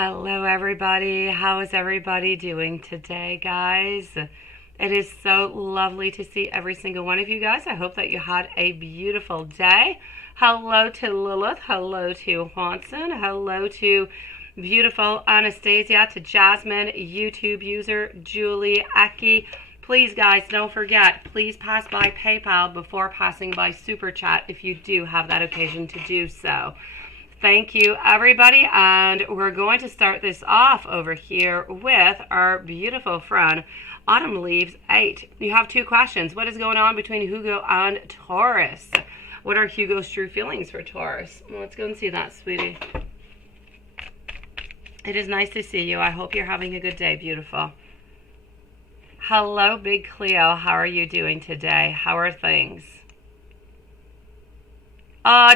Hello, everybody. How is everybody doing today, guys? It is so lovely to see every single one of you guys. I hope that you had a beautiful day. Hello to Lilith. Hello to Hanson. Hello to beautiful Anastasia, to Jasmine, YouTube user, Julie, Aki. Please, guys, don't forget, please pass by PayPal before passing by Super Chat if you do have that occasion to do so. Thank you, everybody, and we're going to start this off over here with our beautiful friend, Autumn Leaves 8. You have two questions. What is going on between Hugo and Taurus? What are Hugo's true feelings for Taurus? Well, let's go and see that, sweetie. It is nice to see you. I hope you're having a good day, beautiful. Hello, Big Cleo. How are you doing today? How are things?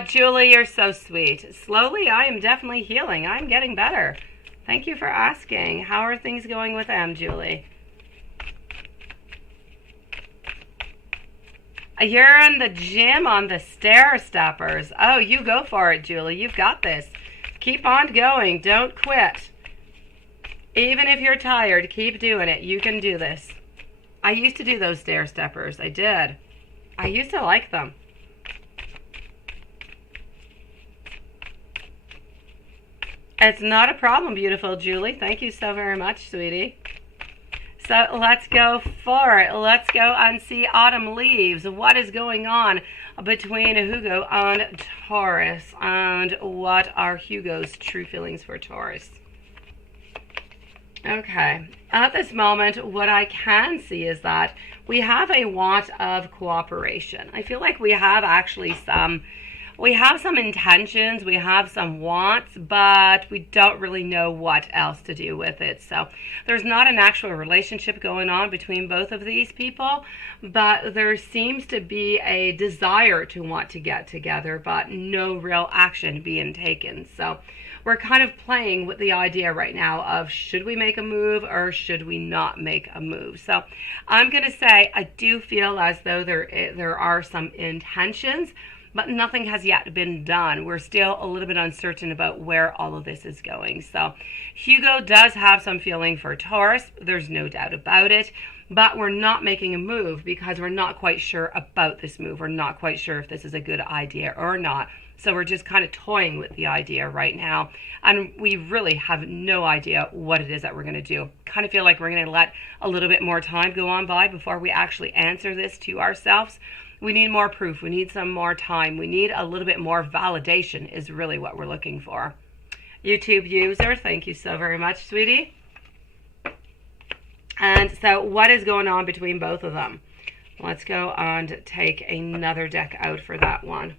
Julie, you're so sweet. Slowly, I am definitely healing. I'm getting better. Thank you for asking. How are things going with them, Julie? You're in the gym on the stair steppers. Oh, you go for it, Julie. You've got this. Keep on going. Don't quit. Even if you're tired, keep doing it. You can do this. I used to do those stair steppers. I did. I used to like them. It's not a problem, beautiful Julie. Thank you so very much, sweetie. So let's go for it. Let's go and see Autumn Leaves. What is going on between Hugo and Taurus? And what are Hugo's true feelings for Taurus? Okay. At this moment, what I can see is that we have a want of cooperation. I feel like we have actually some intentions, we have some wants, but we don't really know what else to do with it. So there's not an actual relationship going on between both of these people, but there seems to be a desire to want to get together, but no real action being taken. So we're kind of playing with the idea right now of should we make a move or should we not make a move. So I'm going to say I do feel as though there are some intentions, but nothing has yet been done. We're still a little bit uncertain about where all of this is going. So Hugo does have some feeling for Taurus. There's no doubt about it. But we're not making a move because we're not quite sure about this move. We're not quite sure if this is a good idea or not. So we're just kind of toying with the idea right now. And we really have no idea what it is that we're going to do. Kind of feel like we're going to let a little bit more time go on by before we actually answer this to ourselves. We need more proof. We need some more time. We need a little bit more validation is really what we're looking for. YouTube user, thank you so very much, sweetie. And so what is going on between both of them? Let's go and take another deck out for that one.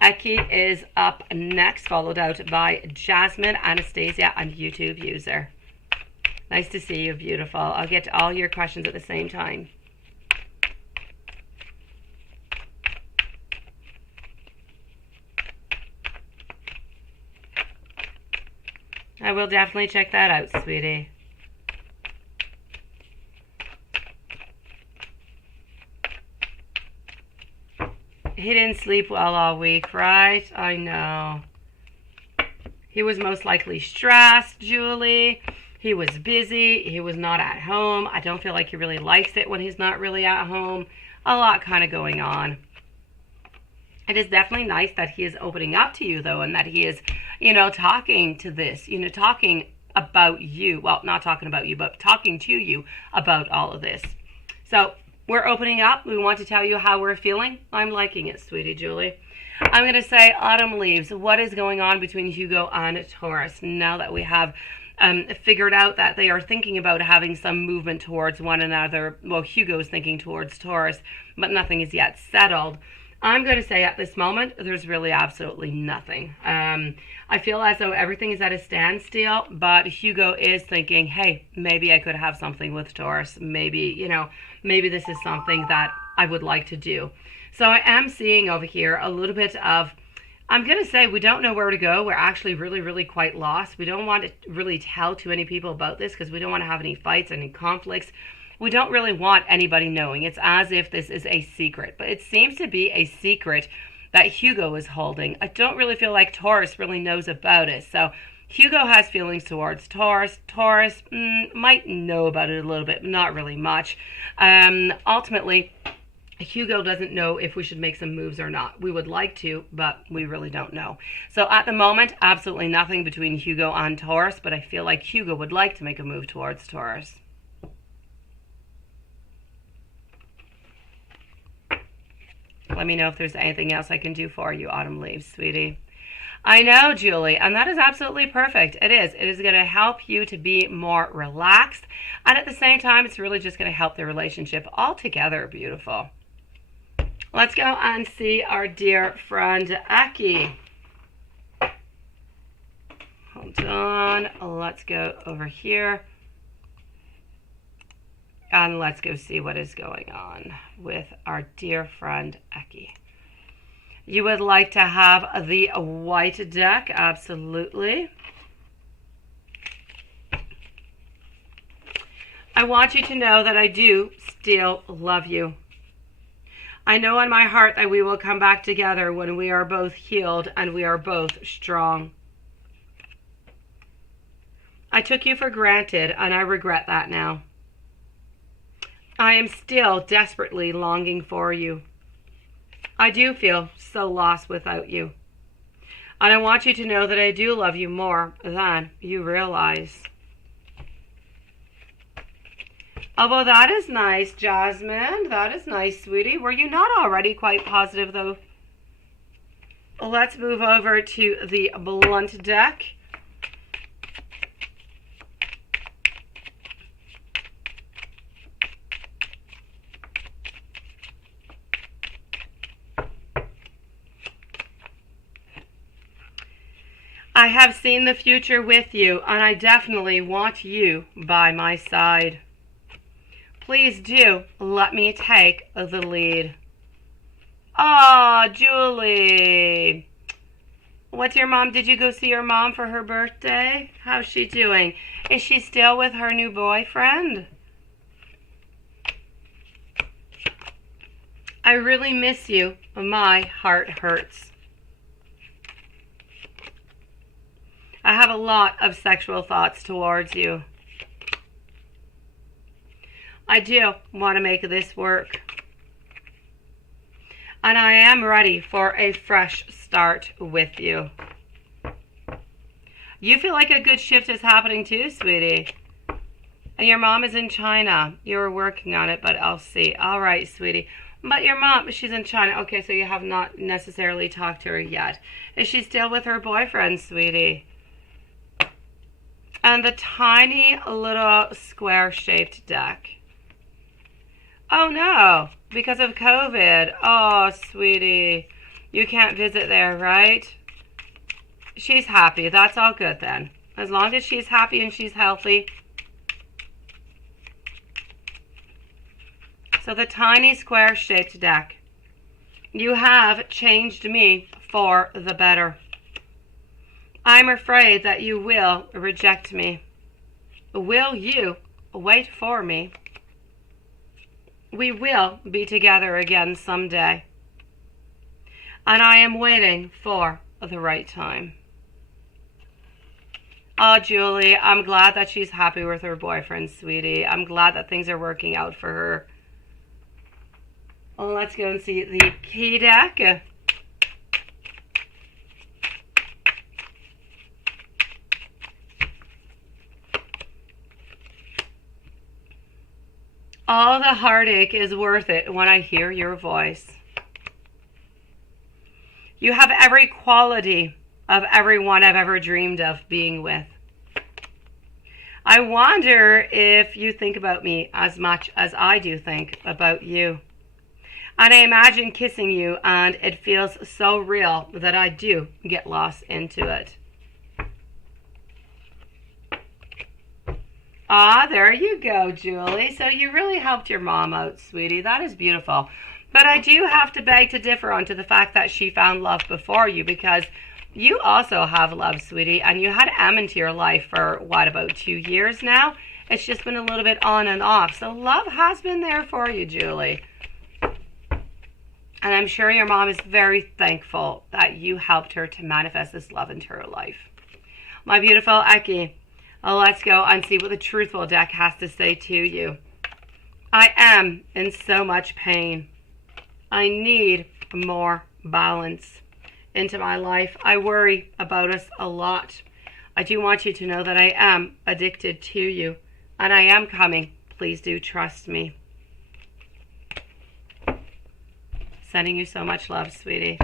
Eki is up next, followed out by Jasmine, Anastasia, and YouTube user. Nice to see you, beautiful. I'll get to all your questions at the same time. I will definitely check that out, sweetie. He didn't sleep well all week, right? I know. He was most likely stressed, Julie. He was busy. He was not at home. I don't feel like he really likes it when he's not really at home. A lot kind of going on. It is definitely nice that he is opening up to you, though, and that he is, talking to this, talking about you. Well, not talking about you, but talking to you about all of this. So we're opening up. We want to tell you how we're feeling. I'm liking it, sweetie Julie. I'm going to say Autumn Leaves. What is going on between Hugo and Taurus now that we have figured out that they are thinking about having some movement towards one another? Well, Hugo's thinking towards Taurus, but nothing is yet settled. I'm going to say at this moment, there's really absolutely nothing. I feel as though everything is at a standstill, but Hugo is thinking, hey, maybe I could have something with Taurus. Maybe, maybe this is something that I would like to do. So I am seeing over here a little bit of, I'm going to say we don't know where to go. We're actually really, really quite lost. We don't want to really tell too many people about this because we don't want to have any fights, any conflicts. We don't really want anybody knowing. It's as if this is a secret, but it seems to be a secret that Hugo is holding. I don't really feel like Taurus really knows about it. So Hugo has feelings towards Taurus. Taurus might know about it a little bit, but not really much. Ultimately, Hugo doesn't know if we should make some moves or not. We would like to, but we really don't know. So at the moment, absolutely nothing between Hugo and Taurus, but I feel like Hugo would like to make a move towards Taurus. Let me know if there's anything else I can do for you, Autumn Leaves, sweetie. I know, Julie, and that is absolutely perfect. It is. It is going to help you to be more relaxed, and at the same time, it's really just going to help the relationship altogether. Beautiful. Let's go and see our dear friend Aki. Hold on. Let's go over here. And let's go see what is going on with our dear friend Aki. You would like to have the white deck, absolutely. I want you to know that I do still love you. I know in my heart that we will come back together when we are both healed and we are both strong. I took you for granted and I regret that now. I am still desperately longing for you. I do feel so lost without you. And I want you to know that I do love you more than you realize. Although that is nice, Jasmine. That is nice, sweetie. Were you not already quite positive, though? Let's move over to the blunt deck. I have seen the future with you, and I definitely want you by my side. Please do let me take the lead. Ah, Julie. What's your mom? Did you go see your mom for her birthday? How's she doing? Is she still with her new boyfriend? I really miss you. My heart hurts. I have a lot of sexual thoughts towards you. I do want to make this work. And I am ready for a fresh start with you. You feel like a good shift is happening too, sweetie. And your mom is in China. You're working on it, but I'll see. All right, sweetie. But your mom, she's in China. Okay, so you have not necessarily talked to her yet. Is she still with her boyfriend, sweetie? And the tiny little square-shaped deck. Oh no, because of COVID. Oh, sweetie, you can't visit there, right? She's happy. That's all good then. As long as she's happy and she's healthy. So the tiny square-shaped deck. You have changed me for the better. I'm afraid that you will reject me. Will you wait for me? We will be together again someday. And I am waiting for the right time. Oh, Julie, I'm glad that she's happy with her boyfriend, sweetie. I'm glad that things are working out for her. Well, let's go and see the key deck. All the heartache is worth it when I hear your voice. You have every quality of everyone I've ever dreamed of being with. I wonder if you think about me as much as I do think about you. And I imagine kissing you, and it feels so real that I do get lost into it. Ah, there you go, Julie. So you really helped your mom out, sweetie. That is beautiful. But I do have to beg to differ onto the fact that she found love before you, because you also have love, sweetie. And you had M into your life for, what, about 2 years now? It's just been a little bit on and off. So love has been there for you, Julie. And I'm sure your mom is very thankful that you helped her to manifest this love into her life. My beautiful Eki, let's go and see what the Truthful deck has to say to you. I am in so much pain. I need more balance into my life. I worry about us a lot. I do want you to know that I am addicted to you, and I am coming. Please do trust me. Sending you so much love, sweetie.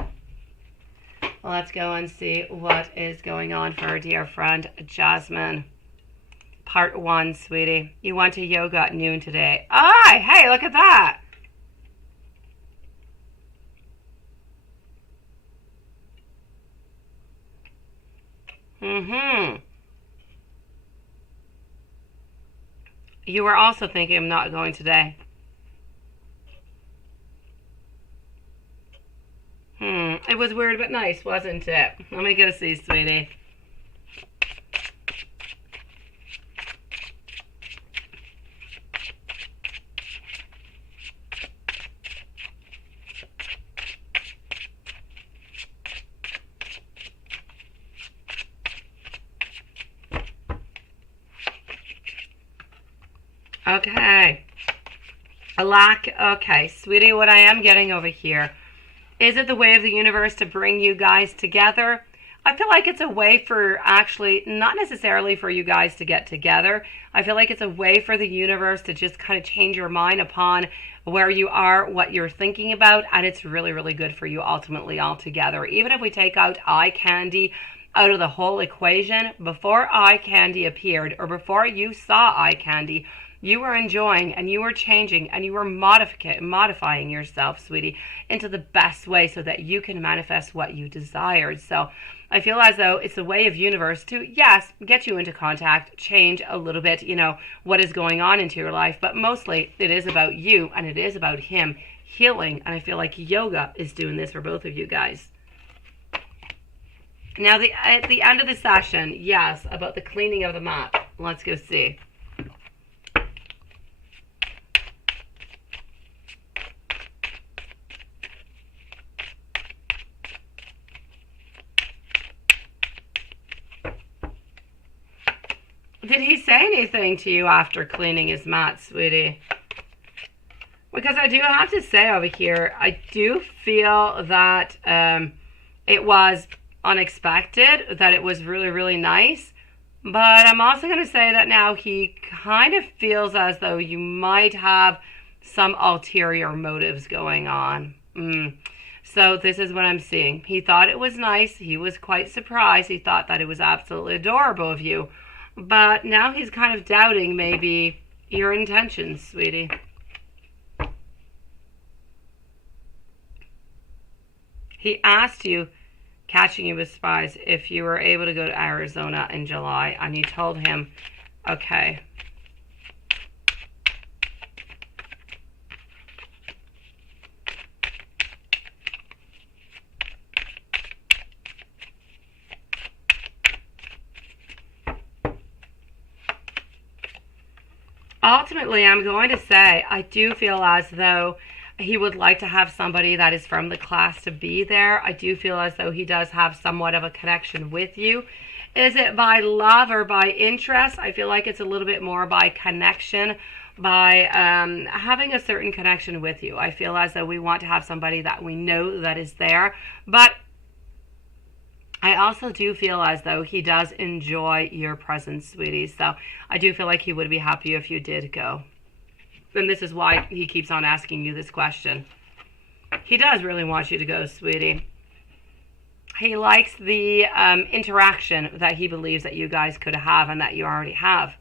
Let's go and see what is going on for our dear friend Jasmine. Part 1, sweetie. You went to yoga at noon today. Ah, hey, look at that. You were also thinking of not going today. It was weird but nice, wasn't it? Let me go see, sweetie. Okay. Okay, sweetie, what I am getting over here. Is it the way of the universe to bring you guys together? I feel like it's a way for actually, not necessarily for you guys to get together. I feel like it's a way for the universe to just kind of change your mind upon where you are, what you're thinking about, and it's really, really good for you ultimately all together. Even if we take out eye candy out of the whole equation, before eye candy appeared, or before you saw eye candy, you were enjoying and you were changing and you were modifying yourself, sweetie, into the best way so that you can manifest what you desired. So I feel as though it's a way of universe to, yes, get you into contact, change a little bit, you know, what is going on into your life. But mostly it is about you and it is about him healing. And I feel like yoga is doing this for both of you guys. Now, at the end of the session, yes, about the cleaning of the mat. Let's go see. Did he say anything to you after cleaning his mat, sweetie? Because I do have to say over here, I do feel that it was unexpected, that it was really, really nice. But I'm also going to say that now he kind of feels as though you might have some ulterior motives going on. So this is what I'm seeing. He thought it was nice. He was quite surprised. He thought that it was absolutely adorable of you. But now he's kind of doubting maybe your intentions, sweetie. He asked you, catching you with spies, if you were able to go to Arizona in July, and you told him, okay. Ultimately, I'm going to say, I do feel as though he would like to have somebody that is from the class to be there. I do feel as though he does have somewhat of a connection with you. Is it by love or by interest? I feel like it's a little bit more by connection, by having a certain connection with you. I feel as though we want to have somebody that we know that is there. But I also do feel as though he does enjoy your presence, sweetie. So I do feel like he would be happy if you did go. And this is why he keeps on asking you this question. He does really want you to go, sweetie. He likes the interaction that he believes that you guys could have and that you already have.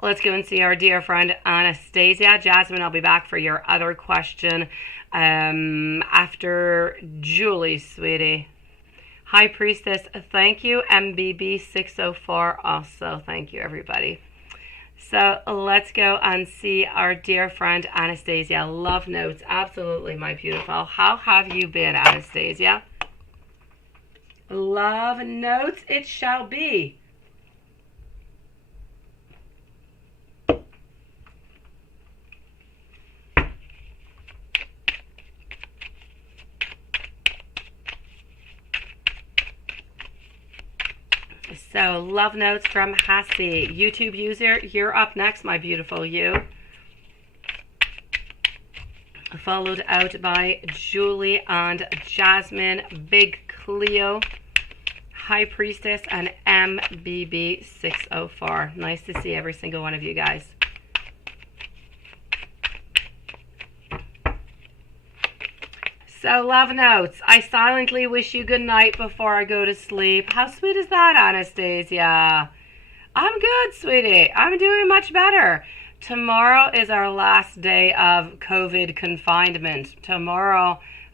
Let's go and see our dear friend Anastasia. Jasmine, I'll be back for your other question after Julie, sweetie. High Priestess, thank you. MBB604 also, thank you, everybody. So let's go and see our dear friend Anastasia. Love notes, absolutely, my beautiful. How have you been, Anastasia? Love notes it shall be. So, love notes from Hassie. YouTube user, you're up next, my beautiful you. Followed out by Julie and Jasmine, Big Cleo, High Priestess, and MBB604. Nice to see every single one of you guys. So, love notes. I silently wish you good night before I go to sleep. How sweet is that, Anastasia? I'm good, sweetie. I'm doing much better. Tomorrow is our last day of COVID confinement.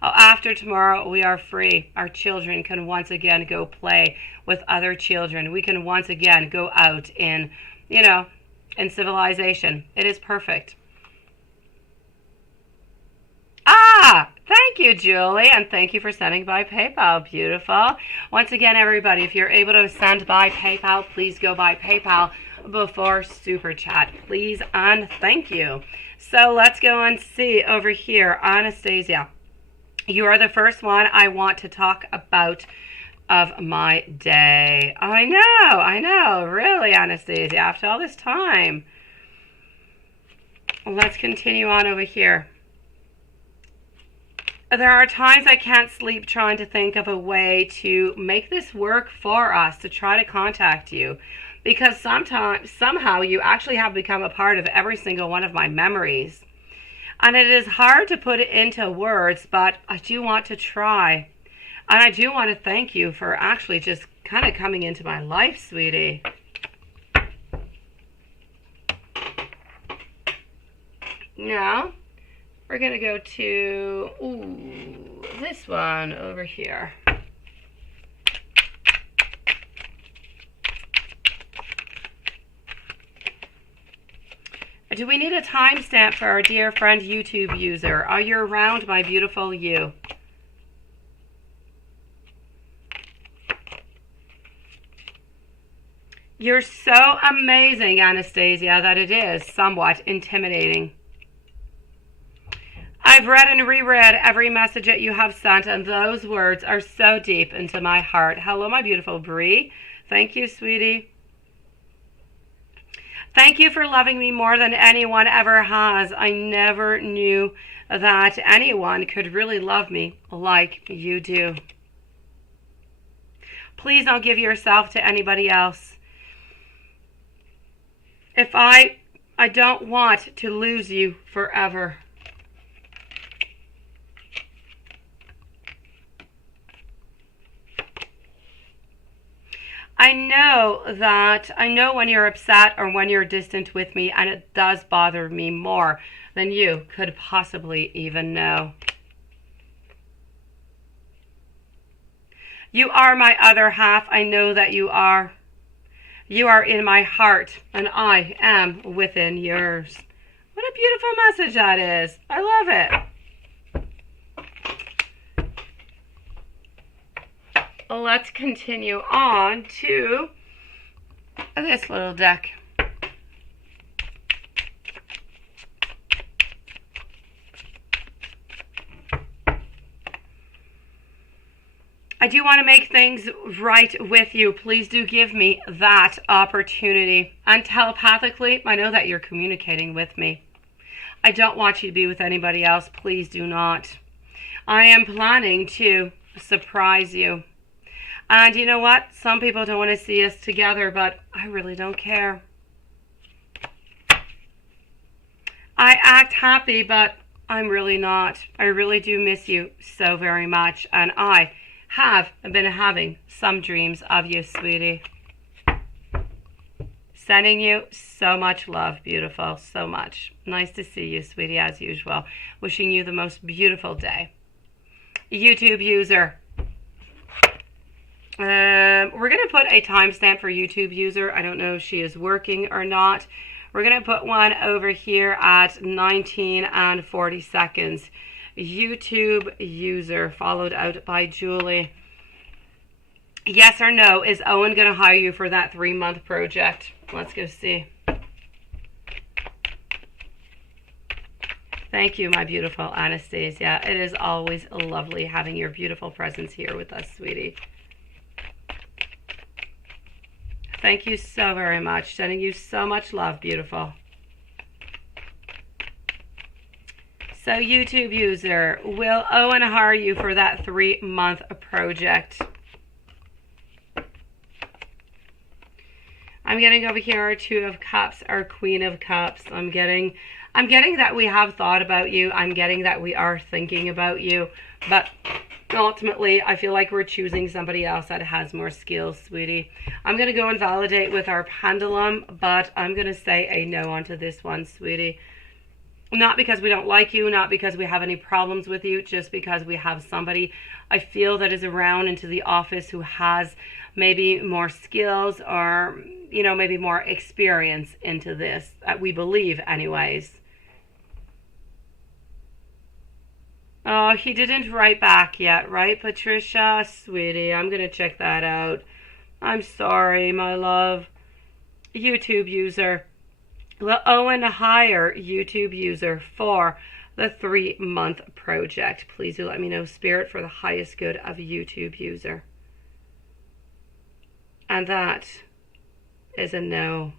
After tomorrow, we are free. Our children can once again go play with other children. We can once again go out in civilization. It is perfect. Thank you, Julie, and thank you for sending by PayPal. Beautiful. Once again, everybody, if you're able to send by PayPal, please go by PayPal before Super Chat, please, and thank you. So let's go and see over here. Anastasia, you are the first one I want to talk about of my day. I know, really, Anastasia, after all this time. Let's continue on over here. There are times I can't sleep trying to think of a way to make this work for us, to try to contact you. Because somehow you actually have become a part of every single one of my memories. And it is hard to put it into words, but I do want to try. And I do want to thank you for actually just kind of coming into my life, sweetie. Now, we're going to go to this one over here. Do we need a timestamp for our dear friend YouTube user? Are you around, my beautiful you? You're so amazing, Anastasia, that it is somewhat intimidating. I've read and reread every message that you have sent, and those words are so deep into my heart. Hello, my beautiful Bree. Thank you, sweetie. Thank you for loving me more than anyone ever has. I never knew that anyone could really love me like you do. Please don't give yourself to anybody else. I don't want to lose you forever. I know when you're upset or when you're distant with me, and it does bother me more than you could possibly even know. You are my other half. I know that you are. You are in my heart, and I am within yours. What a beautiful message that is. I love it. Let's continue on to this little deck. I do want to make things right with you. Please do give me that opportunity. And telepathically, I know that you're communicating with me. I don't want you to be with anybody else. Please do not. I am planning to surprise you. And you know what? Some people don't want to see us together, but I really don't care. I act happy, but I'm really not. I really do miss you so very much, and I have been having some dreams of you, sweetie. Sending you so much love, beautiful, so much. Nice to see you, sweetie, as usual. Wishing you the most beautiful day. YouTube user. We're going to put a timestamp for YouTube user. I don't know if she is working or not. We're going to put one over here at 19 and 40 seconds. YouTube user, followed out by Julie. Yes or no, is Owen going to hire you for that 3-month project? Let's go see. Thank you, my beautiful Anastasia. It is always lovely having your beautiful presence here with us, sweetie. Thank you so very much. Sending you so much love, beautiful. So YouTube user, will Owen hire you for that 3-month project? I'm getting over here our 2 of Cups, our Queen of Cups. I'm getting that we have thought about you. I'm getting that we are thinking about you. But ultimately, I feel like we're choosing somebody else that has more skills, sweetie. I'm going to go and validate with our pendulum, but I'm going to say a no onto this one, sweetie. Not because we don't like you, not because we have any problems with you, just because we have somebody I feel that is around into the office who has maybe more skills or, you know, maybe more experience into this, we believe anyways. Oh, he didn't write back yet, right, Patricia? Sweetie, I'm going to check that out. I'm sorry, my love. YouTube user. Will Owen hire YouTube user for the 3-month project? Please do let me know, Spirit, for the highest good of YouTube user. And that is a no.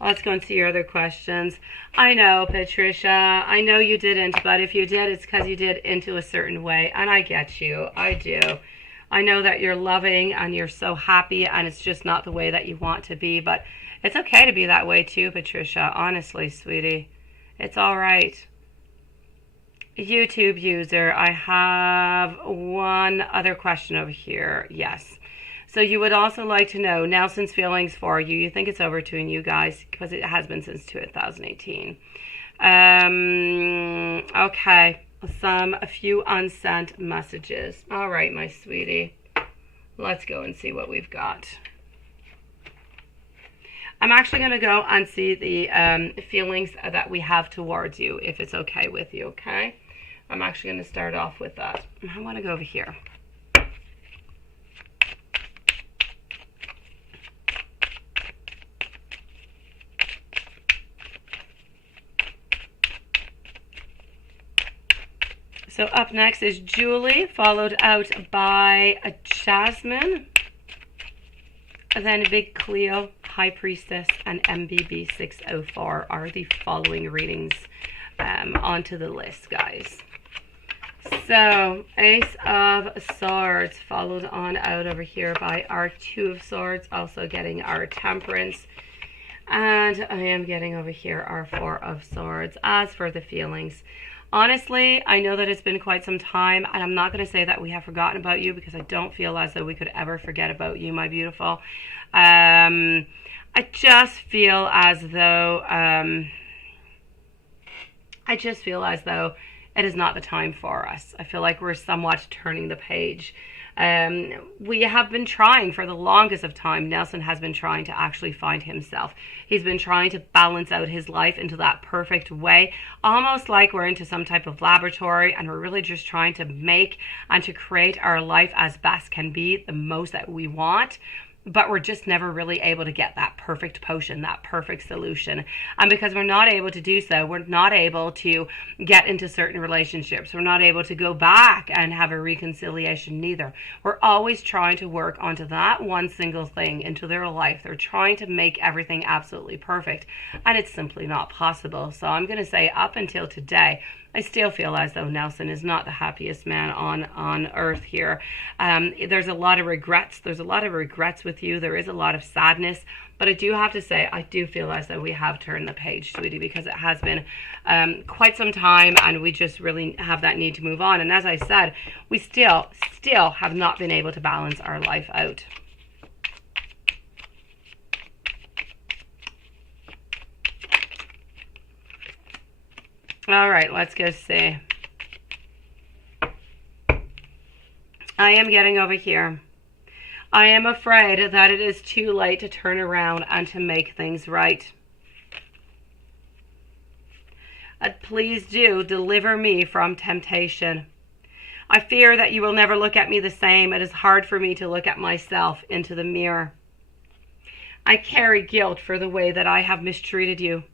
Let's go and see your other questions. I know, Patricia. I know you didn't, but if you did, it's because you did into a certain way. And I get you. I do. I know that you're loving and you're so happy and it's just not the way that you want to be. But it's okay to be that way too, Patricia. Honestly, sweetie. It's all right. YouTube user, I have one other question over here. Yes. So you would also like to know Nelson's feelings for you. You think it's over between you guys because it has been since 2018. Okay. A few unsent messages. All right, my sweetie. Let's go and see what we've got. I'm actually going to go and see the feelings that we have towards you, if it's okay with you, okay? I'm actually going to start off with that. I want to go over here. So up next is Julie, followed out by a Jasmine, and then Big Cleo, High Priestess, and MBB 604 are the following readings onto the list, guys. So Ace of Swords, followed on out over here by our 2 of Swords, also getting our Temperance. And I am getting over here our 4 of Swords. As for the feelings, honestly, I know that it's been quite some time, and I'm not going to say that we have forgotten about you because I don't feel as though we could ever forget about you, my beautiful. I just feel as though it is not the time for us. I feel like we're somewhat turning the page. We have been trying for the longest of time. Nelson has been trying to actually find himself. He's been trying to balance out his life into that perfect way, almost like we're into some type of laboratory and we're really just trying to make and to create our life as best can be, the most that we want. But we're just never really able to get that perfect potion, that perfect solution. And because we're not able to do so, we're not able to get into certain relationships. We're not able to go back and have a reconciliation neither. We're always trying to work onto that one single thing into their life. They're trying to make everything absolutely perfect. And it's simply not possible. So I'm going to say up until today, I still feel as though Nelson is not the happiest man on earth here. There's a lot of regrets. There's a lot of regrets with you. There is a lot of sadness. But I do have to say, I do feel as though we have turned the page, sweetie, because it has been quite some time and we just really have that need to move on. And as I said, we still have not been able to balance our life out. All right, let's go see. I am getting over here. I am afraid that it is too late to turn around and to make things right. Please do deliver me from temptation. I fear that you will never look at me the same. It is hard for me to look at myself into the mirror. I carry guilt for the way that I have mistreated you.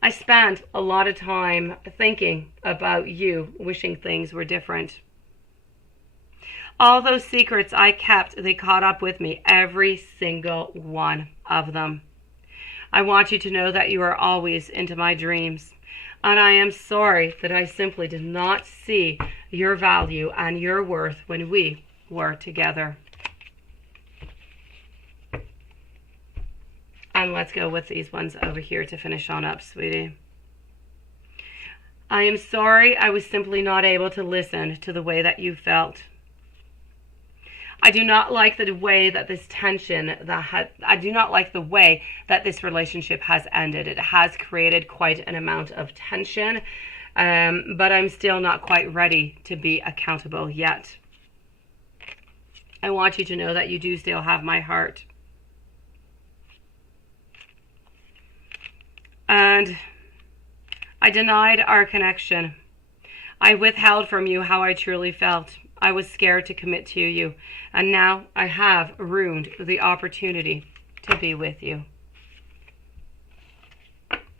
I spent a lot of time thinking about you, wishing things were different. All those secrets I kept, they caught up with me, every single one of them. I want you to know that you are always into my dreams. And I am sorry that I simply did not see your value and your worth when we were together. And let's go with these ones over here to finish on up, sweetie. I am sorry I was simply not able to listen to the way that you felt. I do not like the way that this tension, I do not like the way that this relationship has ended. It has created quite an amount of tension, but I'm still not quite ready to be accountable yet. I want you to know that you do still have my heart. And I denied our connection. I withheld from you how I truly felt. I was scared to commit to you, and now I have ruined the opportunity to be with you.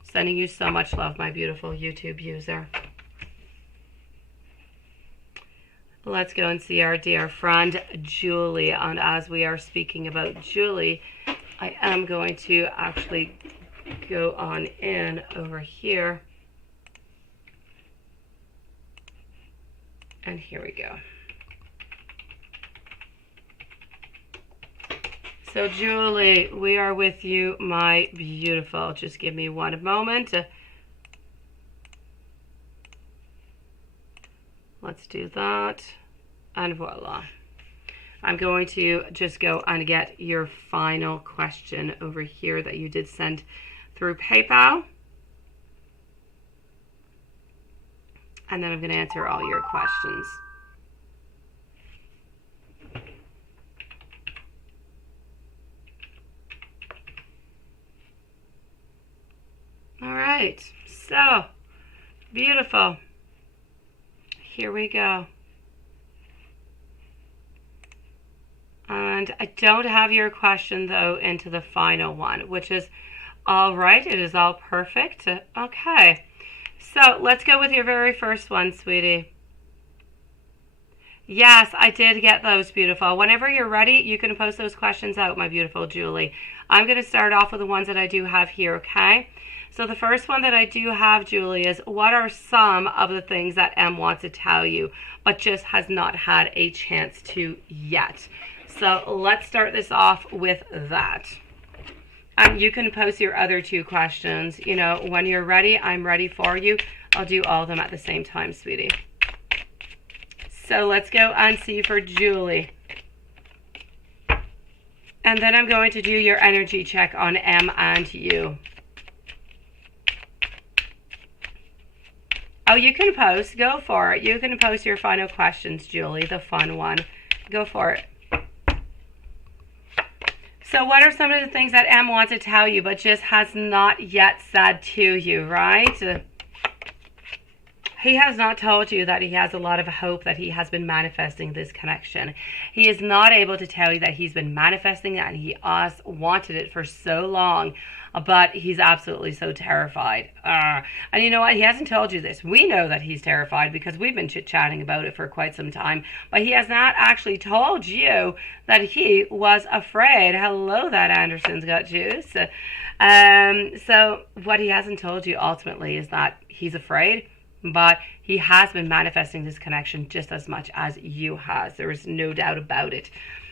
Sending you so much love, my beautiful YouTube user. Let's go and see our dear friend Julie. And as we are speaking about Julie, I am going to actually go on in over here. And here we go. So Julie, we are with you, my beautiful. Just give me one moment. Let's do that. And voila. I'm going to just go and get your final question over here that you did send through PayPal. And then I'm going to answer all your questions. All right, so beautiful. Here we go. And I don't have your question though into the final one, which is all right. It is all perfect. Okay, so let's go with your very first one, sweetie. Yes, I did get those, beautiful. Whenever you're ready, you can post those questions out, my beautiful Julie. I'm going to start off with the ones that I do have here, okay? So the first one that I do have, Julie, is what are some of the things that M wants to tell you, but just has not had a chance to yet? So let's start this off with that. You can post your other two questions. You know, when you're ready, I'm ready for you. I'll do all of them at the same time, sweetie. So let's go and see for Julie. And then I'm going to do your energy check on M and you. Oh, you can post. Go for it. You can post your final questions, Julie, the fun one. Go for it. So what are some of the things that M wants to tell you but just has not yet said to you, right? He has not told you that he has a lot of hope that he has been manifesting this connection. He is not able to tell you that he's been manifesting it and he has wanted it for so long, but he's absolutely so terrified. And you know what? He hasn't told you this. We know that he's terrified because we've been chit-chatting about it for quite some time, but he has not actually told you that he was afraid. Hello, that Anderson's got juice. So what he hasn't told you ultimately is that he's afraid, but he has been manifesting this connection just as much as you has. There is no doubt about it.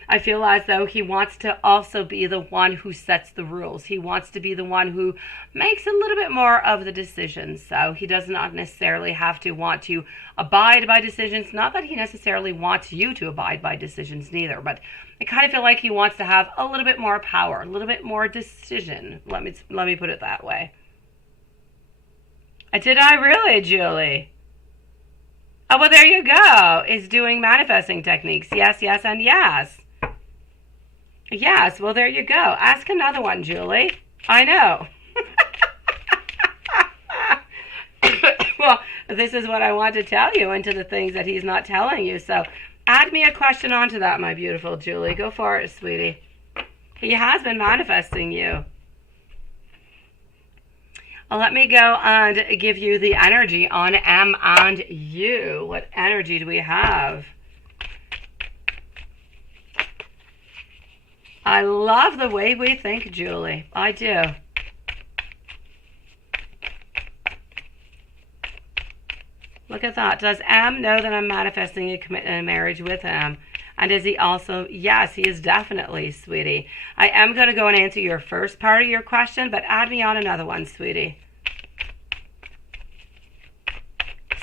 I feel as though he wants to also be the one who sets the rules. He wants to be the one who makes a little bit more of the decisions. So he does not necessarily have to want to abide by decisions. Not that he necessarily wants you to abide by decisions neither, but I kind of feel like he wants to have a little bit more power, a little bit more decision. Let me put it that way. Did I really, Julie? Oh, well, there you go. It's doing manifesting techniques. Yes, yes, and yes. Yes, well, there you go. Ask another one, Julie. I know. Well, this is what I want to tell you into the things that he's not telling you. So add me a question onto that, my beautiful Julie. Go for it, sweetie. He has been manifesting you. Let me go and give you the energy on M and U. What energy do we have? I love the way we think, Julie. I do. Look at that. Does M know that I'm manifesting a commitment and marriage with him? And is he also? Yes, he is definitely, sweetie. I am going to go and answer your first part of your question, but add me on another one, sweetie.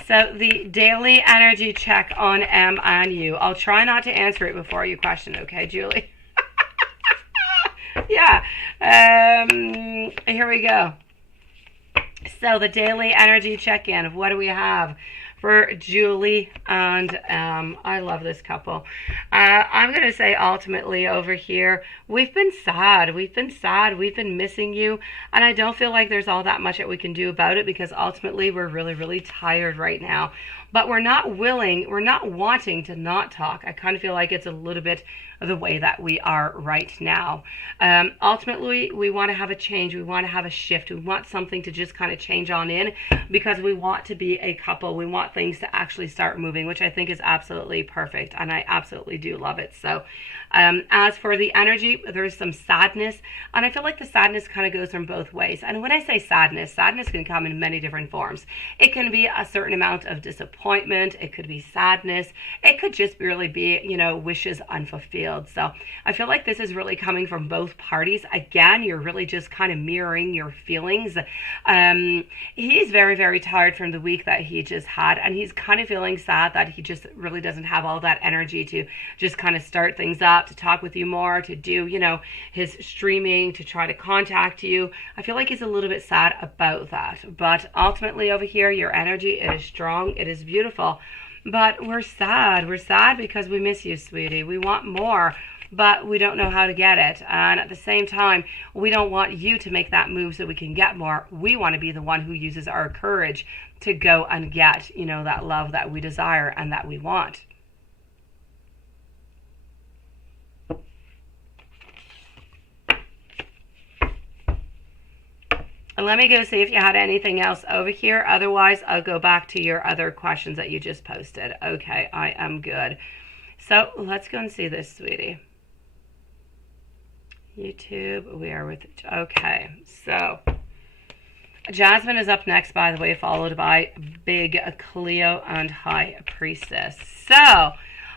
So the daily energy check on M and U. I'll try not to answer it before you question, okay, Julie? Yeah. Here we go. So the daily energy check-in. What do we have for Julie and I love this couple. I'm going to say ultimately over here, we've been sad. We've been missing you. And I don't feel like there's all that much that we can do about it because ultimately we're really, really tired right now. But we're not wanting to not talk. I kind of feel like it's a little bit of the way that we are right now. Ultimately, we want to have a change. We want to have a shift. We want something to just kind of change on in because we want to be a couple. We want things to actually start moving, which I think is absolutely perfect. And I absolutely do love it. So as for the energy, there's some sadness. And I feel like the sadness kind of goes from both ways. And when I say sadness, sadness can come in many different forms. It can be a certain amount of disappointment. It could be sadness. It could just really be, wishes unfulfilled. So I feel like this is really coming from both parties. Again, you're really just kind of mirroring your feelings. He's very, very tired from the week that he just had. And he's kind of feeling sad that he just really doesn't have all that energy to just kind of start things up, to talk with you more, to do, his streaming, to try to contact you. I feel like he's a little bit sad about that. But ultimately over here, your energy is strong. It is beautiful. But we're sad. We're sad because we miss you, sweetie. We want more, but we don't know how to get it. And at the same time, we don't want you to make that move so we can get more. We want to be the one who uses our courage to go and get, that love that we desire and that we want. Let me go see if you had anything else over here. Otherwise, I'll go back to your other questions that you just posted. Okay, I am good. So let's go and see this, sweetie. YouTube, we are with, okay. So Jasmine is up next, by the way, followed by Big Cleo and High Priestess. So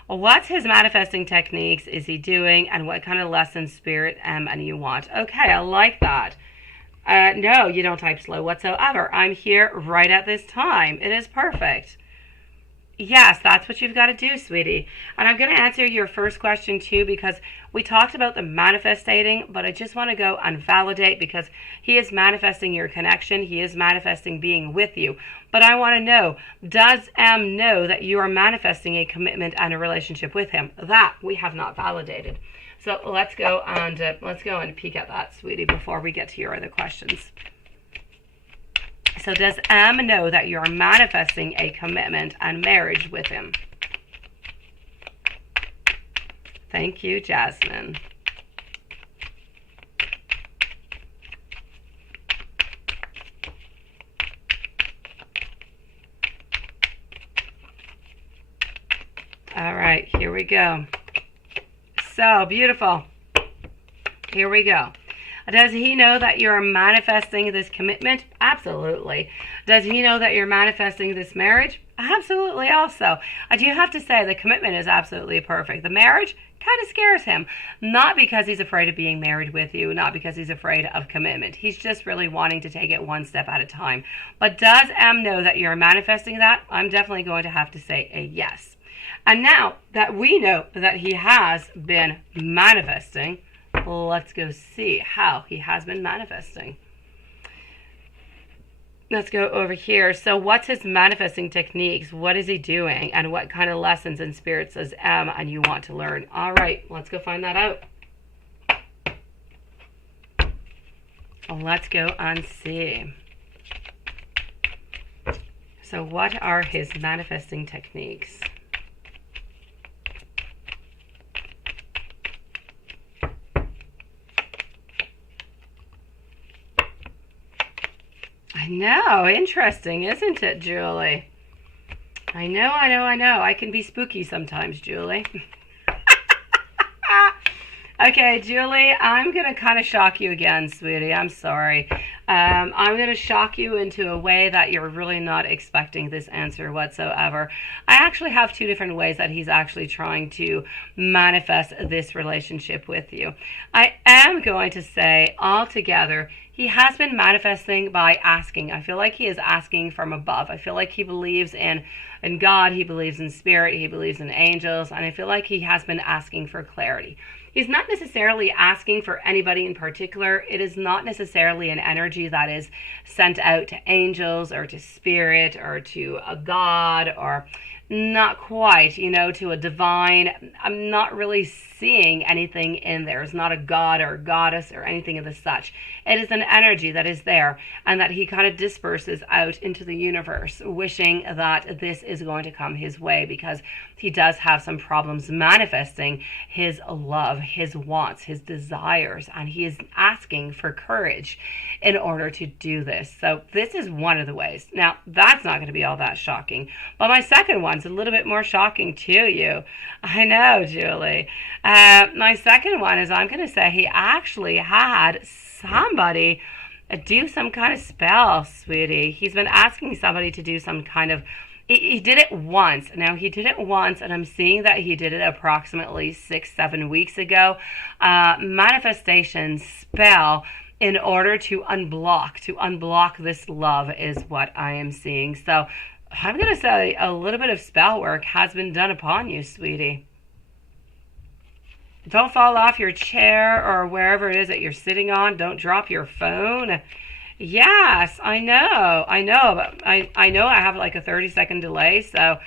what's his manifesting techniques is he doing and what kind of lessons spirit and you want? Okay, I like that. No, you don't type slow whatsoever. I'm here right at this time. It is perfect. Yes, that's what you've got to do, sweetie. And I'm going to answer your first question too because we talked about the manifesting, but I just want to go and validate because he is manifesting your connection. He is manifesting being with you. But I want to know, does M know that you are manifesting a commitment and a relationship with him? That we have not validated. So let's go and peek at that, sweetie, before we get to your other questions. So does M know that you're manifesting a commitment and marriage with him? Thank you, Jasmine. All right, here we go. So beautiful. Here we go. Does he know that you're manifesting this commitment? Absolutely. Does he know that you're manifesting this marriage? Absolutely also. I do have to say the commitment is absolutely perfect. The marriage kind of scares him. Not because he's afraid of being married with you, not because he's afraid of commitment. He's just really wanting to take it one step at a time. But does M know that you're manifesting that? I'm definitely going to have to say a yes. And now that we know that he has been manifesting, let's go see how he has been manifesting. Let's go over here. So what's his manifesting techniques? What is he doing? And what kind of lessons and spirits does M and you want to learn? All right, let's go find that out. Let's go and see. So what are his manifesting techniques? I I know. Interesting, isn't it, Julie? I know. I can be spooky sometimes, Julie. Okay, Julie, I'm going to kind of shock you again, sweetie. I'm sorry. I'm going to shock you into a way that you're really not expecting this answer whatsoever. I actually have two different ways that he's actually trying to manifest this relationship with you. I am going to say altogether, he has been manifesting by asking. I feel like he is asking from above. I feel like he believes in God, he believes in spirit, he believes in angels, and I feel like he has been asking for clarity. He's not necessarily asking for anybody in particular. It is not necessarily an energy that is sent out to angels or to spirit or to a god, or not quite, to a divine. I'm not really seeing anything in there. It's not a god or a goddess or anything of the such. It is an energy that is there and that he kind of disperses out into the universe, wishing that this is going to come his way, because he does have some problems manifesting his love, his wants, his desires, and he is asking for courage in order to do this. So this is one of the ways. Now, that's not going to be all that shocking, but my second one's a little bit more shocking to you. I know, Julie. My second one is, I'm going to say he actually had somebody do some kind of spell, sweetie. He's been asking somebody to do some kind of, he did it once. Now, he did it once, and I'm seeing that he did it approximately 6-7 weeks ago. Manifestation spell in order to unblock this love is what I am seeing. So I'm going to say a little bit of spell work has been done upon you, sweetie. Don't fall off your chair or wherever it is that you're sitting on. Don't drop your phone. Yes, I know, but I know I have like a 30-second delay, so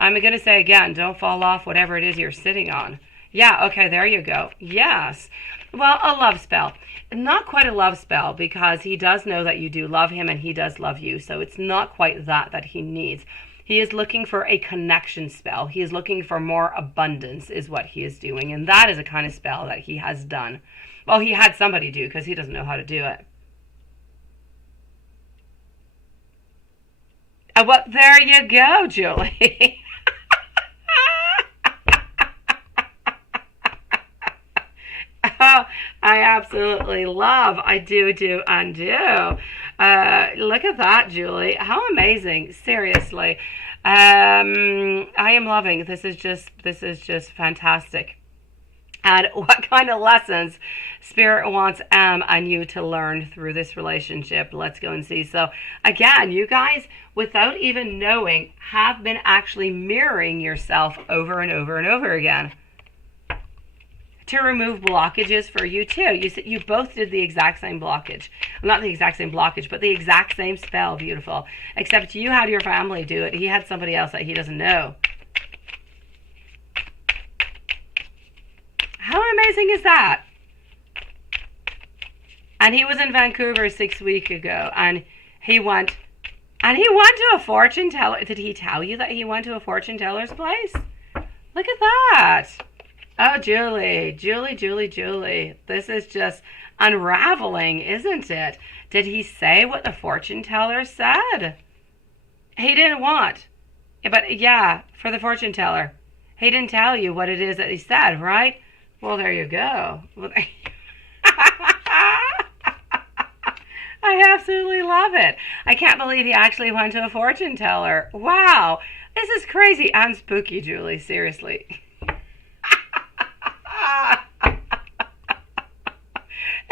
I'm going to say again, don't fall off whatever it is you're sitting on. Yeah, okay, there you go. Yes. Well, a love spell. Not quite a love spell, because he does know that you do love him and he does love you, so it's not quite that he needs. He is looking for a connection spell. He is looking for more abundance is what he is doing, and that is a kind of spell that he has done. Well, he had somebody do, because he doesn't know how to do it. Well, there you go, Julie. Oh, I absolutely love. I do. Look at that, Julie. How amazing. Seriously. I am loving. This is just fantastic. And what kind of lessons Spirit wants and you to learn through this relationship. Let's go and see. So again, you guys, without even knowing, have been actually mirroring yourself over and over and over again to remove blockages for you too. You both did the exact same blockage. Not the exact same blockage, but the exact same spell. Beautiful. Except you had your family do it. He had somebody else that he doesn't know. How amazing is that? And he was in Vancouver 6 weeks ago, and he went to a fortune teller. Did he tell you that he went to a fortune teller's place? Look at that. Oh, Julie. This is just unraveling, isn't it? Did he say what the fortune teller said? He didn't want. But yeah, for the fortune teller. He didn't tell you what it is that he said, right? Well, there you go. I absolutely love it. I can't believe he actually went to a fortune teller. Wow. This is crazy and spooky, Julie. Seriously.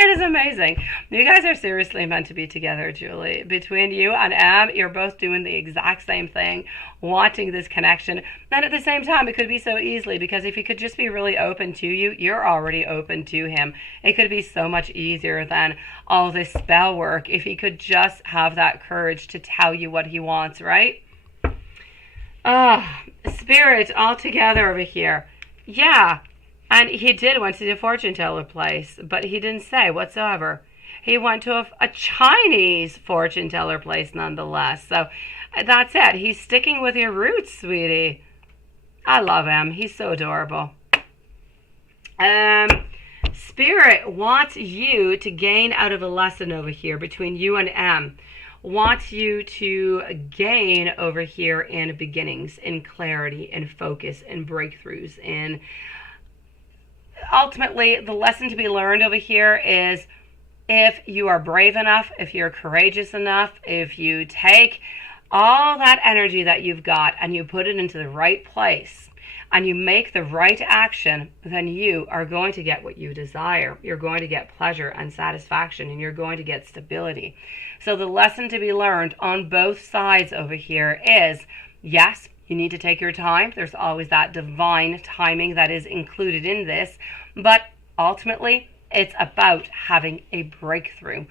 It is amazing. You guys are seriously meant to be together, Julie. Between you and Em, you're both doing the exact same thing, wanting this connection. And at the same time, it could be so easily, because if he could just be really open to you, you're already open to him. It could be so much easier than all this spell work if he could just have that courage to tell you what he wants, right? Spirit all together over here. Yeah. And he went to the fortune teller place, but he didn't say whatsoever. He went to a Chinese fortune teller place nonetheless. So that's it. He's sticking with your roots, sweetie. I love him. He's so adorable. Spirit wants you to gain out of a lesson over here between you and M. wants you to gain over here in beginnings, in clarity, in focus, in breakthroughs. And ultimately, the lesson to be learned over here is, if you are brave enough, if you're courageous enough, if you take all that energy that you've got and you put it into the right place, and you make the right action, then you are going to get what you desire. You're going to get pleasure and satisfaction, and you're going to get stability. So the lesson to be learned on both sides over here is, yes, you need to take your time. There's always that divine timing that is included in this, but ultimately, it's about having a breakthrough.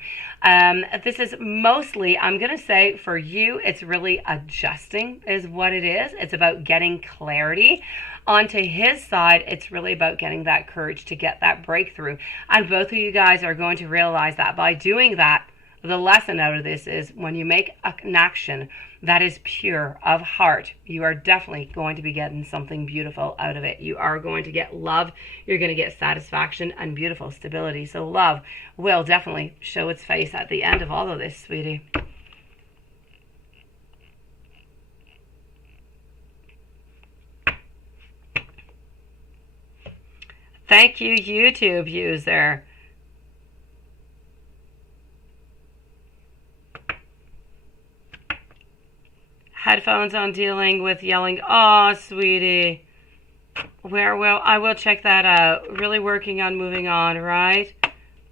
This is mostly, I'm going to say for you, it's really adjusting is what it is. It's about getting clarity. Onto his side, it's really about getting that courage to get that breakthrough. And both of you guys are going to realize that by doing that, the lesson out of this is, when you make an action that is pure of heart, you are definitely going to be getting something beautiful out of it. You are going to get love, you're going to get satisfaction and beautiful stability. So love will definitely show its face at the end of all of this, sweetie. Thank you, YouTube user. Headphones on, dealing with yelling. Oh, sweetie. I will check that out. Really working on moving on, right?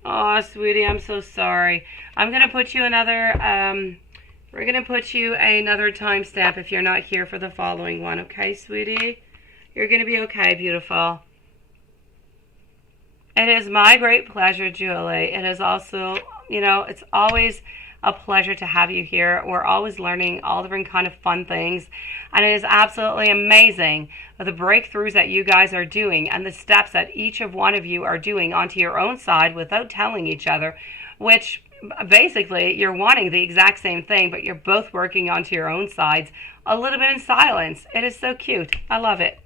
Oh, sweetie, I'm so sorry. I'm going to put you another, we're going to put you another timestamp if you're not here for the following one. Okay, sweetie? You're going to be okay, beautiful. It is my great pleasure, Julie. It is also, it's always a pleasure to have you here. We're always learning all different kind of fun things, and it is absolutely amazing the breakthroughs that you guys are doing and the steps that each of one of you are doing onto your own side without telling each other, which basically you're wanting the exact same thing, but you're both working onto your own sides a little bit in silence. It is so cute. I love it.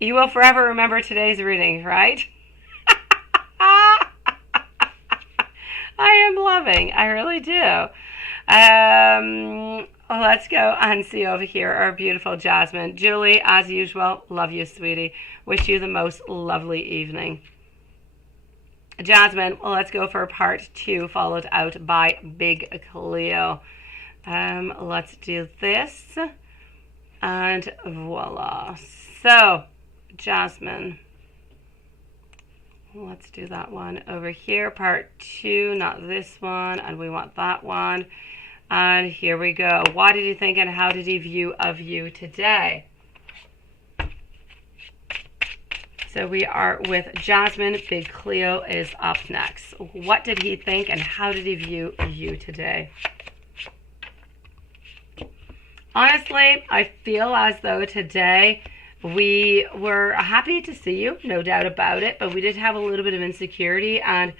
You will forever remember today's reading, right? I am loving. I really do. Let's go and see over here our beautiful Jasmine. Julie, as usual, love you, sweetie. Wish you the most lovely evening. Jasmine, let's go for part 2, followed out by Big Cleo. Let's do this. And voila. So, Jasmine. Let's do that one over here, part 2, not this one, and we want that one. And here we go. What did you think, and how did he view of you today? So we are with Jasmine. Big Cleo is up next. What did he think, and how did he view you today? Honestly, I feel as though today we were happy to see you, no doubt about it, but we did have a little bit of insecurity, and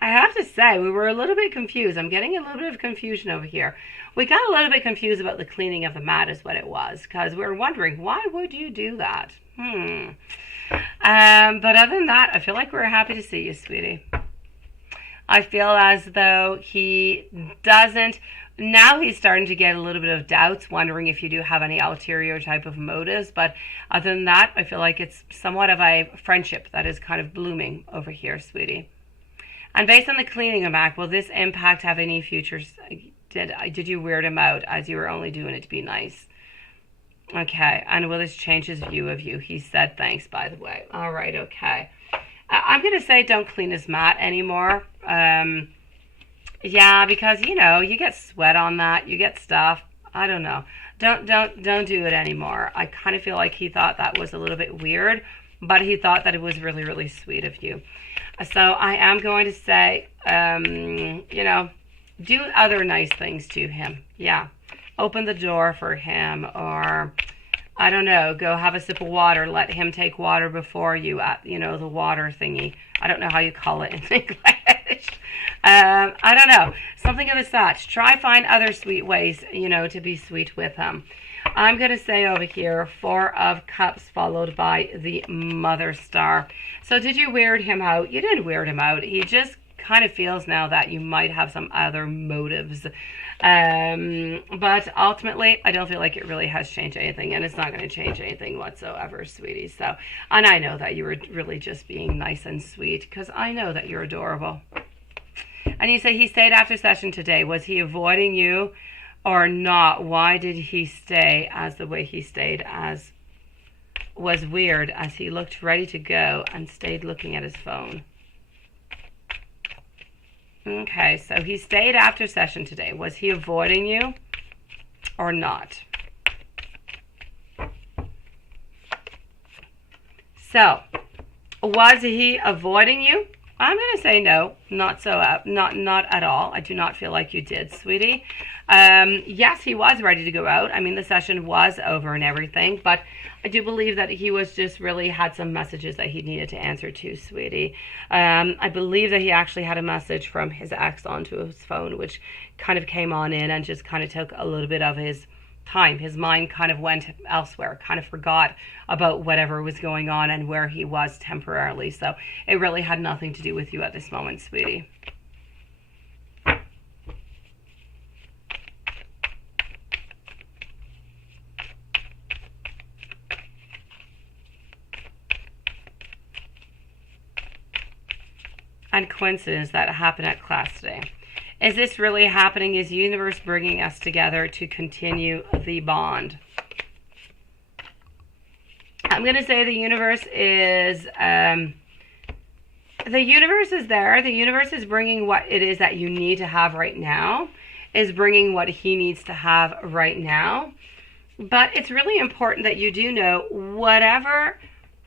I have to say, we were a little bit confused. I'm getting a little bit of confusion over here. We got a little bit confused about the cleaning of the mat is what it was, because we were wondering, why would you do that? But other than that, I feel like we're happy to see you, sweetie. I feel as though he doesn't. Now he's starting to get a little bit of doubts, wondering if you do have any ulterior type of motives. But other than that, I feel like it's somewhat of a friendship that is kind of blooming over here, sweetie. And based on the cleaning of Mac, will this impact have any futures? Did you weird him out as you were only doing it to be nice? Okay. And will this change his view of you? He said thanks, by the way. All right. Okay. I'm going to say don't clean his mat anymore. Yeah, because, you get sweat on that. You get stuff. I don't know. Don't do it anymore. I kind of feel like he thought that was a little bit weird, but he thought that it was really, really sweet of you. So I am going to say, do other nice things to him. Yeah. Open the door for him, or, I don't know, go have a sip of water. Let him take water before you at, the water thingy. I don't know how you call it in English. I don't know. Something of the such. Try find other sweet ways, to be sweet with him. I'm going to say over here, 4 of Cups followed by the Mother Star. So did you weird him out? You didn't weird him out. He just kind of feels now that you might have some other motives. But ultimately, I don't feel like it really has changed anything, and it's not going to change anything whatsoever, sweetie. So, and I know that you were really just being nice and sweet, because I know that you're adorable. And you say he stayed after session today. Was he avoiding you or not? Why did he stay as the way he stayed? As was weird, as he looked ready to go and stayed looking at his phone. Okay, so he stayed after session today. Was he avoiding you or not? So, was he avoiding you? I'm going to say no, not at all. I do not feel like you did, sweetie. Yes, he was ready to go out. I mean, the session was over and everything, but I do believe that he was just really had some messages that he needed to answer to, sweetie. I believe that he actually had a message from his ex onto his phone, which kind of came on in and just kind of took a little bit of his time. His mind kind of went elsewhere, kind of forgot about whatever was going on and where he was temporarily. So it really had nothing to do with you at this moment, sweetie. And coincidence that happened at class today. Is this really happening? Is the universe bringing us together to continue the bond? I'm going to say the universe is there. The universe is bringing what it is that you need to have right now, is bringing what he needs to have right now. But it's really important that you do know whatever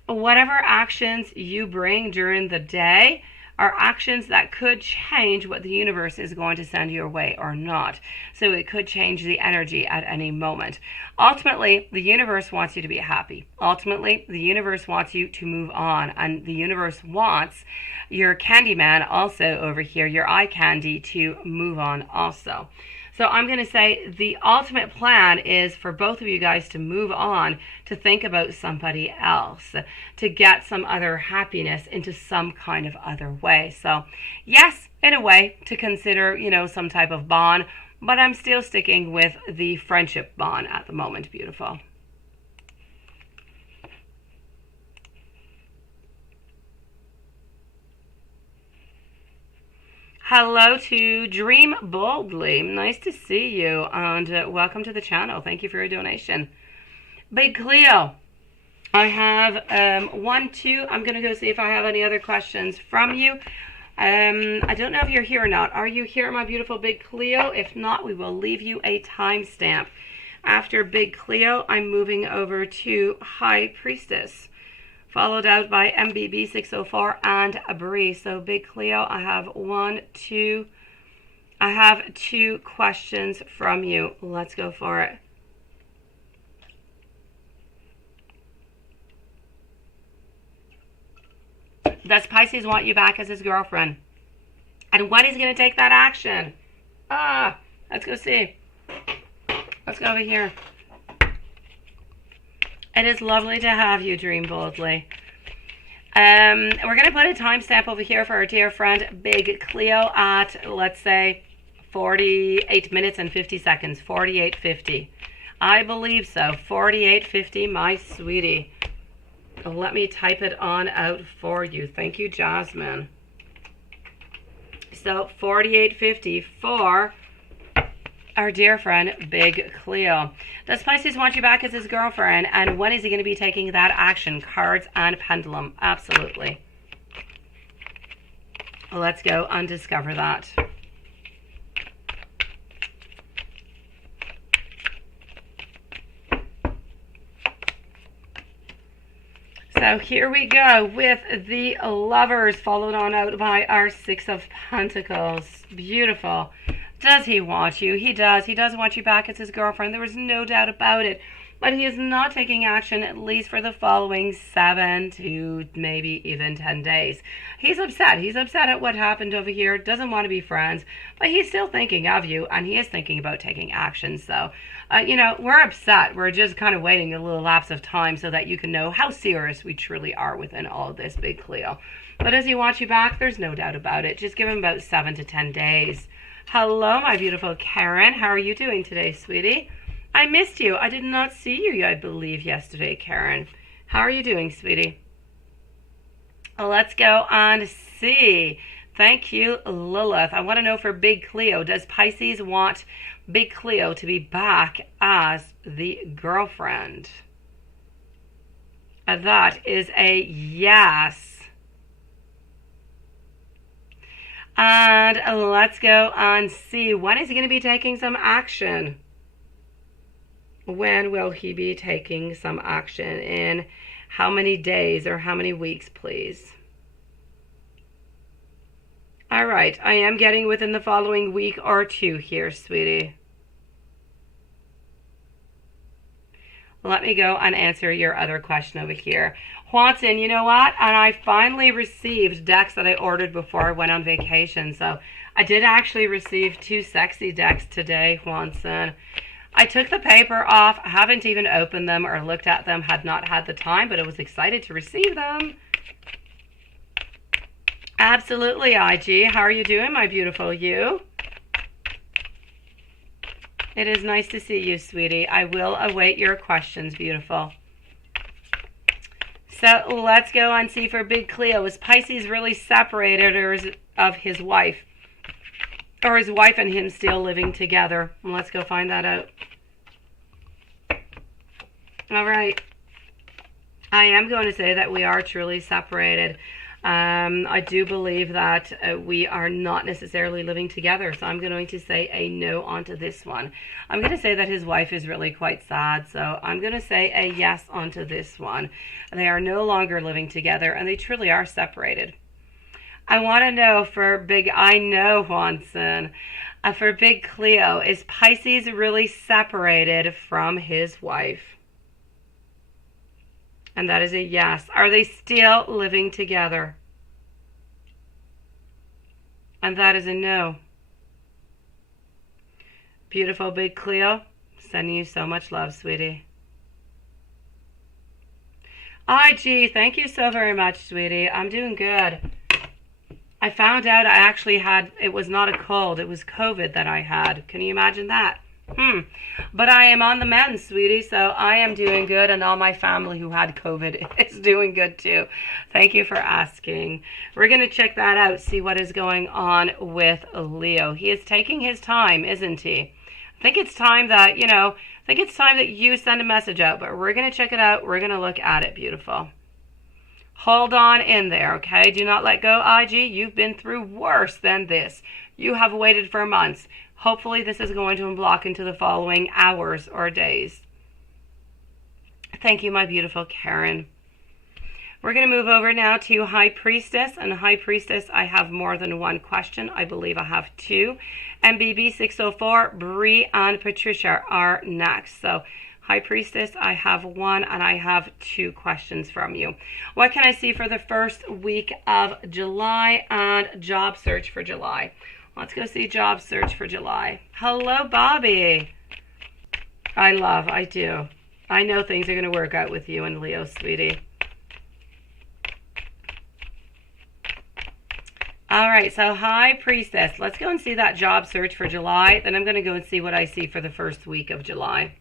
actions you bring during the day are actions that could change what the universe is going to send your way or not. So it could change the energy at any moment. Ultimately, the universe wants you to be happy. Ultimately, the universe wants you to move on. And the universe wants your Candyman also over here, your eye candy, to move on also. So I'm going to say the ultimate plan is for both of you guys to move on, to think about somebody else, to get some other happiness into some kind of other way. So yes, in a way, to consider, some type of bond, but I'm still sticking with the friendship bond at the moment, beautiful. Hello to Dream Boldly. Nice to see you, and welcome to the channel. Thank you for your donation. Big Cleo, I have 1, 2. I'm going to go see if I have any other questions from you. I don't know if you're here or not. Are you here, my beautiful Big Cleo? If not, we will leave you a timestamp. After Big Cleo, I'm moving over to High Priestess, followed out by MBB604 and Bree. So Big Cleo, I have 1, 2. I have 2 questions from you. Let's go for it. Does Pisces want you back as his girlfriend? And when he's going to take that action? Let's go see. Let's go over here. It is lovely to have you, Dream Boldly. We're going to put a timestamp over here for our dear friend Big Cleo at, let's say, 48 minutes and 50 seconds. 48:50. I believe so. 48:50, my sweetie. Let me type it on out for you. Thank you, Jasmine. So 48:50 for our dear friend Big Cleo. Does Pisces want you back as his girlfriend? And when is he going to be taking that action? Cards and pendulum. Absolutely. Let's go and discover that. So here we go with the Lovers, followed on out by our 6 of Pentacles. Beautiful. Does he want you? He does. He does want you back as his girlfriend. There was no doubt about it. but he is not taking action at least for the following 7 to maybe even 10 days. He's upset. He's upset at what happened over here, doesn't want to be friends, but he's still thinking of you, and he is thinking about taking action. So, we're upset. We're just kind of waiting a little lapse of time so that you can know how serious we truly are within all of this, Big Cleo. But as he wants you back, there's no doubt about it. Just give him about 7 to 10 days. Hello, my beautiful Karen. How are you doing today, sweetie? I missed you. I did not see you, I believe, yesterday, Karen. How are you doing, sweetie? Let's go on see. Thank you, Lilith. I want to know for Big Cleo, does Pisces want Big Cleo to be back as the girlfriend? That is a yes. And let's go on see. When is he going to be taking some action? When will he be taking some action? In how many days or how many weeks, please? All right. I am getting within the following week or 2 here, sweetie. Let me go and answer your other question over here. Juanson, you know what? And I finally received decks that I ordered before I went on vacation. So I did actually receive 2 sexy decks today, Juanson. I took the paper off, haven't even opened them or looked at them, had not had the time, but I was excited to receive them. Absolutely, IG. How are you doing, my beautiful you? It is nice to see you, sweetie. I will await your questions, beautiful. So let's go and see for Big Cleo. Is Pisces really separated or is it of his wife? Or his wife and him still living together? Let's go find that out. All right. I am going to say that we are truly separated. I do believe that we are not necessarily living together. So I'm going to say a no onto this one. I'm going to say that his wife is really quite sad. So I'm going to say a yes onto this one. They are no longer living together and they truly are separated. I want to know for Big, I know Juanson, for Big Cleo, is Pisces really separated from his wife? And that is a yes. Are they still living together? And that is a no. Beautiful Big Cleo, sending you so much love, sweetie. IG, thank you so very much, sweetie. I'm doing good. I found out I actually had, it was not a cold, it was COVID that I had. Can you imagine that? But I am on the mend, sweetie, so I am doing good, and all my family who had COVID is doing good too. Thank you for asking. We're going to check that out, see what is going on with Leo. He is taking his time, isn't he? I think it's time that, you send a message out, but we're going to check it out. We're going to look at it, beautiful. Hold on in there, okay? Do not let go, IG. You've been through worse than this. You have waited for months. Hopefully this is going to unblock into the following hours or days. Thank you, my beautiful Karen. We're going to move over now to High Priestess. And High Priestess, I have more than one question. I believe I have 2. MBB 604, Bree and Patricia are next. So High Priestess, I have 1 and I have 2 questions from you. What can I see for the first week of July and job search for July? Let's go see job search for July. Hello, Bobby. I do. I know things are going to work out with you and Leo, sweetie. All right, so High Priestess. Let's go and see that job search for July. Then I'm going to go and see what I see for the first week of July.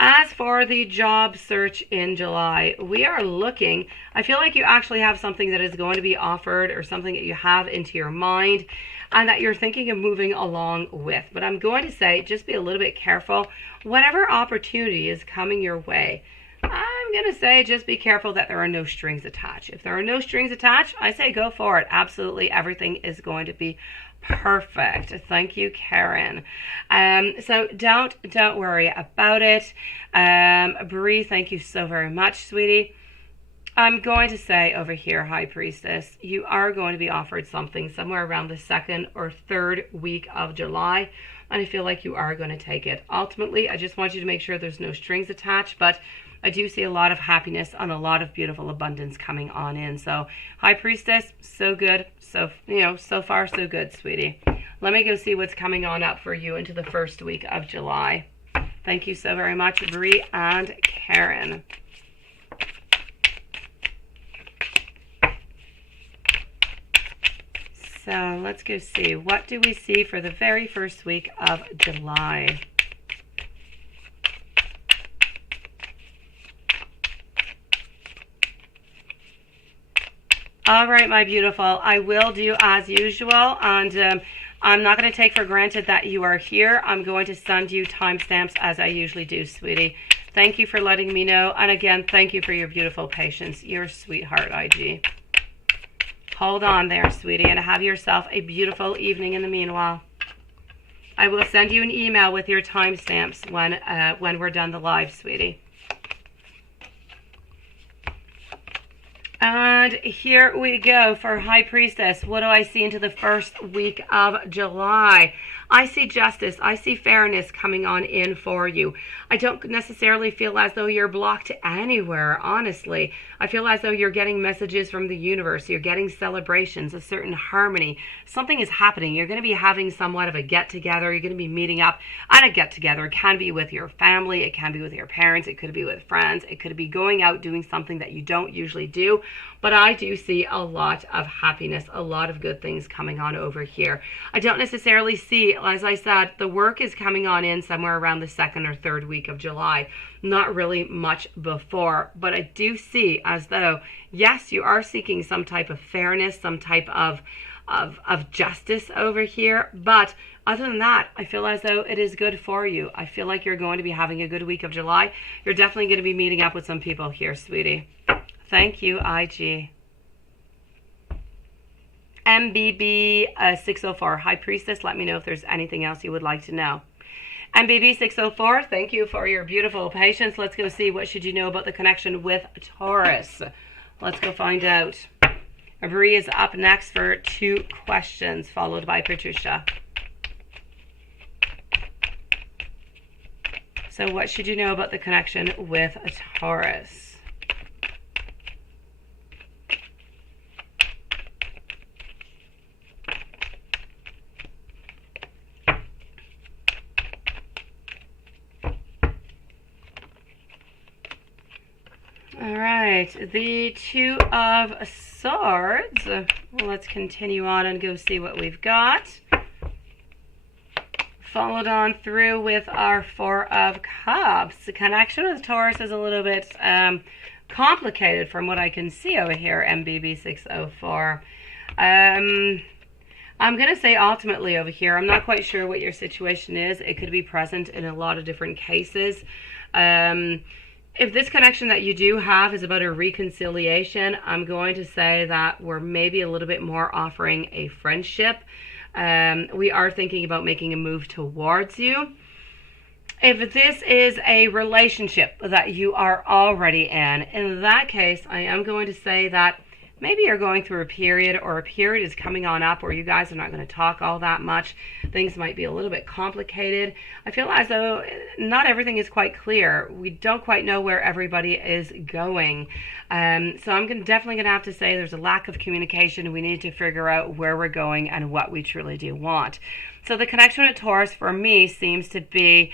As for the job search in July, we are looking, I feel like you actually have something that is going to be offered or something that you have into your mind and that you're thinking of moving along with. But I'm going to say, just be a little bit careful. Whatever opportunity is coming your way, I'm going to say just be careful that there are no strings attached. If there are no strings attached, I say go for it. Absolutely everything is going to be perfect. Thank you, Karen. So don't worry about it. Bree, thank you so very much, sweetie. I'm going to say over here, High Priestess, you are going to be offered something somewhere around the 2nd or 3rd week of July. and I feel like you are going to take it. Ultimately, I just want you to make sure there's no strings attached, but I do see a lot of happiness and a lot of beautiful abundance coming on in. So High Priestess, so good. So, so far so good, sweetie. Let me go see what's coming on up for you into the first week of July. Thank you so very much, Bree and Karen. So let's go see. What do we see for the very first week of July? All right, my beautiful. I will do as usual, and I'm not going to take for granted that you are here. I'm going to send you timestamps as I usually do, sweetie. Thank you for letting me know. And again, thank you for your beautiful patience. You're a sweetheart, IG. Hold on there, sweetie, and have yourself a beautiful evening in the meanwhile. I will send you an email with your timestamps when we're done the live, sweetie. And here we go for High Priestess. What do I see into the first week of July? I see justice. I see fairness coming on in for you. I don't necessarily feel as though you're blocked anywhere, honestly. I feel as though you're getting messages from the universe. You're getting celebrations, a certain harmony. Something is happening. You're going to be having somewhat of a get-together. You're going to be meeting up at a get-together. It can be with your family. It can be with your parents. It could be with friends. It could be going out doing something that you don't usually do. But I do see a lot of happiness, a lot of good things coming on over here. I don't necessarily see, as I said, the work is coming on in somewhere around the second or third week of July. Not really much before, but I do see as though, yes, you are seeking some type of fairness, some type of justice over here. But other than that, I feel as though it is good for you. I feel like you're going to be having a good week of July. You're definitely going to be meeting up with some people here, sweetie. Thank you, IG. MBB 604, High Priestess, let me know if there's anything else you would like to know. MBB 604, thank you for your beautiful patience. Let's go see what should you know about the connection with Taurus. Let's go find out. Bree is up next for 2 questions, followed by Patricia. So what should you know about the connection with Taurus? All right, the 2 of Swords. Let's continue on and go see what we've got. Followed on through with our 4 of Cups. The connection with Taurus is a little bit complicated from what I can see over here, MBB 604. I'm going to say ultimately over here, I'm not quite sure what your situation is. It could be present in a lot of different cases. If this connection that you do have is about a reconciliation, I'm going to say that we're maybe a little bit more offering a friendship. We are thinking about making a move towards you. If this is a relationship that you are already in that case, I am going to say that maybe you're going through a period, or a period is coming on up where you guys are not going to talk all that much. Things might be a little bit complicated. I feel as though not everything is quite clear. We don't quite know where everybody is going. So I'm definitely going to have to say there's a lack of communication. We need to figure out where we're going and what we truly do want. So the connection with Taurus for me seems to be,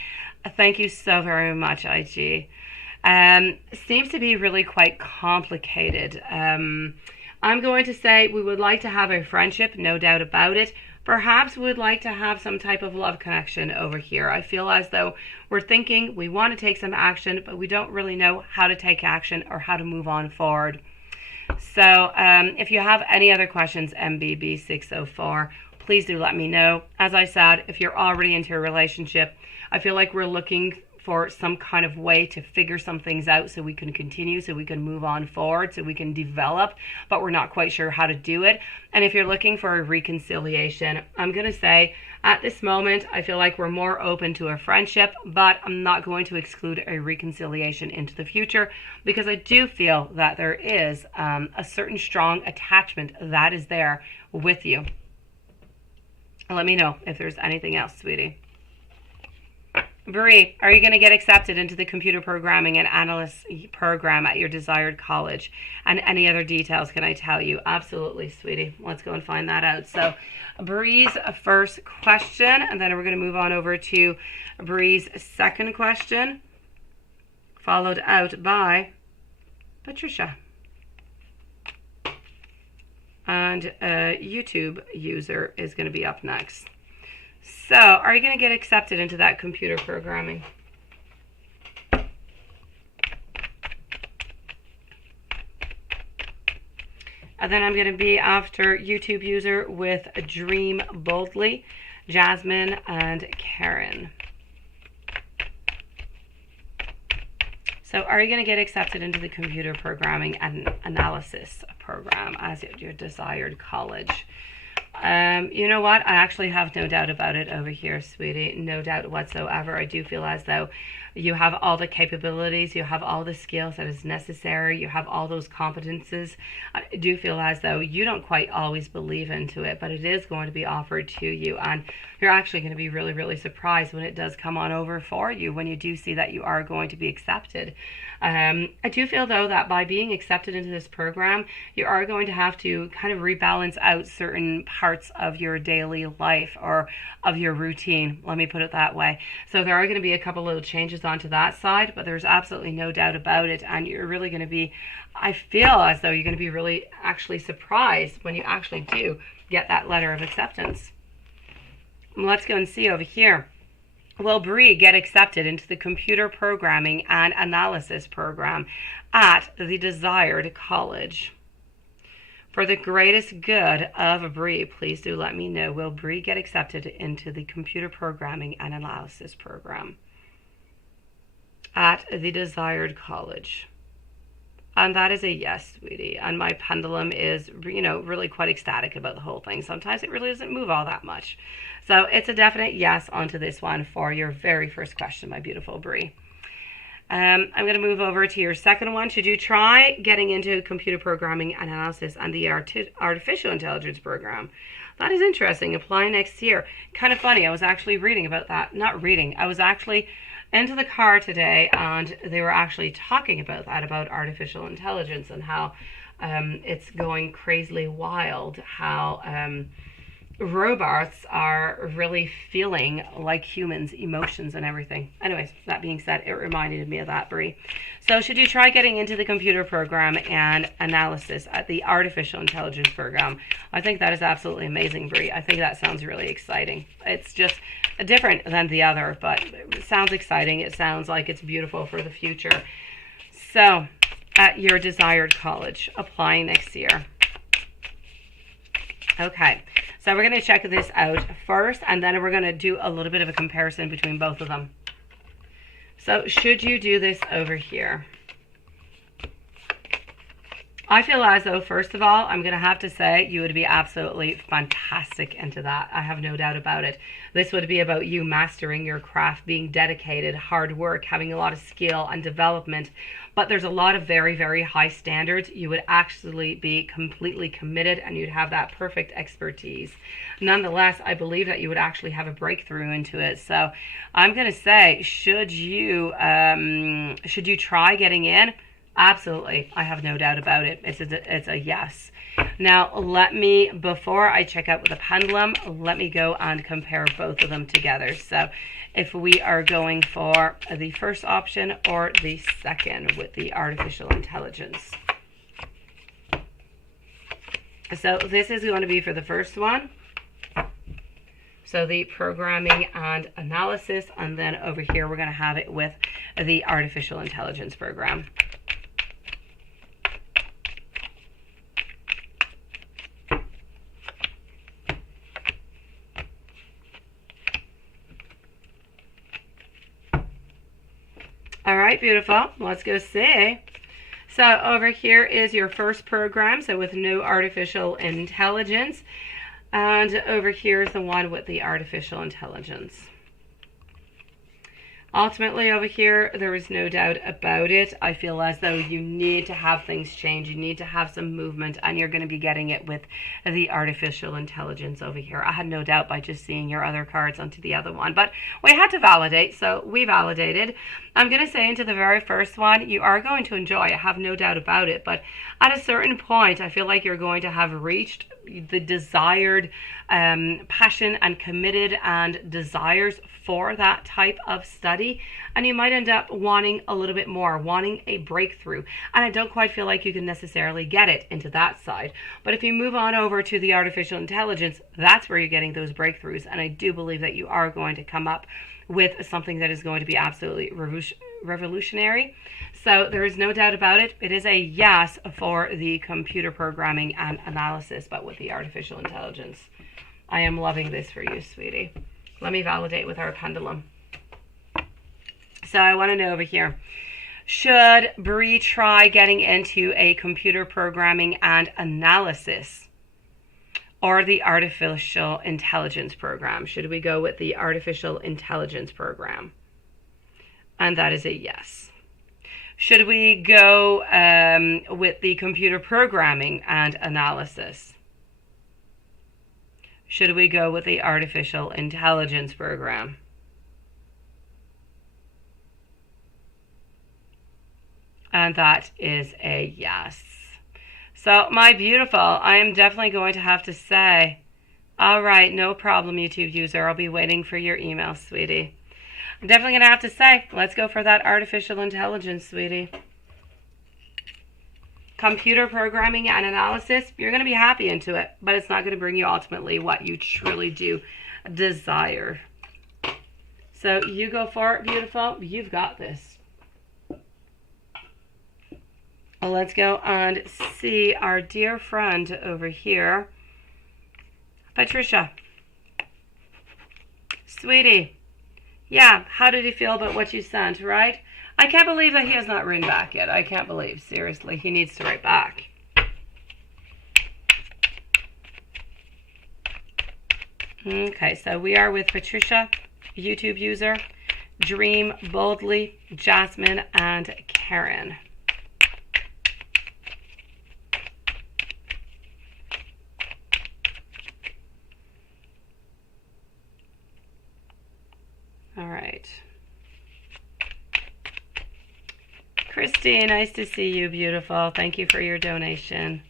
thank you so very much, IG. Seems to be really quite complicated. I'm going to say we would like to have a friendship, no doubt about it. Perhaps we would like to have some type of love connection over here. I feel as though we're thinking we want to take some action, but we don't really know how to take action or how to move on forward. So if you have any other questions, MBB 604, please do let me know. As I said, if you're already into a relationship, I feel like we're looking for some kind of way to figure some things out so we can continue, so we can move on forward, so we can develop, but we're not quite sure how to do it. And if you're looking for a reconciliation, I'm going to say at this moment, I feel like we're more open to a friendship, but I'm not going to exclude a reconciliation into the future, because I do feel that there is a certain strong attachment that is there with you. Let me know if there's anything else, sweetie. Bree, are you going to get accepted into the computer programming and analyst program at your desired college? And any other details can I tell you? Absolutely, sweetie. Let's go and find that out. So Bree's first question, and then we're going to move on over to Bree's second question, followed out by Patricia. And a YouTube user is going to be up next. So, are you going to get accepted into that computer programming? And then I'm going to be after YouTube user with Dream Boldly, Jasmine, and Karen. So, are you going to get accepted into the computer programming and analysis program as your desired college? You know what? I actually have no doubt about it over here, sweetie. No doubt whatsoever. I do feel as though you have all the capabilities, you have all the skills that is necessary, you have all those competences. I do feel as though you don't quite always believe into it, but it is going to be offered to you, and you're actually going to be really, really surprised when it does come on over for you, when you do see that you are going to be accepted. I do feel, though, that by being accepted into this program, you are going to have to kind of rebalance out certain parts of your daily life or of your routine. Let me put it that way. So there are going to be a couple little changes onto that side, but there's absolutely no doubt about it. And you're really going to be, I feel as though you're going to be really actually surprised when you actually do get that letter of acceptance. Let's go and see over here. Will Bree get accepted into the computer programming and analysis program at the desired college? For the greatest good of Bree, please do let me know. Will Bree get accepted into the computer programming and analysis program at the desired college? And that is a yes, sweetie. And my pendulum is, really quite ecstatic about the whole thing. Sometimes it really doesn't move all that much. So it's a definite yes onto this one for your very first question, my beautiful Bree. I'm going to move over to your second one. Should you try getting into computer programming and analysis and the artificial intelligence program? That is interesting. Apply next year. Kind of funny. I was actually reading about that. Not reading. I was actually into the car today, and they were actually talking about that, about artificial intelligence and how it's going crazily wild, how robots are really feeling like humans, emotions and everything. Anyways, that being said, it reminded me of that, Bree. So should you try getting into the computer program and analysis at the artificial intelligence program? I think that is absolutely amazing, Bree. I think that sounds really exciting. It's just different than the other, but it sounds exciting. It sounds like it's beautiful for the future. So at your desired college, applying next year. Okay, so we're going to check this out first, and then we're going to do a little bit of a comparison between both of them. So should you do this over here? I feel as though, first of all, I'm going to have to say you would be absolutely fantastic into that. I have no doubt about it. This would be about you mastering your craft, being dedicated, hard work, having a lot of skill and development. But there's a lot of very, very high standards. You would actually be completely committed, and you'd have that perfect expertise. Nonetheless, I believe that you would actually have a breakthrough into it. So I'm going to say, should you try getting in? Absolutely. I have no doubt about it. It's a yes. Now, before I check out with the pendulum, let me go and compare both of them together. So if we are going for the first option or the second with the artificial intelligence. So this is going to be for the first one. So the programming and analysis, and then over here we're going to have it with the artificial intelligence program. All right, beautiful. Let's go see. So over here is your first program, so with no artificial intelligence. And over here is the one with the artificial intelligence. Ultimately, over here, there is no doubt about it. I feel as though you need to have things change. You need to have some movement, and you're going to be getting it with the artificial intelligence over here. I had no doubt by just seeing your other cards onto the other one, but we had to validate, so we validated. I'm going to say into the very first one, you are going to enjoy. I have no doubt about it, but at a certain point, I feel like you're going to have reached the desired passion and committed and desires for that type of study, and you might end up wanting a little bit more, wanting a breakthrough, and I don't quite feel like you can necessarily get it into that side. But if you move on over to the artificial intelligence, that's where you're getting those breakthroughs, and I do believe that you are going to come up with something that is going to be absolutely revolutionary. So there is no doubt about it. It is a yes for the computer programming and analysis, but with the artificial intelligence. I am loving this for you, sweetie. Let me validate with our pendulum. So I want to know over here, should Bree try getting into a computer programming and analysis or the artificial intelligence program? Should we go with the artificial intelligence program? And that is a yes. Should we go with the computer programming and analysis? Should we go with the artificial intelligence program? And that is a yes. So, my beautiful, I am definitely going to have to say, all right, no problem, YouTube user. I'll be waiting for your email, sweetie. I'm definitely going to have to say, let's go for that artificial intelligence, sweetie. Computer programming and analysis, you're going to be happy into it, but it's not going to bring you ultimately what you truly do desire. So you go for it, beautiful. You've got this. Well, let's go and see our dear friend over here, Patricia. Sweetie, yeah, how did he feel about what you sent, right? I can't believe that he has not written back yet. I can't believe. Seriously, he needs to write back. Okay, so we are with Patricia, YouTube user, Dream Boldly, Jasmine, and Karen. All right. Christy, nice to see you, beautiful. Thank you for your donation.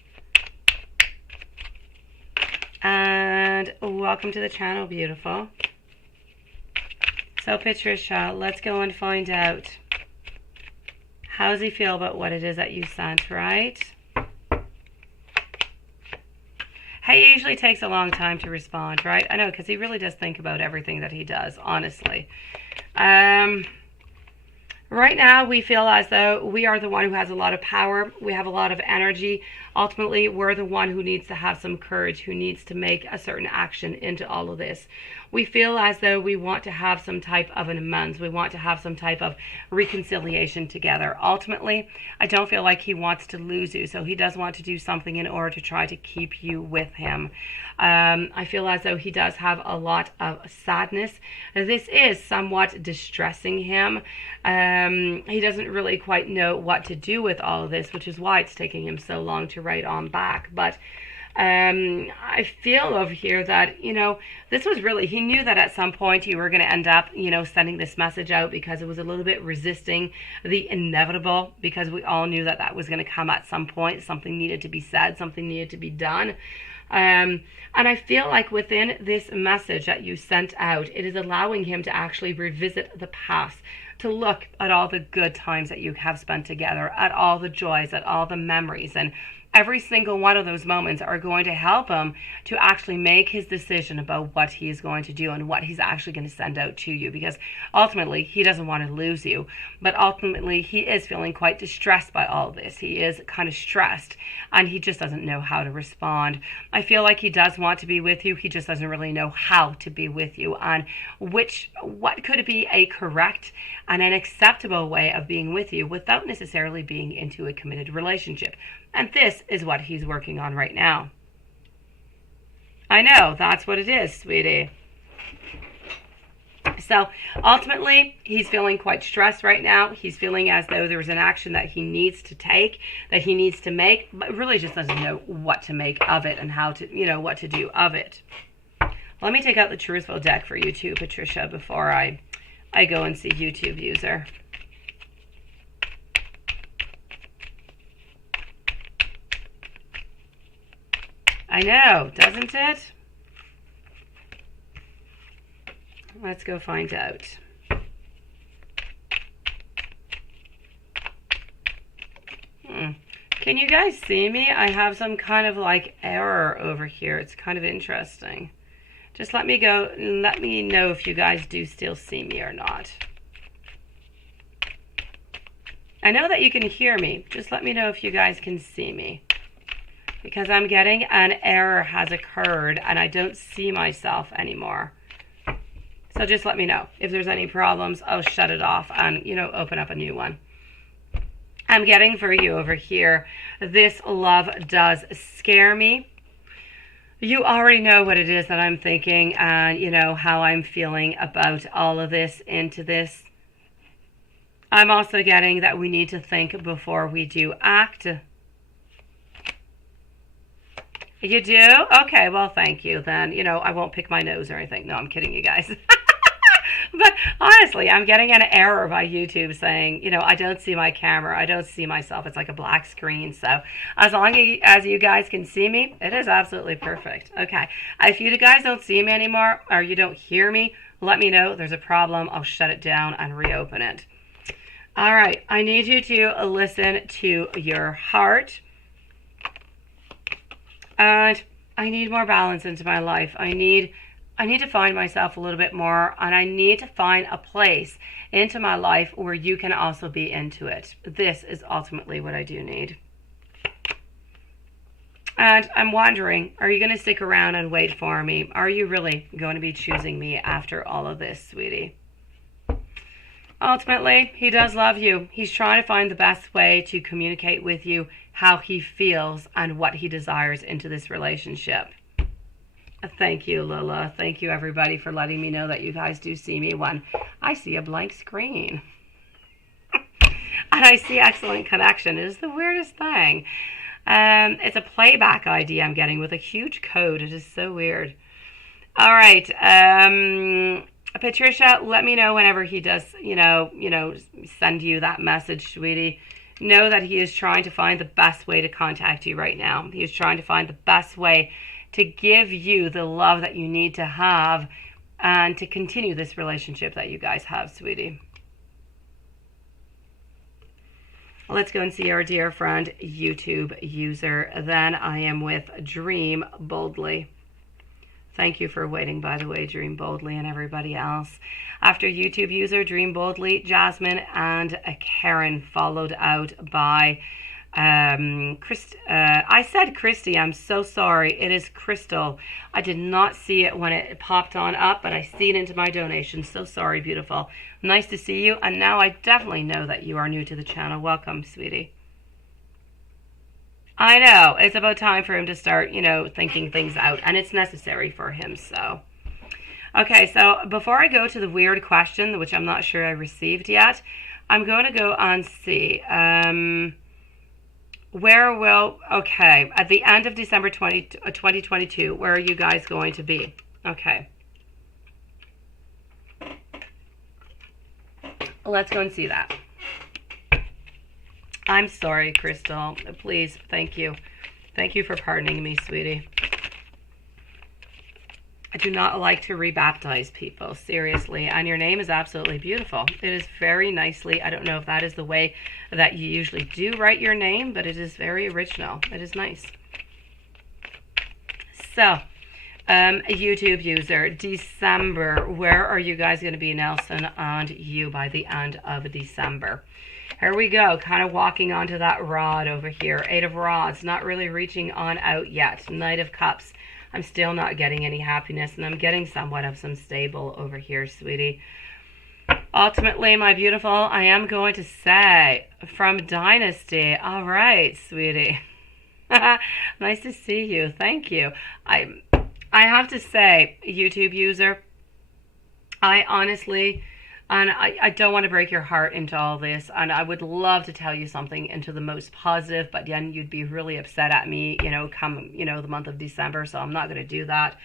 And welcome to the channel, beautiful. So, Patricia, let's go and find out. How does he feel about what it is that you sent, right? He usually takes a long time to respond, right? I know, because he really does think about everything that he does, honestly. Right now, we feel as though we are the one who has a lot of power. We have a lot of energy. Ultimately, we're the one who needs to have some courage, who needs to make a certain action into all of this. We feel as though we want to have some type of an amends. We want to have some type of reconciliation together. Ultimately, I don't feel like he wants to lose you, so he does want to do something in order to try to keep you with him. I feel as though he does have a lot of sadness. This is somewhat distressing him. He doesn't really quite know what to do with all of this, which is why it's taking him so long to write on back. But I feel over here that, this was really, he knew that at some point you were going to end up, sending this message out because it was a little bit resisting the inevitable, because we all knew that that was going to come at some point. Something needed to be said, something needed to be done. And I feel like within this message that you sent out, it is allowing him to actually revisit the past, to look at all the good times that you have spent together, at all the joys, at all the memories, and every single one of those moments are going to help him to actually make his decision about what he is going to do and what he's actually going to send out to you, because ultimately he doesn't want to lose you, but ultimately he is feeling quite distressed by all this. He is kind of stressed and he just doesn't know how to respond. I feel like he does want to be with you. He just doesn't really know how to be with you, and what could be a correct and an acceptable way of being with you without necessarily being into a committed relationship. And this is what he's working on right now. I know, that's what it is, sweetie. So ultimately, he's feeling quite stressed right now. He's feeling as though there was an action that he needs to take, that he needs to make, but really just doesn't know what to make of it and how to, what to do of it. Let me take out the Truthful deck for you too, Patricia, before I go and see YouTube user. I know, doesn't it? Let's go find out. Can you guys see me? I have some kind of like error over here. It's kind of interesting. Just let me know if you guys do still see me or not. I know that you can hear me. Just let me know if you guys can see me. Because I'm getting an error has occurred and I don't see myself anymore. So just let me know. If there's any problems, I'll shut it off and, open up a new one. I'm getting for you over here, this love does scare me. You already know what it is that I'm thinking and, how I'm feeling about all of this into this. I'm also getting that we need to think before we do act. You do? Okay, well, thank you. Then, I won't pick my nose or anything. No, I'm kidding you guys. But honestly, I'm getting an error by YouTube saying, I don't see my camera. I don't see myself. It's like a black screen. So as long as you guys can see me, it is absolutely perfect. Okay. If you guys don't see me anymore or you don't hear me, let me know. There's a problem. I'll shut it down and reopen it. All right. I need you to listen to your heart. And I need more balance into my life. I need to find myself a little bit more, and I need to find a place into my life where you can also be into it. This is ultimately what I do need. And I'm wondering, are you going to stick around and wait for me? Are you really going to be choosing me after all of this, sweetie? Ultimately, he does love you. He's trying to find the best way to communicate with you how he feels and what he desires into this relationship. Thank you, Lila. Thank you, everybody, for letting me know that you guys do see me when I see a blank screen. And I see excellent connection. It is the weirdest thing. It's a playback ID I'm getting with a huge code. It is so weird. All right. Patricia, let me know whenever he does, send you that message, sweetie. Know that he is trying to find the best way to contact you right now. He is trying to find the best way to give you the love that you need to have and to continue this relationship that you guys have, sweetie. Let's go and see our dear friend, YouTube user. Then I am with Dream Boldly. Thank you for waiting, by the way, Dream Boldly and everybody else. After YouTube user, Dream Boldly, Jasmine and Karen, followed out by I said Christy. I'm so sorry. It is Crystal. I did not see it when it popped on up, but I see it into my donation. So sorry, beautiful. Nice to see you. And now I definitely know that you are new to the channel. Welcome, sweetie. I know. It's about time for him to start, thinking things out. And it's necessary for him, so. Okay, so before I go to the weird question, which I'm not sure I received yet, I'm going to go and see. Okay, at the end of December 2022, where are you guys going to be? Okay. Let's go and see that. I'm sorry, Crystal. Please, thank you. Thank you for pardoning me, sweetie. I do not like to rebaptize people, seriously. And your name is absolutely beautiful. It is very nicely, I don't know if that is the way that you usually do write your name, but it is very original. It is nice. So, YouTube user, December. Where are you guys going to be, Nelson and you, by the end of December? Here we go, kind of walking onto that rod over here. 8 of Rods, not really reaching on out yet. Knight of Cups. I'm still not getting any happiness, and I'm getting somewhat of some stable over here, sweetie. Ultimately, my beautiful, I am going to say, from Dynasty. All right, sweetie. Nice to see you. Thank you. I have to say, YouTube user, I honestly, and I don't want to break your heart into all this, and I would love to tell you something into the most positive, but then you'd be really upset at me, come, the month of December, so I'm not going to do that.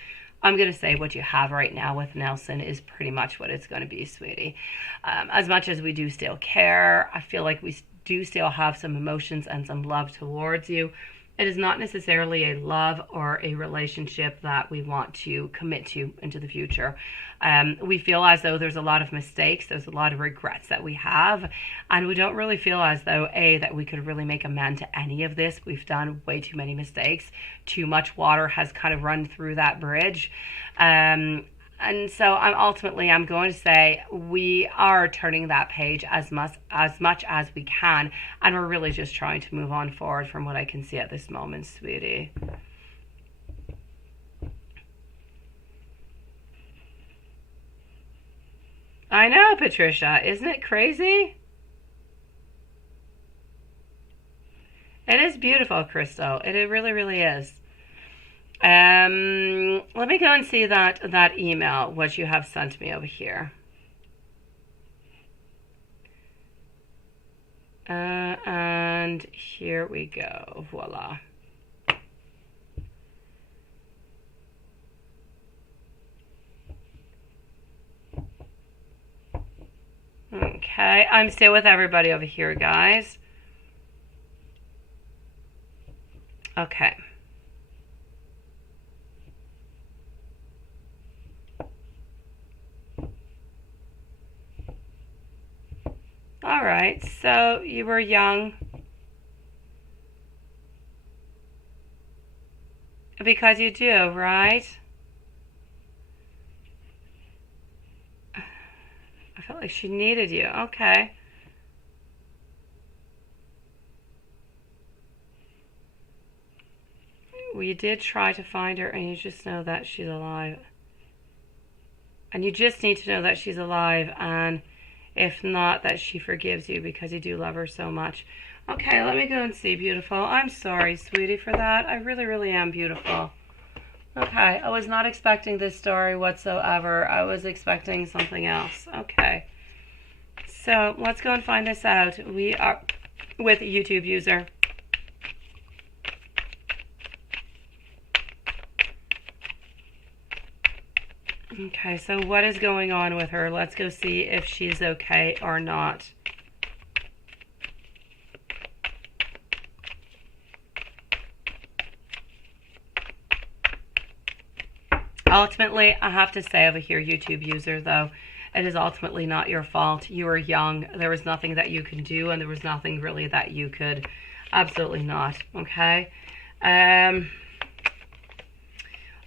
I'm going to say what you have right now with Nelson is pretty much what it's going to be, sweetie. As much as we do still care, I feel like we do still have some emotions and some love towards you. It is not necessarily a love or a relationship that we want to commit to into the future. We feel as though there's a lot of mistakes, there's a lot of regrets that we have, and we don't really feel as though, that we could really make amends to any of this. We've done way too many mistakes. Too much water has kind of run through that bridge. And so I'm going to say we are turning that page as much as we can, and we're really just trying to move on forward from what I can see at this moment, sweetie. I know, Patricia. Isn't it crazy? It is beautiful, Crystal. It really, really is. Let me go and see that email, what you have sent me over here. And here we go. Voila. Okay, I'm still with everybody over here, guys. Okay. All right, so you were young. Because you do, right? I felt like she needed you. Okay. Well, you did try to find her, and you just know that she's alive. And you just need to know that she's alive, and if not, that she forgives you because you do love her so much. Okay, let me go and see, beautiful. I'm sorry, sweetie, for that. I really, really am, beautiful. Okay, I was not expecting this story whatsoever. I was expecting something else. Okay. So, let's go and find this out. We are with a YouTube user. Okay, so what is going on with her? Let's go see if she's okay or not. Ultimately, I have to say over here, YouTube user, though, it is ultimately not your fault. You were young. There was nothing that you could do, and there was nothing really that you could. Absolutely not. Okay?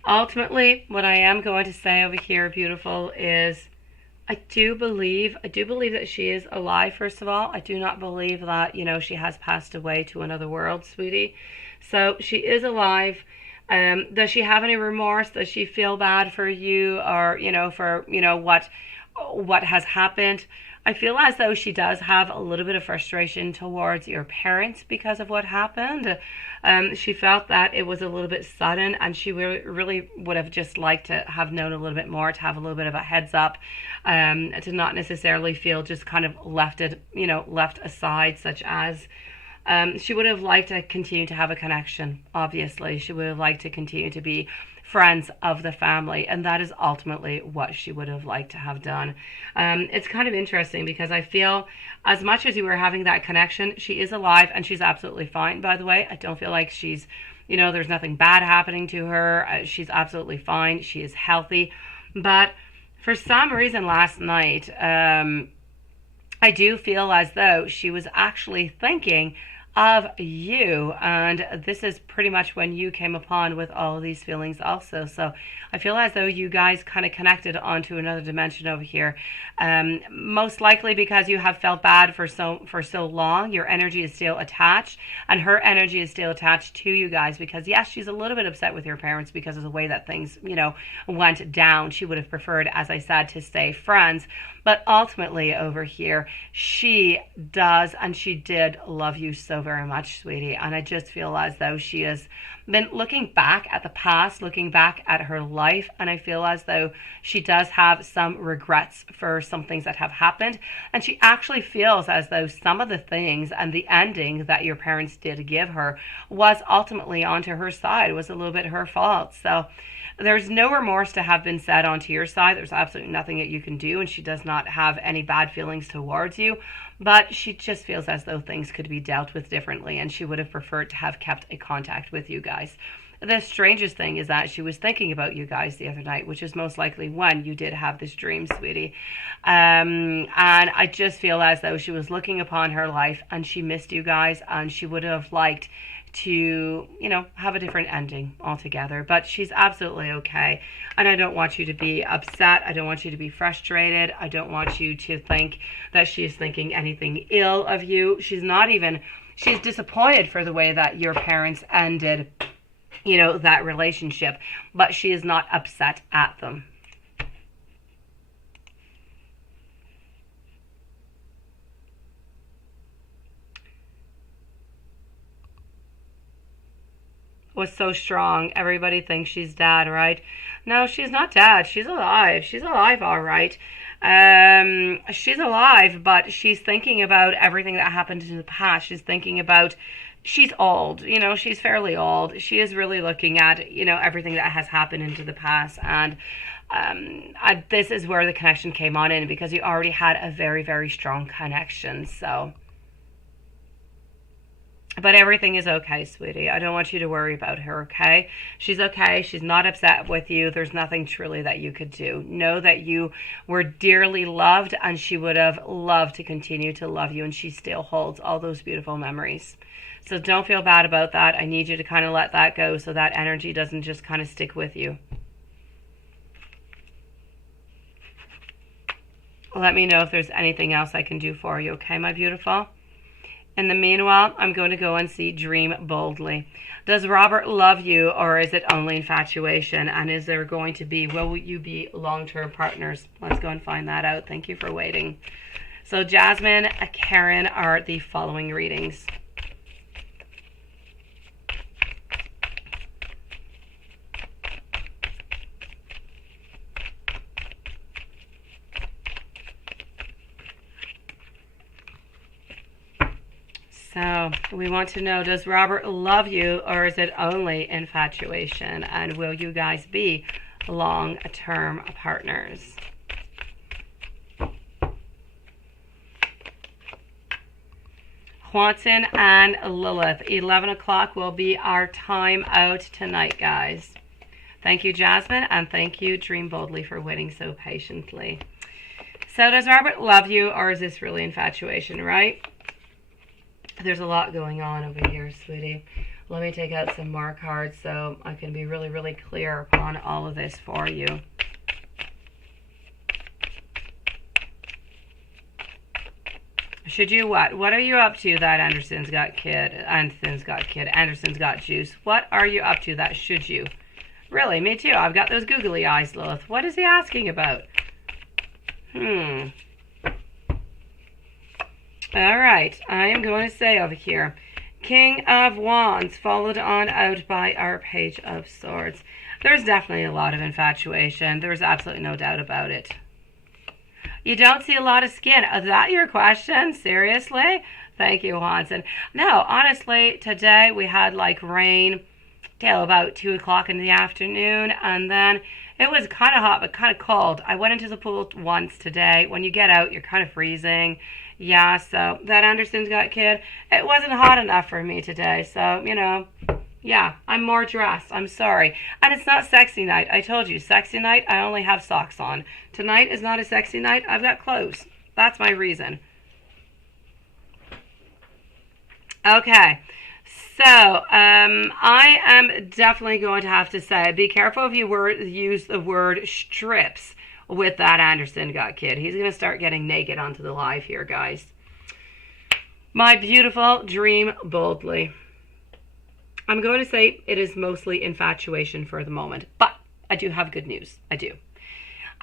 Ultimately, what I am going to say over here, beautiful, is I do believe that she is alive, first of all. I do not believe that, she has passed away to another world, sweetie. So she is alive. Does she have any remorse? Does she feel bad for you, or, for, what has happened? I feel as though she does have a little bit of frustration towards your parents because of what happened. She felt that it was a little bit sudden, and she really would have just liked to have known a little bit more, to have a little bit of a heads up, to not necessarily feel just kind of left aside, such as she would have liked to continue to have a connection. Obviously, she would have liked to continue to be friends of the family, and that is ultimately what she would have liked to have done. It's kind of interesting because I feel as much as you were having that connection, she is alive, and she's absolutely fine, by the way. I don't feel like she's, there's nothing bad happening to her. She's absolutely fine. She is healthy. But for some reason last night, I do feel as though she was actually thinking of you, and this is pretty much when you came upon with all of these feelings also. So I feel as though you guys kind of connected onto another dimension over here, most likely because you have felt bad for so long. Your energy is still attached, and her energy is still attached to you guys, because yes, she's a little bit upset with your parents because of the way that things went down. She would have preferred, as I said, to stay friends, but ultimately over here she does, and she did love you so very much, sweetie, and I just feel as though she is been looking back at the past, looking back at her life, and I feel as though she does have some regrets for some things that have happened, and she actually feels as though some of the things and the ending that your parents did give her was ultimately onto her side, was a little bit her fault. So there's no remorse to have been said onto your side. There's absolutely nothing that you can do, and she does not have any bad feelings towards you, but she just feels as though things could be dealt with differently, and she would have preferred to have kept a contact with you guys. The strangest thing is that she was thinking about you guys the other night, which is most likely when you did have this dream, sweetie. And I just feel as though she was looking upon her life and she missed you guys, and she would have liked to, you know, have a different ending altogether. But she's absolutely okay. And I don't want you to be upset. I don't want you to be frustrated. I don't want you to think that she's thinking anything ill of you. She's not even, she's disappointed for the way that your parents ended, you know, that relationship, but she is not upset at them. Was so strong. Everybody thinks she's dead, right? No, she's not dead. She's alive. She's alive, all right. She's alive, but she's thinking about everything that happened in the past. She's thinking about, she's old, you know, she's fairly old. She is really looking at, you know, everything that has happened into the past. And this is where the connection came on in, because you already had a very, very strong connection. So, but everything is okay, sweetie. I don't want you to worry about her, okay? She's okay. She's not upset with you. There's nothing truly that you could do. Know that you were dearly loved, and she would have loved to continue to love you, and she still holds all those beautiful memories. So don't feel bad about that. I need you to kind of let that go so that energy doesn't just kind of stick with you. Let me know if there's anything else I can do for you, okay, my beautiful? In the meanwhile, I'm going to go and see Dream Boldly. Does Robert love you, or is it only infatuation? And is there going to be, will you be long-term partners? Let's go and find that out. Thank you for waiting. So Jasmine, Karen are the following readings. So we want to know, does Robert love you, or is it only infatuation? And will you guys be long-term partners? Quantin and Lilith, 11 o'clock will be our time out tonight, guys. Thank you, Jasmine, and thank you, Dream Boldly, for waiting so patiently. So does Robert love you, or is this really infatuation, right? There's a lot going on over here, sweetie. Let me take out some more cards so I can be really, really clear upon all of this for you. Should you what? What are you up to that Anderson's got juice? What are you up to that should you? Really, me too. I've got those googly eyes, Lilith. What is he asking about? All right, I am going to say over here, King of Wands, followed on out by our Page of Swords. There's definitely a lot of infatuation. There's absolutely no doubt about it. You don't see a lot of skin. Is that your question? Seriously? Thank you, Hanson. No, honestly, today we had like rain till about 2 o'clock in the afternoon, and then it was kind of hot but kind of cold. I went into the pool once today. When you get out, you're kind of freezing. Yeah, so that Anderson's Got Kid, it wasn't hot enough for me today. So, you know, yeah, I'm more dressed. I'm sorry. And it's not sexy night. I told you, sexy night, I only have socks on. Tonight is not a sexy night. I've got clothes. That's my reason. Okay. So, I am definitely going to have to say, be careful if you use the word strips with that Anderson Got Kid. He's going to start getting naked onto the live here, guys. My beautiful Dream Boldly. I'm going to say it is mostly infatuation for the moment, but I do have good news. I do.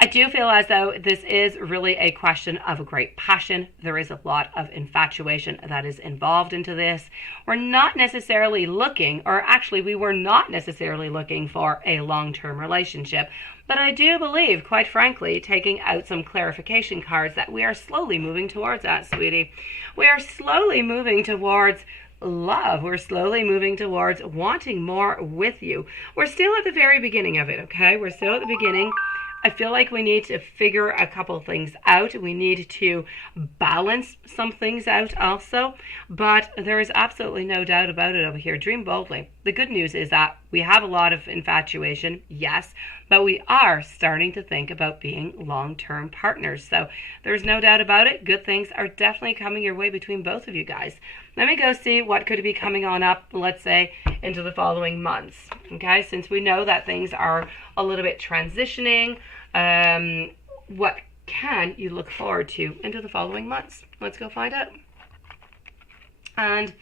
I do feel as though this is really a question of a great passion. There is a lot of infatuation that is involved into this. We're not necessarily looking, or actually we were not necessarily looking for a long-term relationship. But I do believe, quite frankly, taking out some clarification cards, that we are slowly moving towards that, sweetie. We are slowly moving towards love. We're slowly moving towards wanting more with you. We're still at the very beginning of it, okay? We're still at the beginning. I feel like we need to figure a couple things out. We need to balance some things out also. But there is absolutely no doubt about it over here. Dream boldly. The good news is that we have a lot of infatuation, yes, but we are starting to think about being long-term partners. So there's no doubt about it. Good things are definitely coming your way between both of you guys. Let me go see what could be coming on up, let's say, into the following months. Okay, since we know that things are a little bit transitioning, what can you look forward to into the following months? Let's go find out. And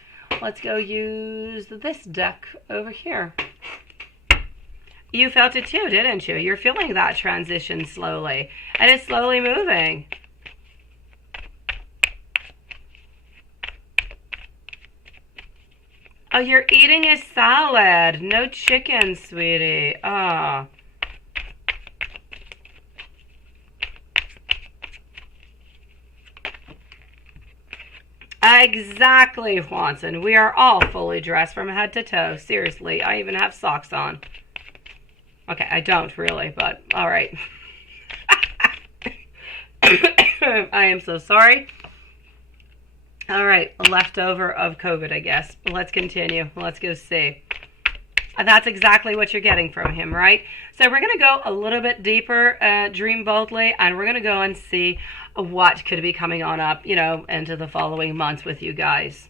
let's go use this deck over here. You felt it too, didn't you? You're feeling that transition slowly. And it's slowly moving. Oh, you're eating a salad. No chicken, sweetie. Oh. Exactly, Watson. We are all fully dressed from head to toe. Seriously, I even have socks on. Okay, I don't really, but all right. I am so sorry. All right, a leftover of COVID, I guess. Let's continue. Let's go see. That's exactly what you're getting from him, right? So we're going to go a little bit deeper, dream boldly, and we're going to go and see what could be coming on up, you know, into the following months with you guys.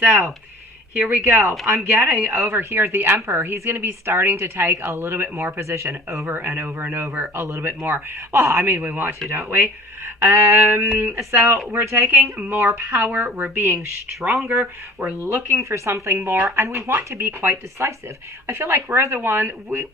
So here we go. I'm getting over here the Emperor. He's going to be starting to take a little bit more position over and over and over, a little bit more. Well, I mean, we want to, don't we? So we're taking more power, we're being stronger, we're looking for something more, and we want to be quite decisive. I feel like we're the one, we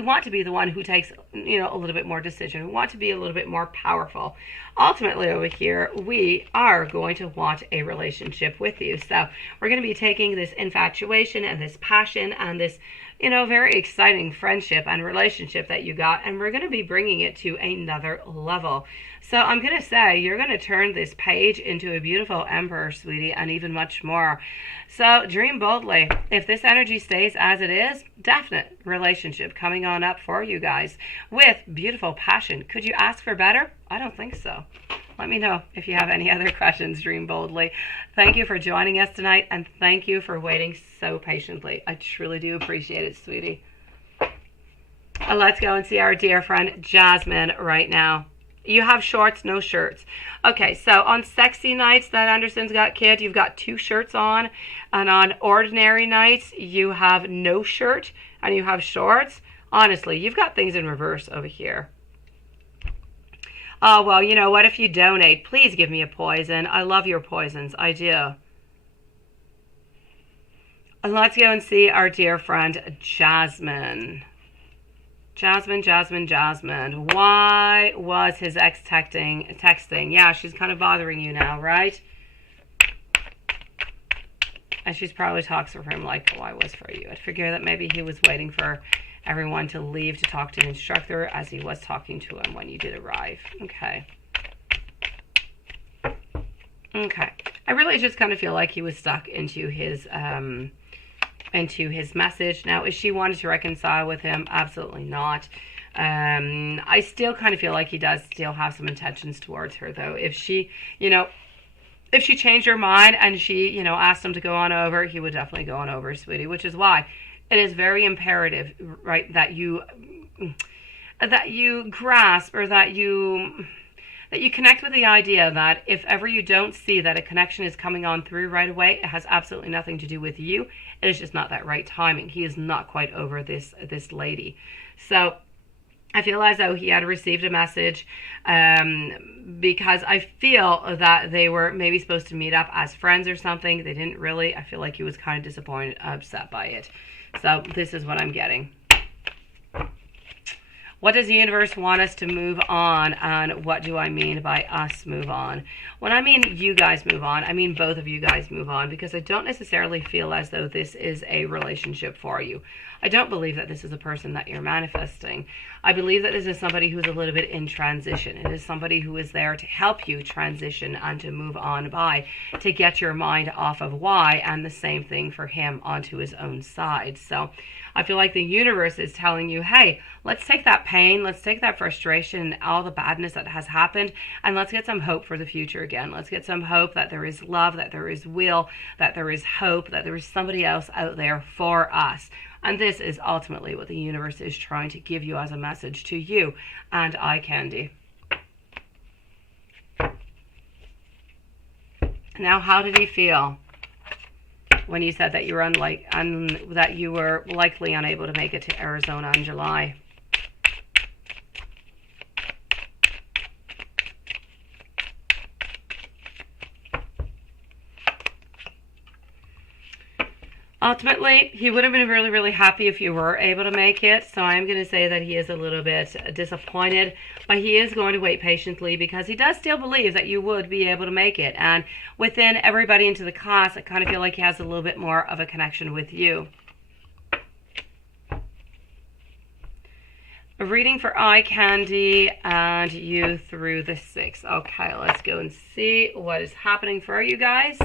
want to be the one who takes, you know, a little bit more decision. We want to be a little bit more powerful. Ultimately over here, we are going to want a relationship with you. So we're going to be taking this infatuation and this passion and this, you know, very exciting friendship and relationship that you got, and we're going to be bringing it to another level. So I'm going to say you're going to turn this page into a beautiful Emperor, sweetie, and even much more. So dream boldly. If this energy stays as it is, definite relationship coming on up for you guys with beautiful passion. Could you ask for better? I don't think so. Let me know if you have any other questions, dream boldly. Thank you for joining us tonight, and thank you for waiting so patiently. I truly do appreciate it, sweetie. Let's go and see our dear friend Jasmine right now. You have shorts, no shirts. Okay, so on sexy nights that Anderson's got, kid, you've got 2 shirts on. And on ordinary nights, you have no shirt and you have shorts. Honestly, you've got things in reverse over here. Oh, well, you know what? If you donate, please give me a poison. I love your poisons. I do. And let's go and see our dear friend Jasmine. Jasmine. Why was his ex texting? Yeah, she's kind of bothering you now, right? And she's probably talks for him like, oh, I was for you. I figure that maybe he was waiting for everyone to leave to talk to an instructor as he was talking to him when you did arrive. Okay. I really just kind of feel like he was stuck into his message. Now, if she wanted to reconcile with him, absolutely not. I still kind of feel like he does still have some intentions towards her, though. If she, you know, if she changed her mind and she, you know, asked him to go on over, he would definitely go on over, sweetie, which is why it is very imperative, right, that you grasp, or that you connect with the idea that if ever you don't see that a connection is coming on through right away, it has absolutely nothing to do with you. It is just not that right timing. He is not quite over this lady. So I feel as though he had received a message because I feel that they were maybe supposed to meet up as friends or something. They didn't really. I feel like he was kind of disappointed, upset by it. So this is what I'm getting. What does the universe want us to move on, and what do I mean by us move on? When I mean you guys move on, I mean both of you guys move on, because I don't necessarily feel as though this is a relationship for you. I don't believe that this is a person that you're manifesting. I believe that this is somebody who's a little bit in transition. It is somebody who is there to help you transition and to move on by, to get your mind off of why, and the same thing for him onto his own side. So I feel like the universe is telling you, hey, let's take that pain, let's take that frustration, all the badness that has happened, and let's get some hope for the future again. Let's get some hope that there is love, that there is will, that there is hope, that there is somebody else out there for us. And this is ultimately what the universe is trying to give you as a message to you and eye candy. Now, how did he feel when you said that you were that you were likely unable to make it to Arizona in July? Ultimately, he would have been really, really happy if you were able to make it. So I'm going to say that he is a little bit disappointed, but he is going to wait patiently because he does still believe that you would be able to make it. And within everybody into the class, I kind of feel like he has a little bit more of a connection with you. A reading for eye candy and you through the 6. Okay, let's go and see what is happening for you guys.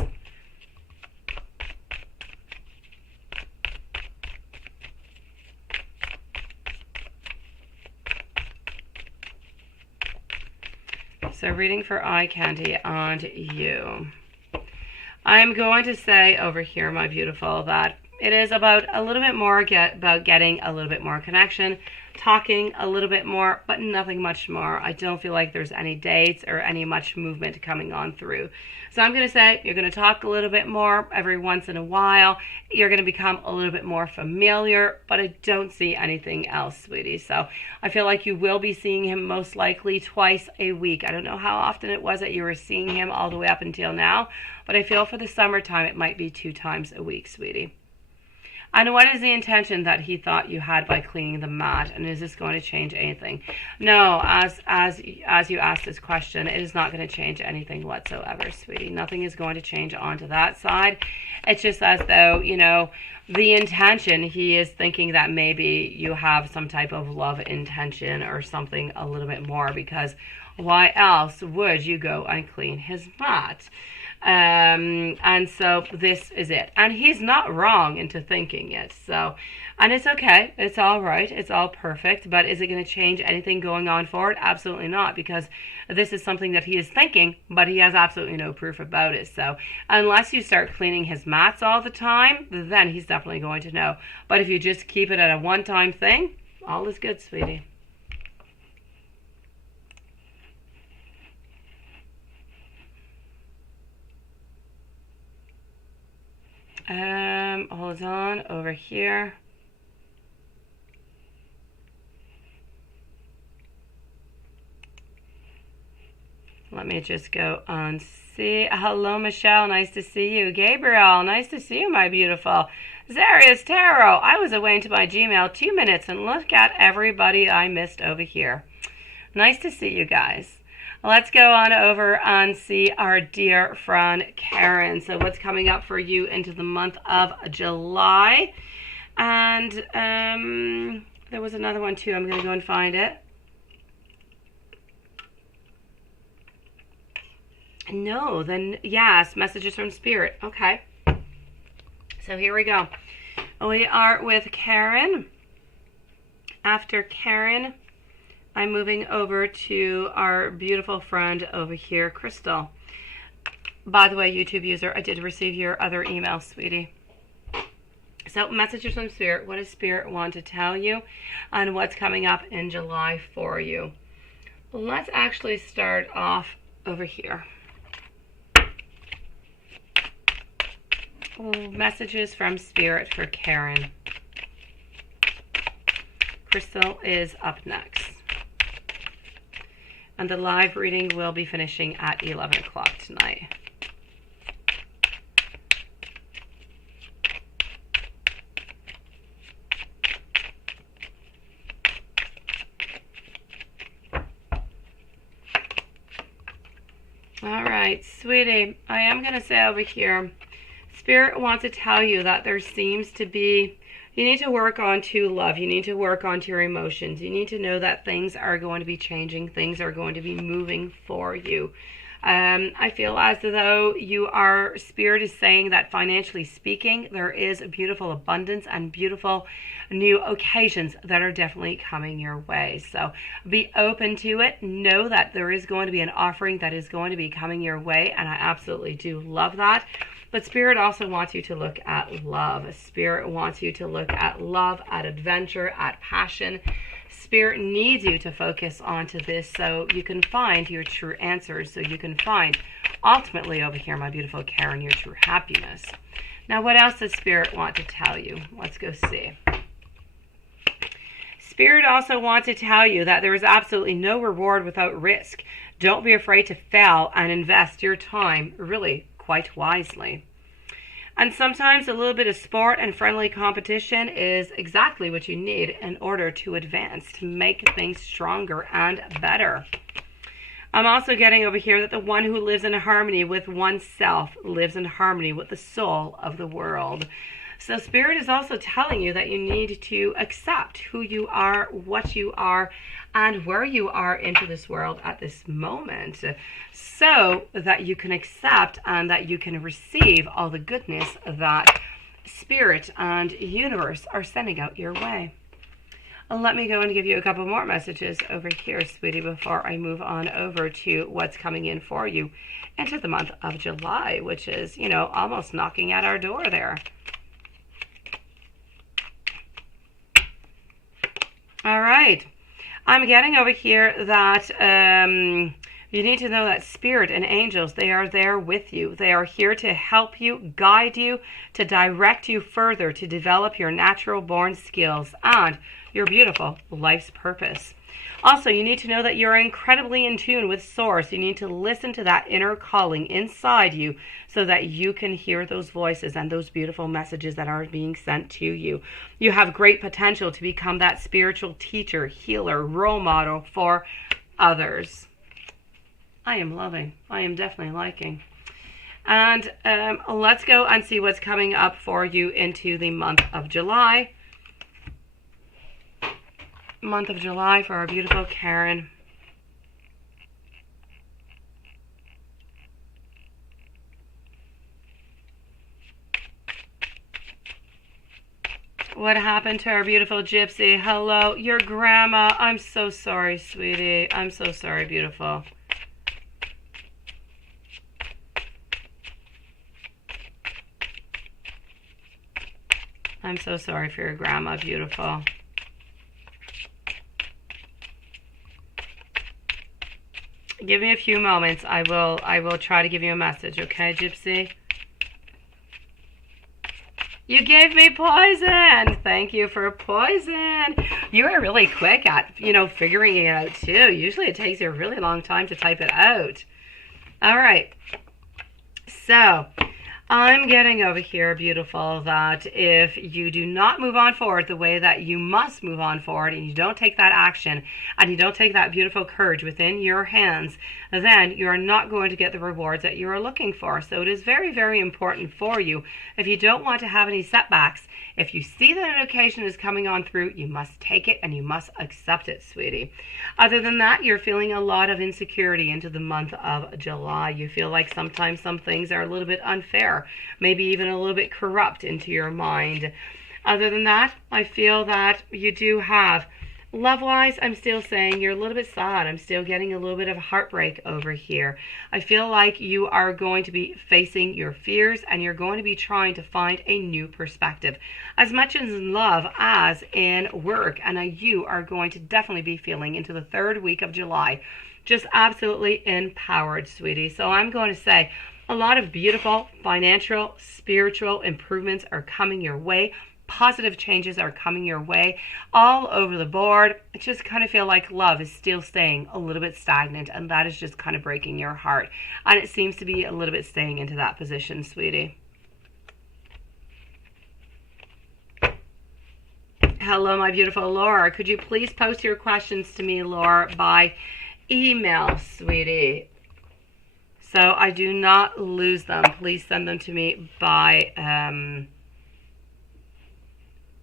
So reading for eye candy and you. I'm going to say over here, my beautiful, that it is about a little bit more about getting a little bit more connection, talking a little bit more, but nothing much more. I don't feel like there's any dates or any much movement coming on through. So I'm going to say you're going to talk a little bit more every once in a while. You're going to become a little bit more familiar, but I don't see anything else, sweetie. So I feel like you will be seeing him most likely twice a week. I don't know how often it was that you were seeing him all the way up until now, but I feel for the summertime it might be 2 times a week, sweetie. And what is the intention that he thought you had by cleaning the mat? And is this going to change anything? No, as you asked this question, it is not going to change anything whatsoever, sweetie. Nothing is going to change onto that side. It's just as though, you know, the intention, he is thinking that maybe you have some type of love intention or something a little bit more, because why else would you go and clean his mat? And so this is it, and he's not wrong into thinking it. So, and it's okay, it's all right, it's all perfect. But is it going to change anything going on forward? Absolutely not, because this is something that he is thinking, but he has absolutely no proof about it. So unless you start cleaning his mats all the time, then he's definitely going to know. But if you just keep it at a one-time thing, all is good, sweetie. Hold on over here. Let me just go and see. Hello, Michelle. Nice to see you. Gabriel, nice to see you, my beautiful. Zarius Tarot. I was away into my Gmail 2 minutes, and look at everybody I missed over here. Nice to see you guys. Let's go on over and see our dear friend Karen. So what's coming up for you into the month of July? And there was another one too. I'm going to go and find it. No, then yes, messages from Spirit. Okay. So here we go. We are with Karen. After Karen, I'm moving over to our beautiful friend over here, Crystal. By the way, YouTube user, I did receive your other email, sweetie. So, messages from Spirit. What does Spirit want to tell you? And what's coming up in July for you? Let's actually start off over here. Messages from Spirit for Karen. Crystal is up next. And the live reading will be finishing at 11 o'clock tonight. All right, sweetie, I am going to say over here, Spirit wants to tell you that there seems to be, you need to work on to love. You need to work on to your emotions. You need to know that things are going to be changing. Things are going to be moving for you. I feel as though Spirit is saying that financially speaking, there is a beautiful abundance and beautiful new occasions that are definitely coming your way. So be open to it. Know that there is going to be an offering that is going to be coming your way. And I absolutely do love that. But Spirit also wants you to look at love. Spirit wants you to look at love, at adventure, at passion. Spirit needs you to focus onto this so you can find your true answers, so you can find ultimately over here, my beautiful Karen, your true happiness. Now, what else does Spirit want to tell you? Let's go see. Spirit also wants to tell you that there is absolutely no reward without risk. Don't be afraid to fail and invest your time really quite wisely. And sometimes a little bit of sport and friendly competition is exactly what you need in order to advance, to make things stronger and better. I'm also getting over here that the one who lives in harmony with oneself lives in harmony with the soul of the world. So Spirit is also telling you that you need to accept who you are, what you are, and where you are into this world at this moment, so that you can accept and that you can receive all the goodness that Spirit and universe are sending out your way. Let me go and give you a couple more messages over here, sweetie, before I move on over to what's coming in for you into the month of July, which is, almost knocking at our door there. All right. I'm getting over here that you need to know that Spirit and angels, they are there with you. They are here to help you, guide you, to direct you further, to develop your natural born skills and your beautiful life's purpose. Also, you need to know that you're incredibly in tune with Source. You need to listen to that inner calling inside you so that you can hear those voices and those beautiful messages that are being sent to you. You have great potential to become that spiritual teacher, healer, role model for others. I am loving. I am definitely liking. And let's go and see what's coming up for you into the month of July. Month of July for our beautiful Karen. What happened to our beautiful Gypsy? Hello, your grandma. I'm so sorry, sweetie. I'm so sorry, beautiful. I'm so sorry for your grandma, beautiful. Give me a few moments. I will try to give you a message, okay, Gypsy? You gave me poison. Thank you for poison. You are really quick at, figuring it out too. Usually it takes you a really long time to type it out. All right. So, I'm getting over here, beautiful, that if you do not move on forward the way that you must move on forward, and you don't take that action, and you don't take that beautiful courage within your hands, then you are not going to get the rewards that you are looking for. So it is very, very important for you. If you don't want to have any setbacks, if you see that an occasion is coming on through, you must take it and you must accept it, sweetie. Other than that, you're feeling a lot of insecurity into the month of July. You feel like sometimes some things are a little bit unfair, maybe even a little bit corrupt into your mind. Other than that, I feel that you do have, love-wise, I'm still saying you're a little bit sad. I'm still getting a little bit of heartbreak over here. I feel like you are going to be facing your fears and you're going to be trying to find a new perspective, as much in love as in work. And you are going to definitely be feeling into the third week of July just absolutely empowered, sweetie. So I'm going to say a lot of beautiful financial, spiritual improvements are coming your way. Positive changes are coming your way all over the board. I just kind of feel like love is still staying a little bit stagnant, and that is just kind of breaking your heart. And it seems to be a little bit staying into that position, sweetie. Hello, my beautiful Laura. Could you please post your questions to me, Laura, by email, sweetie? So I do not lose them. Please send them to me by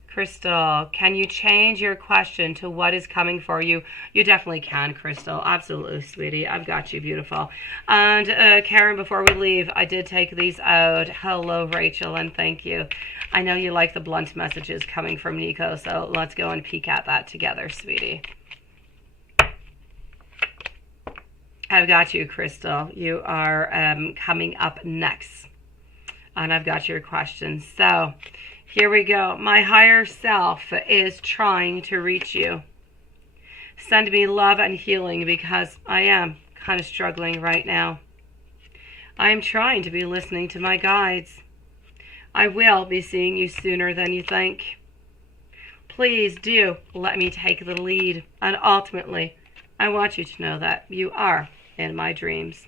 Crystal. Can you change your question to what is coming for you? You definitely can, Crystal. Absolutely, sweetie. I've got you, beautiful. And Karen, before we leave, I did take these out. Hello, Rachel, and thank you. I know you like the blunt messages coming from Nico, so let's go and peek at that together, sweetie. I've got you, Crystal. You are coming up next. And I've got your questions. So here we go. My higher self is trying to reach you. Send me love and healing because I am kind of struggling right now. I am trying to be listening to my guides. I will be seeing you sooner than you think. Please do let me take the lead. And ultimately, I want you to know that you are in my dreams.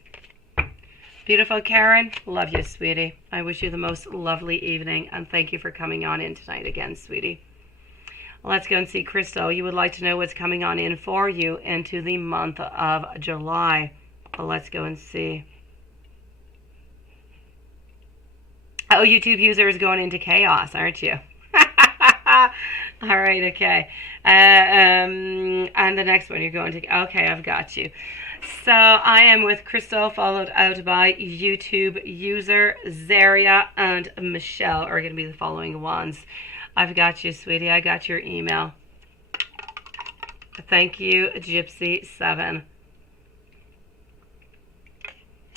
Beautiful Karen, love you, sweetie. I wish you the most lovely evening, and thank you for coming on in tonight again, sweetie. Let's go and see Crystal. You would like to know what's coming on in for you into the month of July. Let's go and see. Oh, YouTube user is going into chaos, aren't you? All right, okay. And the next one you're going to... Okay, I've got you. So I am with Crystal, followed out by YouTube user Zaria and Michelle are going to be the following ones. I've got you, sweetie. I got your email. Thank you, Gypsy7.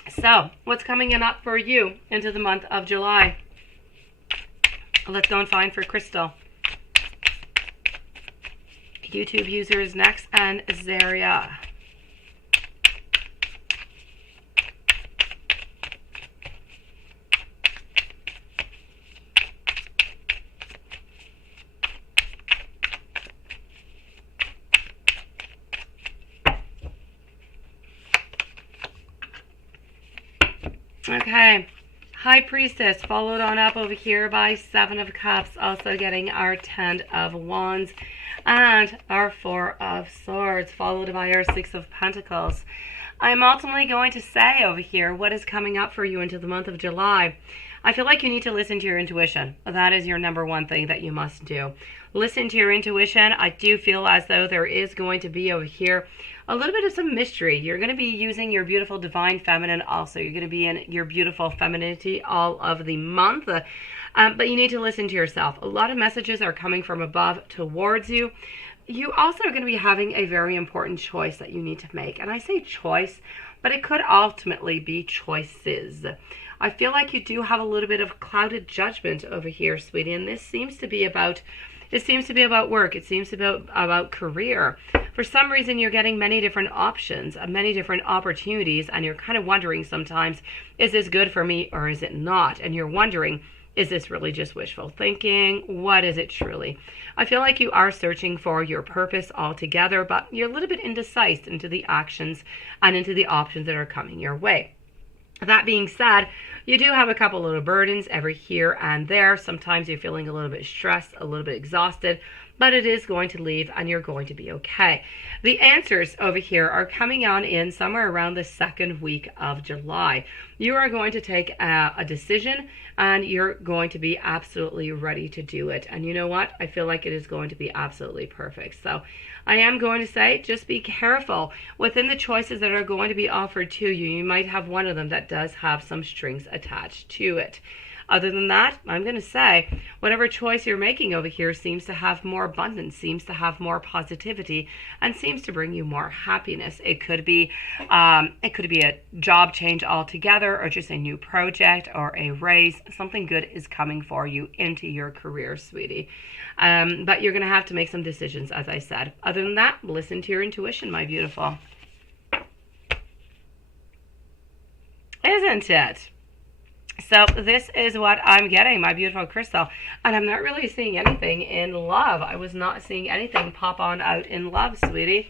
So, what's coming up for you into the month of July? Let's go and find for Crystal. YouTube users next, and Zaria. Okay, High Priestess, followed on up over here by Seven of Cups, also getting our Ten of Wands and our Four of Swords, followed by our Six of Pentacles. I'm ultimately going to say over here what is coming up for you into the month of July. I feel like you need to listen to your intuition. That is your number one thing that you must do. Listen to your intuition. I do feel as though there is going to be over here a little bit of some mystery. You're going to be using your beautiful divine feminine also. You're going to be in your beautiful femininity all of the month. But you need to listen to yourself. A lot of messages are coming from above towards you. You also are going to be having a very important choice that you need to make. And I say choice, but it could ultimately be choices. I feel like you do have a little bit of clouded judgment over here, sweetie. And this seems to be about... It seems to be about work. It seems to be about career. For some reason, you're getting many different options, many different opportunities, and you're kind of wondering sometimes, is this good for me or is it not? And you're wondering, is this really just wishful thinking? What is it truly? I feel like you are searching for your purpose altogether, but you're a little bit indecisive into the actions and into the options that are coming your way. That being said, you do have a couple little burdens every here and there. Sometimes you're feeling a little bit stressed, a little bit exhausted, but it is going to leave and you're going to be okay. The answers over here are coming on in somewhere around the second week of July. You are going to take a decision and you're going to be absolutely ready to do it. And you know what? I feel like it is going to be absolutely perfect. So I am going to say, just be careful within the choices that are going to be offered to you. You might have one of them that does have some strings attached to it. Other than that, I'm going to say, whatever choice you're making over here seems to have more abundance, seems to have more positivity, and seems to bring you more happiness. It could be a job change altogether, or just a new project, or a raise. Something good is coming for you into your career, sweetie. But you're going to have to make some decisions, as I said. Other than that, listen to your intuition, my beautiful. Isn't it? So this is what I'm getting, my beautiful Crystal. And I'm not really seeing anything in love. I was not seeing anything pop on out in love, sweetie.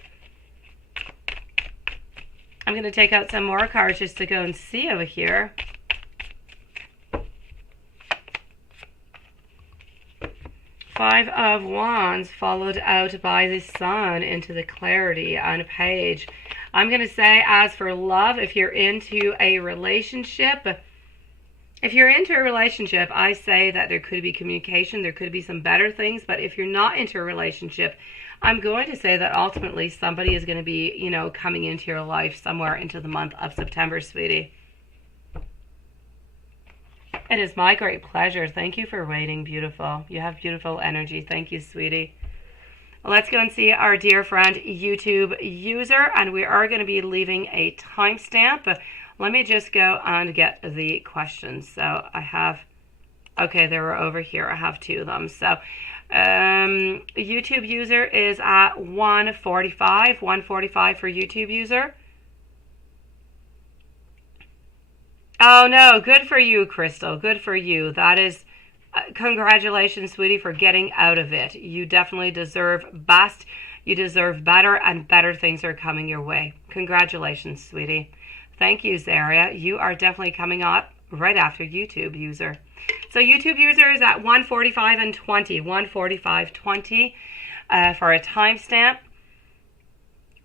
I'm going to take out some more cards just to go and see over here. Five of Wands followed out by the Sun into the clarity on a page. I'm going to say, as for love, if you're into a relationship, I say that there could be communication, there could be some better things, but if you're not into a relationship, I'm going to say that ultimately somebody is going to be, you know, coming into your life somewhere into the month of September, sweetie. It is my great pleasure. Thank you for waiting, beautiful. You have beautiful energy. Thank you, sweetie. Let's go and see our dear friend YouTube user, and we are going to be leaving a timestamp. Let me just go and get the questions. So I have, okay, they were over here. I have two of them. So YouTube user is at 1:45. 1:45 for YouTube user. Oh no, good for you, Crystal. Good for you. That is, congratulations, sweetie, for getting out of it. You definitely deserve best. You deserve better, and better things are coming your way. Congratulations, sweetie. Thank you, Zaria. You are definitely coming up right after YouTube user. So YouTube user is at 1:45 and 20. 1:45:20 for a timestamp.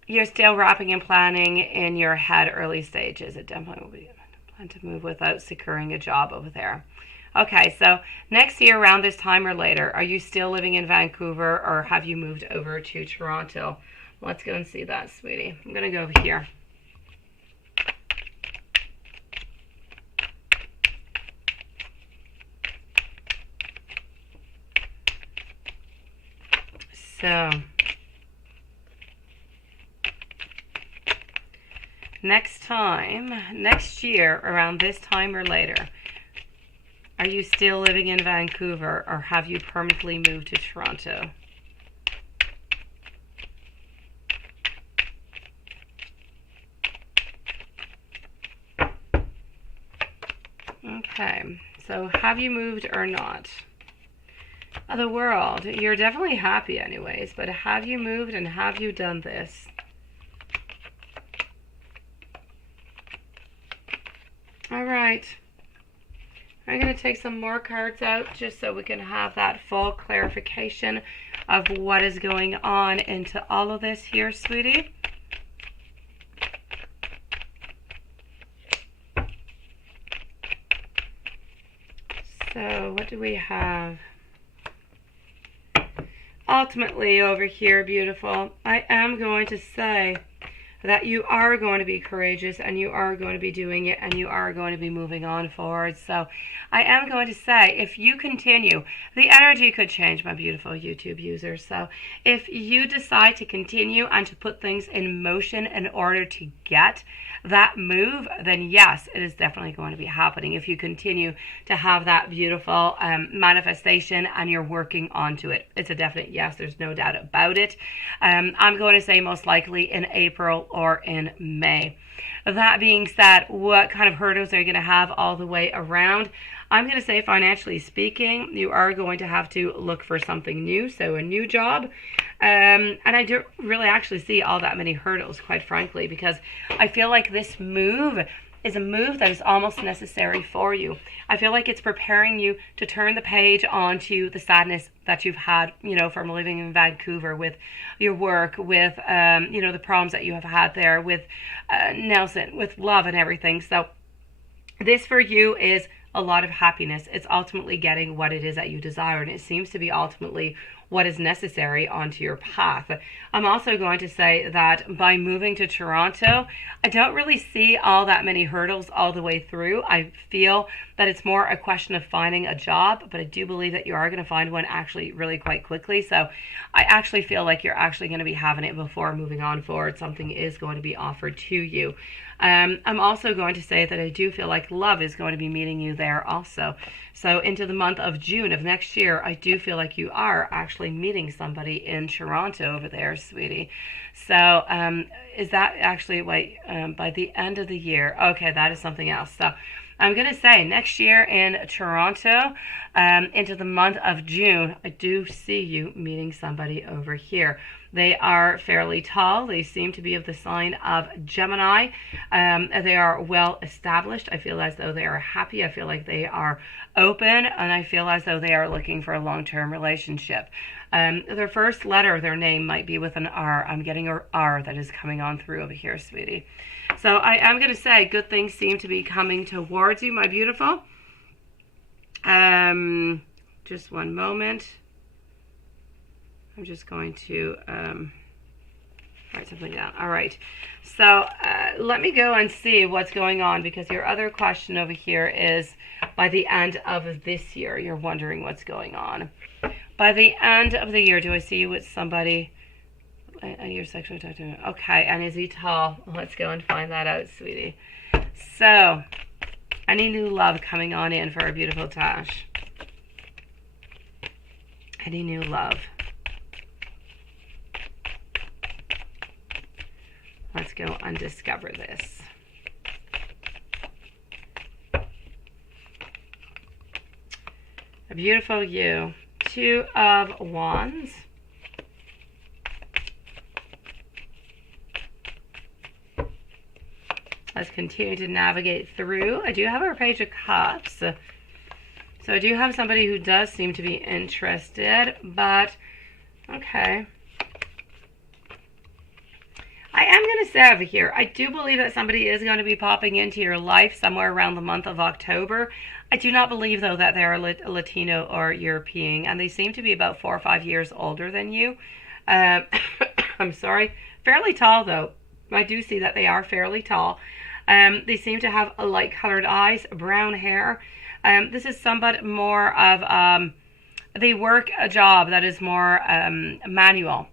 You're still wrapping and planning in your head early stages. It definitely will be plan to move without securing a job over there. Okay, so next year around this time or later, are you still living in Vancouver or have you moved over to Toronto? Let's go and see that, sweetie. I'm going to go over here. So, next year, around this time or later, are you still living in Vancouver or have you permanently moved to Toronto? Okay, so have you moved or not? The world, you're definitely happy anyways, but have you moved and have you done this? All right. I'm going to take some more cards out just so we can have that full clarification of what is going on into all of this here, sweetie. So what do we have? Ultimately over here, beautiful, I am going to say that you are going to be courageous and you are going to be doing it and you are going to be moving on forward. So I am going to say, if you continue, the energy could change, my beautiful YouTube user. So if you decide to continue and to put things in motion in order to get that move, then yes, it is definitely going to be happening. If you continue to have that beautiful manifestation and you're working onto it, it's a definite yes. There's no doubt about it. I'm going to say most likely in April or in May. That being said, what kind of hurdles are you going to have all the way around? I'm going to say, financially speaking, you are going to have to look for something new, so a new job. And I don't really actually see all that many hurdles, quite frankly, because I feel like this move is a move that is almost necessary for you. I feel like it's preparing you to turn the page onto the sadness that you've had, you know, from living in Vancouver, with your work, with, you know, the problems that you have had there, with Nelson, with love and everything. So this for you is a lot of happiness. It's ultimately getting what it is that you desire, and it seems to be ultimately what is necessary onto your path. I'm also going to say that by moving to Toronto, I don't really see all that many hurdles all the way through. I feel that it's more a question of finding a job, but I do believe that you are going to find one actually really quite quickly. So I actually feel like you're actually going to be having it before moving on forward. Something is going to be offered to you. I'm also going to say that I do feel like love is going to be meeting you there also. So into the month of June of next year, I do feel like you are actually meeting somebody in Toronto over there, sweetie. So is that actually by the end of the year? Okay, that is something else. So I'm going to say next year in Toronto, into the month of June, I do see you meeting somebody over here. They are fairly tall. They seem to be of the sign of Gemini. They are well established. I feel as though they are happy. I feel like they are open, and I feel as though they are looking for a long-term relationship. Their first letter of their name might be with an R. I'm getting an R that is coming on through over here, sweetie. So I am going to say good things seem to be coming towards you, my beautiful. Just one moment. I'm just going to write something down. All right. So let me go and see what's going on, because your other question over here is by the end of this year. You're wondering what's going on. By the end of the year, do I see you with somebody? You're sexually attracted. Okay, and is he tall? Let's go and find that out, sweetie. So, any new love coming on in for our beautiful Tash? Any new love? Let's go and discover this. A beautiful you. Two of Wands. Let's continue to navigate through. I do have a Page of Cups. So I do have somebody who does seem to be interested, but okay. I am going to say over here, I do believe that somebody is going to be popping into your life somewhere around the month of October. I do not believe, though, that they're Latino or European, and they seem to be about 4 or 5 years older than you. I'm sorry. Fairly tall, though. I do see that they are fairly tall. They seem to have light-colored eyes, brown hair. This is somewhat more of, they work a job that is more manual.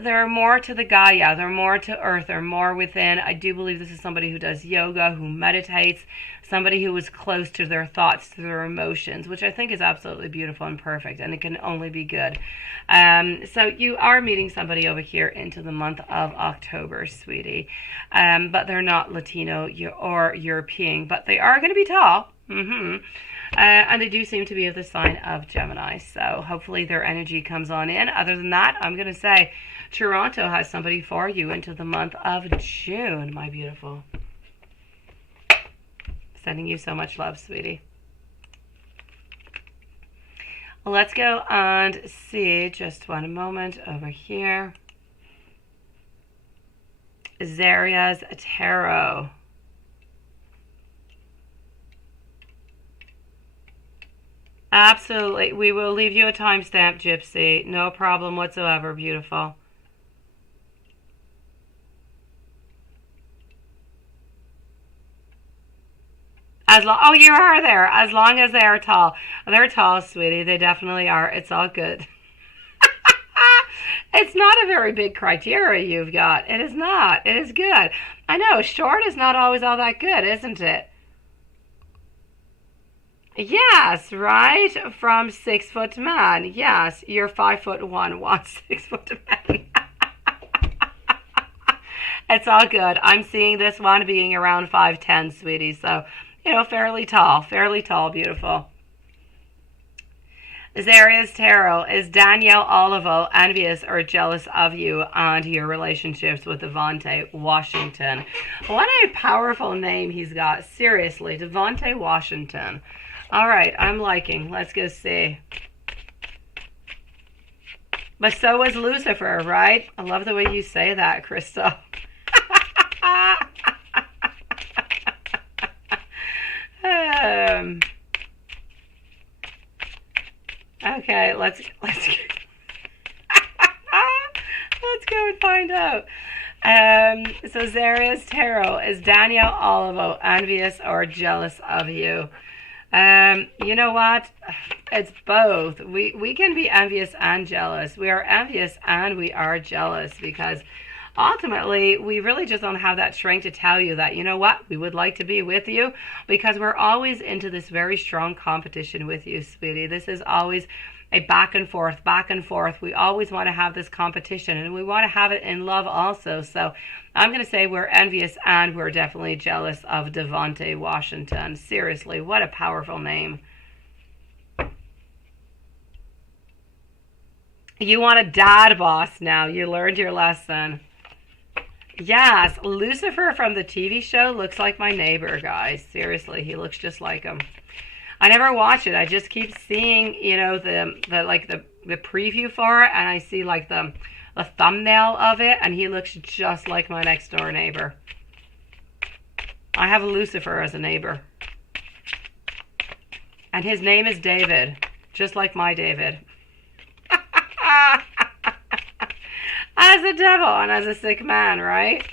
They're more to the Gaia, they're more to earth, they're more within. I do believe this is somebody who does yoga, who meditates, somebody who is close to their thoughts, to their emotions, which I think is absolutely beautiful and perfect, and it can only be good. So you are meeting somebody over here into the month of October, sweetie. But they're not Latino or European, but they are going to be tall. And they do seem to be of the sign of Gemini. So hopefully their energy comes on in. Other than that, I'm going to say Toronto has somebody for you into the month of June, my beautiful. Sending you so much love, sweetie. Let's go and see, just one moment over here. Zaria's Tarot. Absolutely. We will leave you a timestamp, Gypsy. No problem whatsoever, beautiful. Oh, you are there. As long as they are tall. They're tall, sweetie. They definitely are. It's all good. It's not a very big criteria you've got. It is not. It is good. I know, short is not always all that good, isn't it? Yes, right? From 6 foot man. Yes, you're 5'1", wants 6 foot man. It's all good. I'm seeing this one being around 5'10", sweetie. So, you know, fairly tall, beautiful. Zaria's Tarot. Is Danielle Olivo envious or jealous of you and your relationships with Devontae Washington? What a powerful name he's got. Seriously, Devontae Washington. All right, I'm liking. Let's go see. But so was Lucifer, right? I love the way you say that, Crystal. Okay, let's let's go and find out. So Zaria's Tarot. Is Danielle Olivo envious or jealous of you? You know what? It's both. We can be envious and jealous. We are envious and we are jealous because ultimately we really just don't have that strength to tell you that, you know what, we would like to be with you, because we're always into this very strong competition with you, sweetie. This is always a back and forth, back and forth. We always want to have this competition, and we want to have it in love also. So I'm going to say we're envious and we're definitely jealous of Devontae Washington. Seriously, what a powerful name. You want a dad boss now. You learned your lesson. Yes, Lucifer from the TV show looks like my neighbor, guys. Seriously, he looks just like him. I never watch it. I just keep seeing, you know, the preview for it, and I see like the thumbnail of it, and he looks just like my next door neighbor. I have Lucifer as a neighbor. And his name is David, just like my David. As a devil and as a sick man, right?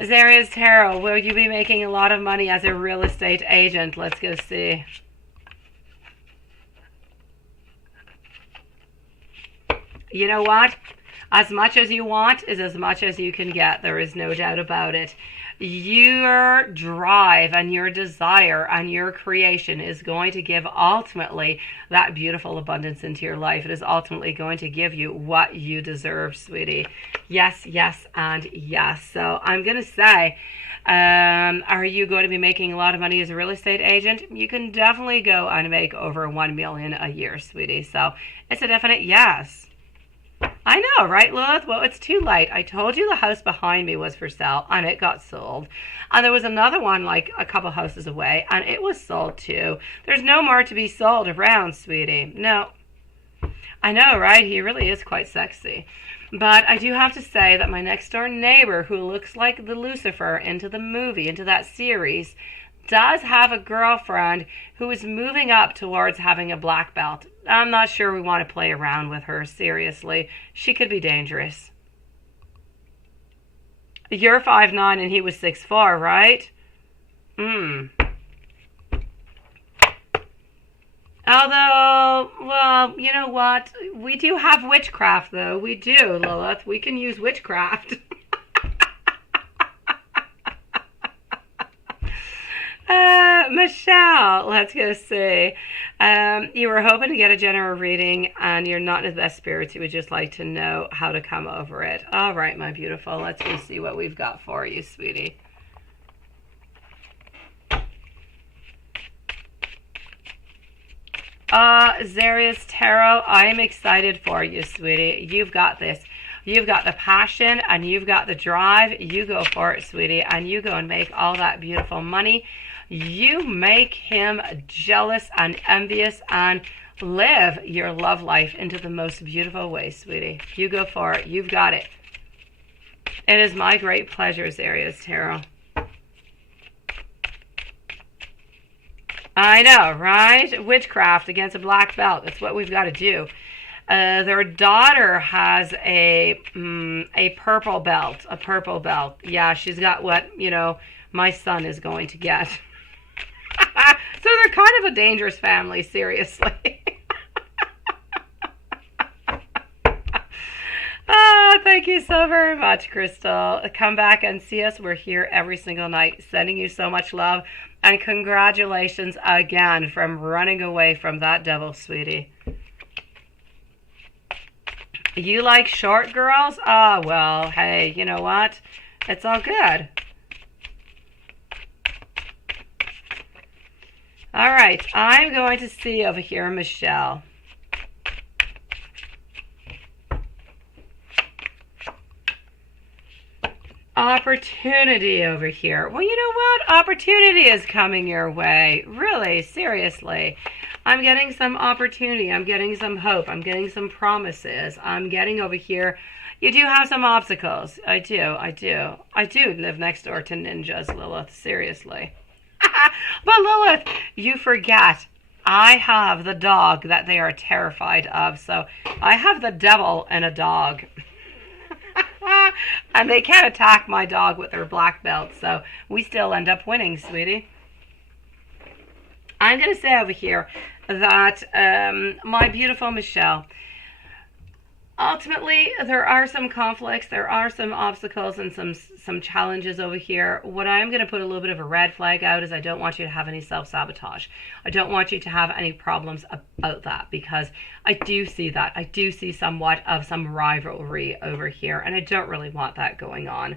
Zaria's Tarot, will you be making a lot of money as a real estate agent? Let's go see. You know what? As much as you want is as much as you can get. There is no doubt about it. Your drive and your desire and your creation is going to give ultimately that beautiful abundance into your life. It is ultimately going to give you what you deserve, sweetie. Yes, yes, and yes. So I'm going to say, are you going to be making a lot of money as a real estate agent? You can definitely go and make over 1 million a year, sweetie. So it's a definite yes. I know, right, Lilith? Well, it's too late. I told you the house behind me was for sale, and it got sold. And there was another one, like, a couple houses away, and it was sold, too. There's no more to be sold around, sweetie. No. I know, right? He really is quite sexy. But I do have to say that my next-door neighbor, who looks like the Lucifer into the movie, into that series, does have a girlfriend who is moving up towards having a black belt. I'm not sure we want to play around with her, seriously. She could be dangerous. You're 5'9" and he was 6'4", right? Although, well, you know what? We do have witchcraft, though. We do, Lilith. We can use witchcraft. Michelle, let's go see. You were hoping to get a general reading and you're not in the best spirits. You would just like to know how to come over it. All right, my beautiful. Let's go see what we've got for you, sweetie. Zaria's Tarot, I'm excited for you, sweetie. You've got this. You've got the passion and you've got the drive. You go for it, sweetie, and you go and make all that beautiful money. You make him jealous and envious and live your love life into the most beautiful way, sweetie. You go for it. You've got it. It is my great pleasure, Zaria's Tarot. I know, right? Witchcraft against a black belt. That's what we've got to do. Their daughter has a purple belt. A purple belt. Yeah, she's got what, you know, my son is going to get. So they're kind of a dangerous family, seriously. Thank you so very much, Crystal. Come back and see us. We're here every single night, sending you so much love. And congratulations again from running away from that devil, sweetie. You like short girls? Ah, well, hey, you know what? It's all good. All right, I'm going to see over here, Michelle. Opportunity over here. Well, you know what? Opportunity is coming your way. Really, seriously. I'm getting some opportunity. I'm getting some hope. I'm getting some promises. I'm getting over here. You do have some obstacles. I do. I do live next door to ninjas, Lilith. Seriously. But Lilith, you forget. I have the dog that they are terrified of. So I have the devil and a dog. And they can't attack my dog with their black belt. So we still end up winning, sweetie. I'm going to say over here that my beautiful Michelle, ultimately, there are some conflicts, there are some obstacles and some challenges over here. What I am going to put a little bit of a red flag out is I don't want you to have any self-sabotage. I don't want you to have any problems about that, because I do see that. I do see somewhat of some rivalry over here, and I don't really want that going on.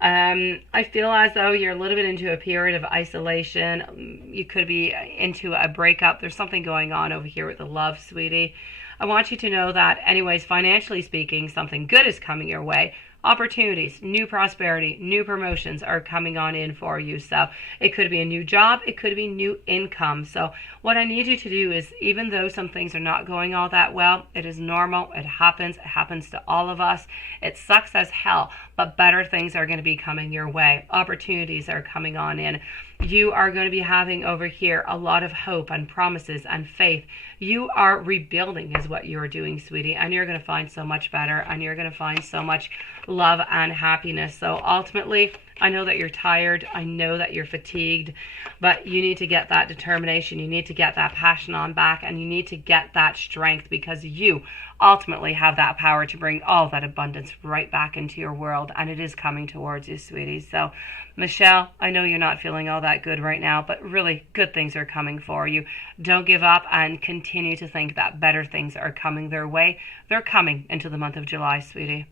I feel as though you're a little bit into a period of isolation. You could be into a breakup. There's something going on over here with the love, sweetie. I want you to know that anyways, financially speaking, something good is coming your way. Opportunities, new prosperity, new promotions are coming on in for you. So it could be a new job, it could be new income. So what I need you to do is, even though some things are not going all that well, it is normal, it happens to all of us. It sucks as hell, but better things are going to be coming your way. Opportunities are coming on in. You are going to be having over here a lot of hope and promises and faith. You are rebuilding is what you are doing, sweetie, and you're going to find so much better, and you're going to find so much love and happiness. So ultimately, I know that you're tired. I know that you're fatigued, but you need to get that determination. You need to get that passion on back, and you need to get that strength, because you ultimately have that power to bring all that abundance right back into your world, and it is coming towards you, sweetie. So Michelle, I know you're not feeling all that good right now, but really good things are coming for you. Don't give up and continue to think that better things are coming their way. They're coming into the month of July, sweetie.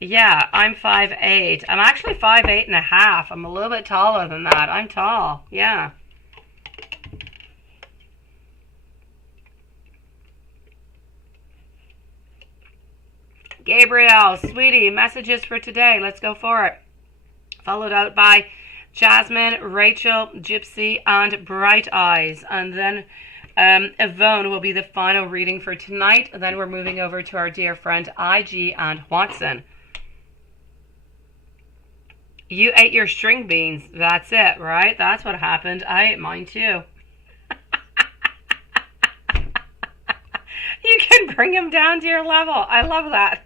Yeah, I'm 5'8". I'm actually 5'8.5". I'm a little bit taller than that. I'm tall. Yeah. Gabriel, sweetie, messages for today. Let's go for it. Followed out by Jasmine, Rachel, Gypsy, and Bright Eyes. And then Yvonne will be the final reading for tonight. And then we're moving over to our dear friend IG and Watson. You ate your string beans. That's it, right? That's what happened. I ate mine too. You can bring him down to your level. I love that.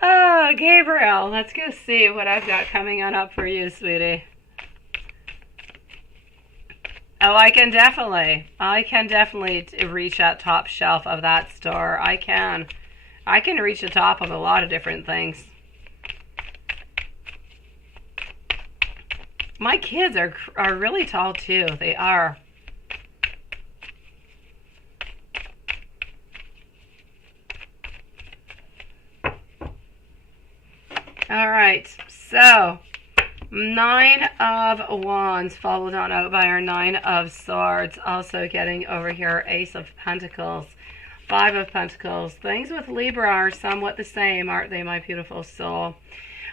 Oh, Gabriel, let's go see what I've got coming on up for you, sweetie. Oh, I can definitely reach that top shelf of that store. I can reach the top of a lot of different things. My kids are really tall too. They are. All right, so 9 of Wands followed on out by our 9 of Swords. Also getting over here Ace of Pentacles, 5 of Pentacles. Things with Libra are somewhat the same, aren't they, my beautiful soul?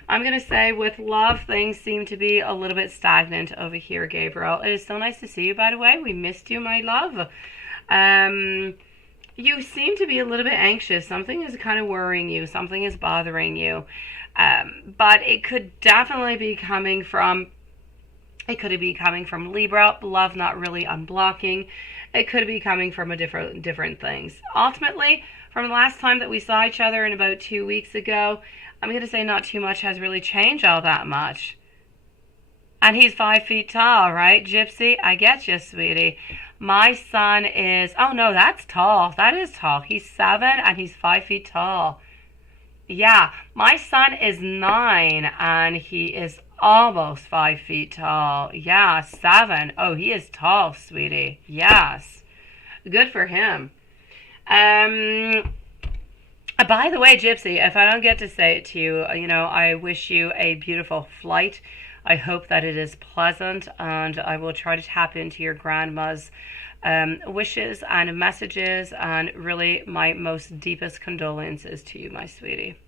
I'm going to say with love, things seem to be a little bit stagnant over here, Gabriel. It is so nice to see you, by the way. We missed you, my love. You seem to be a little bit anxious. Something is kind of worrying you. Something is bothering you. But it could definitely be coming from, Libra, love not really unblocking. It could be coming from different things. Ultimately, from the last time that we saw each other in about 2 weeks ago, I'm going to say not too much has really changed all that much. And he's 5 feet tall, right, Gypsy? I get you, sweetie. My son is, oh no, that's tall. That is tall. He's 7 and he's 5 feet tall. Yeah, my son is 9 and he is almost 5 feet tall. Yeah, 7. Oh, he is tall, sweetie. Yes. Good for him. By the way, Gypsy, if I don't get to say it to you, I wish you a beautiful flight. I hope that it is pleasant, and I will try to tap into your grandma's wishes and messages, and really my most deepest condolences to you, my sweetie.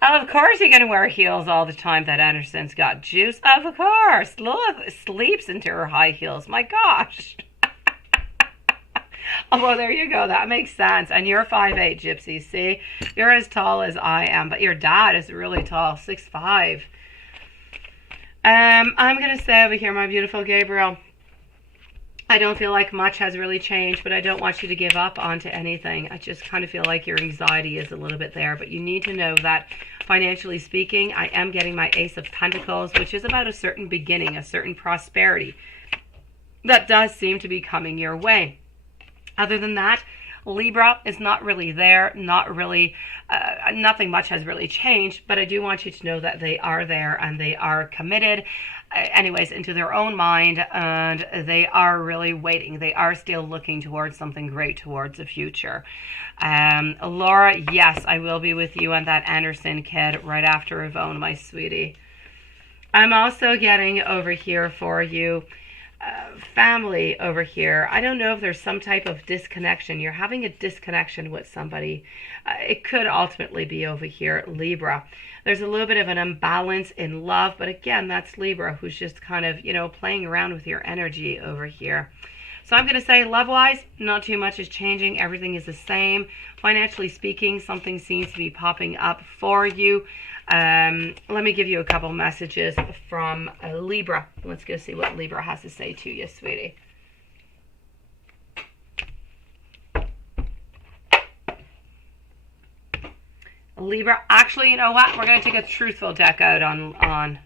Oh, of course you're going to wear heels all the time. That Anderson's got juice. Of course. Lilith sleeps into her high heels. My gosh. Oh, well, there you go. That makes sense. And you're 5'8", Gypsy. See, you're as tall as I am, but your dad is really tall, 6'5". I'm gonna say over here, my beautiful Gabriel, I don't feel like much has really changed, but I don't want you to give up onto anything. I just kind of feel like your anxiety is a little bit there, but you need to know that financially speaking, I am getting my Ace of Pentacles, which is about a certain beginning, a certain prosperity that does seem to be coming your way. Other than that, Libra is not really there, not really, nothing much has really changed, but I do want you to know that they are there and they are committed, anyways, into their own mind, and they are really waiting. They are still looking towards something great, towards the future. Laura, yes, I will be with you and that Anderson kid right after Yvonne, my sweetie. I'm also getting over here for you, family over here. I don't know if there's some type of disconnection. You're having a disconnection with somebody. It could ultimately be over here, Libra. There's a little bit of an imbalance in love, but again, that's Libra who's just kind of, you know, playing around with your energy over here. So I'm going to say love-wise, not too much is changing. Everything is the same. Financially speaking, something seems to be popping up for you. Let me give you a couple messages from Libra. Let's go see what Libra has to say to you, sweetie. Libra, actually, you know what? We're going to take a truthful deck out on.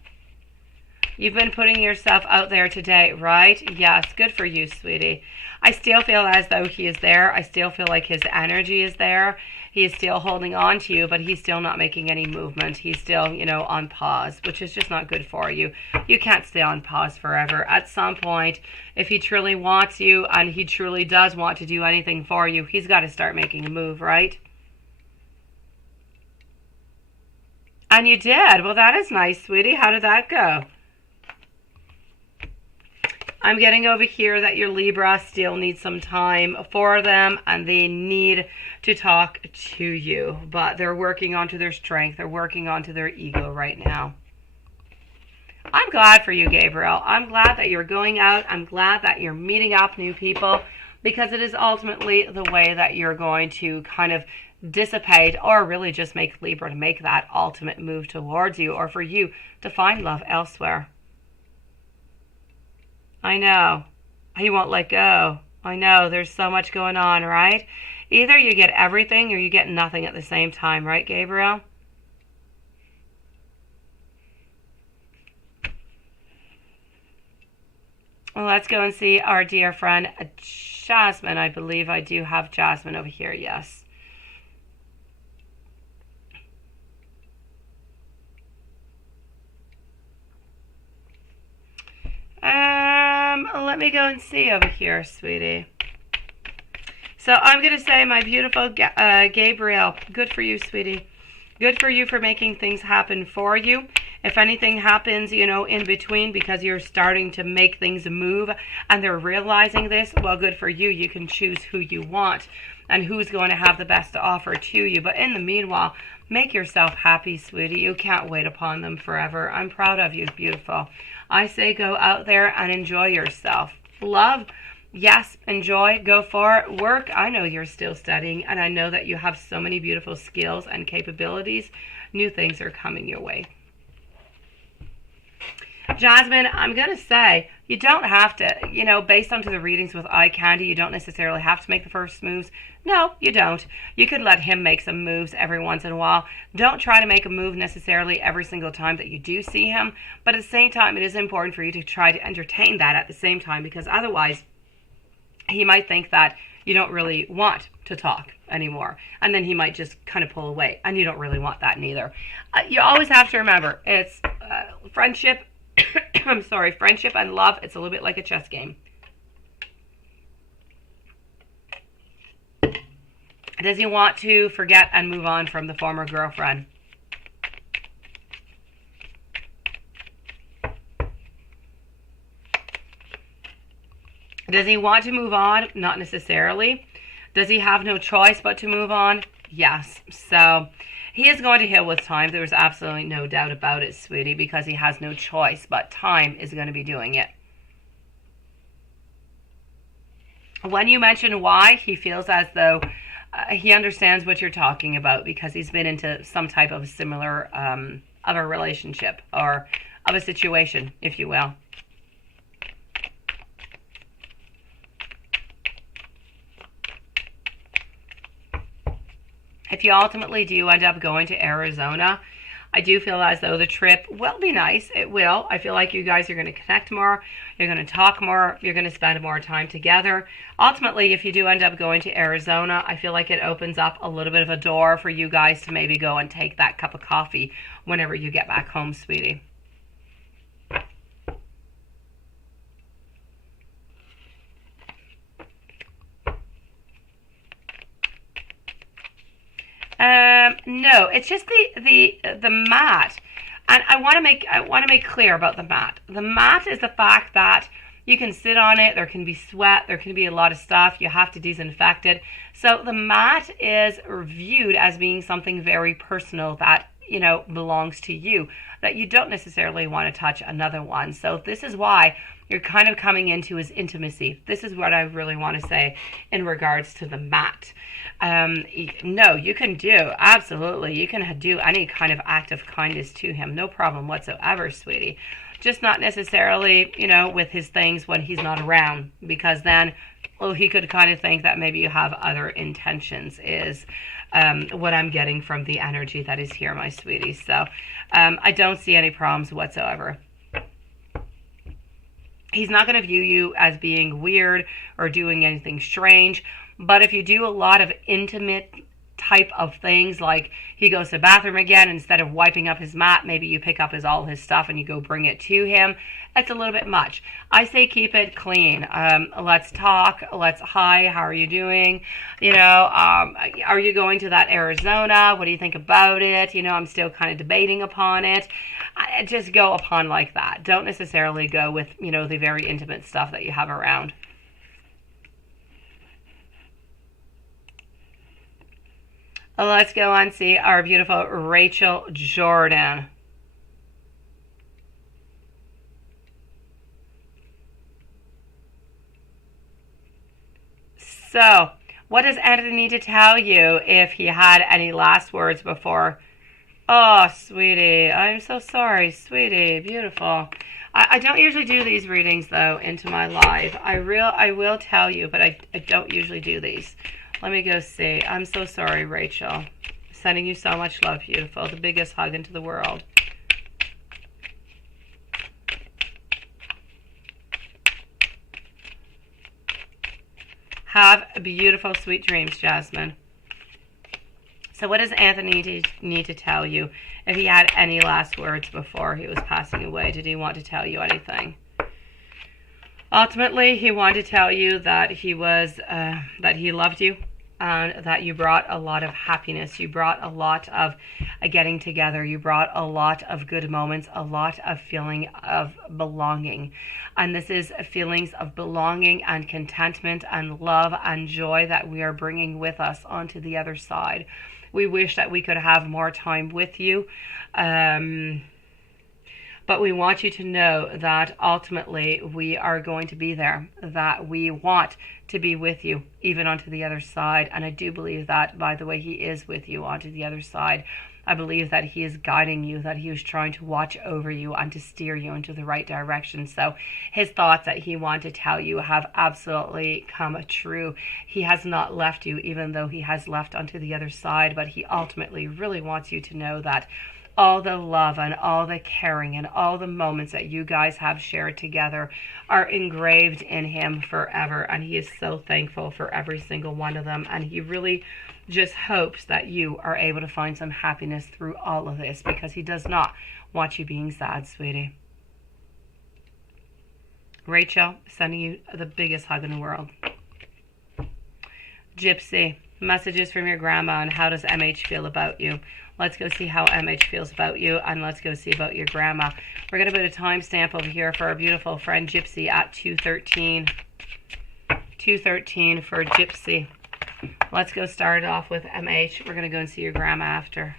You've been putting yourself out there today, right? Yes, good for you, sweetie. I still feel as though he is there. I still feel like his energy is there. He is still holding on to you, but he's still not making any movement. He's still, you know, on pause, which is just not good for you. You can't stay on pause forever. At some point, if he truly wants you and he truly does want to do anything for you, he's got to start making a move, right? And you did. Well, that is nice, sweetie. How did that go? I'm getting over here that your Libra still needs some time for them and they need to talk to you, but they're working onto their strength. They're working onto their ego right now. I'm glad for you, Gabriel. I'm glad that you're going out. I'm glad that you're meeting up new people, because it is ultimately the way that you're going to kind of dissipate or really just make Libra to make that ultimate move towards you, or for you to find love elsewhere. I know. He won't let go. I know. There's so much going on, right? Either you get everything or you get nothing at the same time, right, Gabriel? Well, let's go and see our dear friend Jasmine. I believe I do have Jasmine over here, yes. Let me go and see over here, sweetie. So I'm going to say, my beautiful Gabriel, good for you, sweetie. Good for you for making things happen for you. If anything happens, you know, in between, because you're starting to make things move and they're realizing this, well, good for you. You can choose who you want and who's going to have the best to offer to you. But in the meanwhile, make yourself happy, sweetie. You can't wait upon them forever. I'm proud of you, beautiful. I say go out there and enjoy yourself. Love, yes, enjoy, go for it. Work, I know you're still studying, and I know that you have so many beautiful skills and capabilities. New things are coming your way. Jasmine, I'm going to say, you don't have to, you know, based onto the readings with eye candy, you don't necessarily have to make the first moves. No, you don't. You could let him make some moves every once in a while. Don't try to make a move necessarily every single time that you do see him. But at the same time, it is important for you to try to entertain that at the same time, because otherwise he might think that you don't really want to talk anymore. And then he might just kind of pull away. And you don't really want that neither. You always have to remember, it's friendship. I'm sorry, friendship and love, it's a little bit like a chess game. Does he want to forget and move on from the former girlfriend? Does he want to move on? Not necessarily. Does he have no choice but to move on? Yes. So he is going to heal with time. There's absolutely no doubt about it, sweetie, because he has no choice, but time is going to be doing it. When you mention why, he feels as though he understands what you're talking about because he's been into some type of similar of a relationship or of a situation, if you will. If you ultimately do end up going to Arizona, I do feel as though the trip will be nice. It will. I feel like you guys are going to connect more. You're going to talk more. You're going to spend more time together. Ultimately, if you do end up going to Arizona, I feel like it opens up a little bit of a door for you guys to maybe go and take that cup of coffee whenever you get back home, sweetie. No, it's just the mat, and I want to make clear about the mat. The mat is the fact that you can sit on it. There can be sweat. There can be a lot of stuff. You have to disinfect it. So the mat is viewed as being something very personal that belongs to you, that you don't necessarily want to touch another one. So this is why you're kind of coming into his intimacy. This is what I really want to say in regards to the mat. No, you can absolutely, you can do any kind of act of kindness to him. No problem whatsoever, sweetie. Just not necessarily, with his things when he's not around, because then, he could kind of think that maybe you have other intentions is what I'm getting from the energy that is here, my sweetie. So I don't see any problems whatsoever. He's not going to view you as being weird or doing anything strange. But if you do a lot of intimate type of things, like he goes to the bathroom again, instead of wiping up his mat, maybe you pick up all his stuff and you go bring it to him. That's a little bit much. I say keep it clean. Let's talk. Hi, how are you doing? Are you going to that Arizona? What do you think about it? I'm still kind of debating upon it. Just go upon like that. Don't necessarily go with, the very intimate stuff that you have around. Let's go and see our beautiful Rachel Jordan. So, what does Anthony need to tell you if he had any last words before? Oh, sweetie, I'm so sorry, sweetie, beautiful. I don't usually do these readings, though, into my live. I will tell you, but I don't usually do these. Let me go see. I'm so sorry, Rachel. Sending you so much love, beautiful. The biggest hug into the world. Have beautiful, sweet dreams, Jasmine. So what does Anthony need to tell you? If he had any last words before he was passing away, did he want to tell you anything? Ultimately, he wanted to tell you that he loved you, and that you brought a lot of happiness. You brought a lot of getting together. You brought a lot of good moments, a lot of feeling of belonging. And this is feelings of belonging and contentment and love and joy that we are bringing with us onto the other side. We wish that we could have more time with you. But we want you to know that ultimately we are going to be there, that we want to be with you, even onto the other side. And I do believe that, by the way, he is with you onto the other side. I believe that he is guiding you, that he is trying to watch over you and to steer you into the right direction. So his thoughts that he wanted to tell you have absolutely come true. He has not left you, even though he has left onto the other side. But he ultimately really wants you to know that all the love and all the caring and all the moments that you guys have shared together are engraved in him forever. And he is so thankful for every single one of them. And he really just hopes that you are able to find some happiness through all of this, because he does not want you being sad, sweetie. Rachel, sending you the biggest hug in the world. Gypsy, messages from your grandma, and how does MH feel about you? Let's go see how MH feels about you, and let's go see about your grandma. We're going to put a timestamp over here for our beautiful friend Gypsy at 2:13. 2:13 for Gypsy. Let's go start it off with MH. We're going to go and see your grandma after.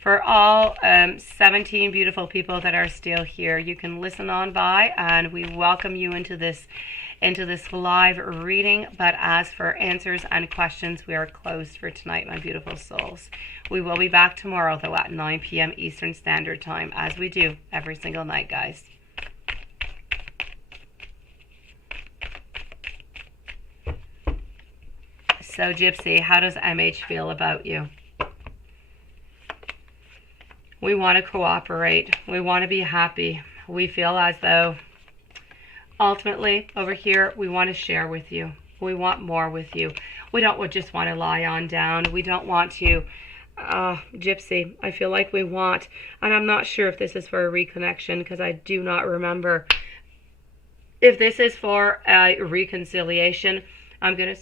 For for all 17 beautiful people that are still here, you can listen on by, and we welcome you into this live reading. But as for answers and questions, we are closed for tonight, my beautiful souls. We will be back tomorrow, though, at 9 p.m. Eastern Standard Time, as we do every single night, guys. So, Gypsy, how does MH feel about you? We want to cooperate. We want to be happy. We feel as though, ultimately, over here, we want to share with you. We want more with you. We don't just want to lie on down. We don't want to, Gypsy, I feel like we want, and I'm not sure if this is for a reconnection, because I do not remember. If this is for a reconciliation, I'm going to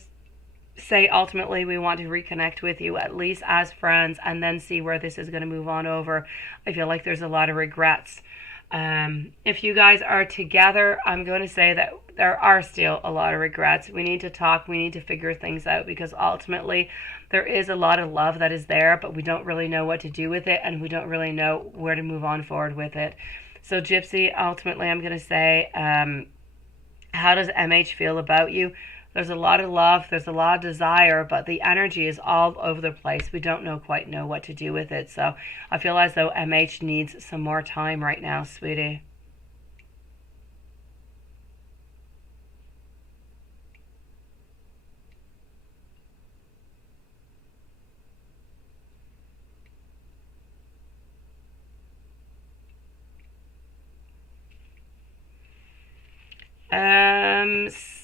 say ultimately we want to reconnect with you, at least as friends, and then see where this is going to move on over. I feel like there's a lot of regrets. If you guys are together, I'm going to say that there are still a lot of regrets. We need to talk. We need to figure things out, because ultimately there is a lot of love that is there, but we don't really know what to do with it, and we don't really know where to move on forward with it. So, Gypsy, ultimately I'm going to say, how does MH feel about you? There's a lot of love, there's a lot of desire, but the energy is all over the place. We don't quite know what to do with it. So I feel as though MH needs some more time right now, sweetie.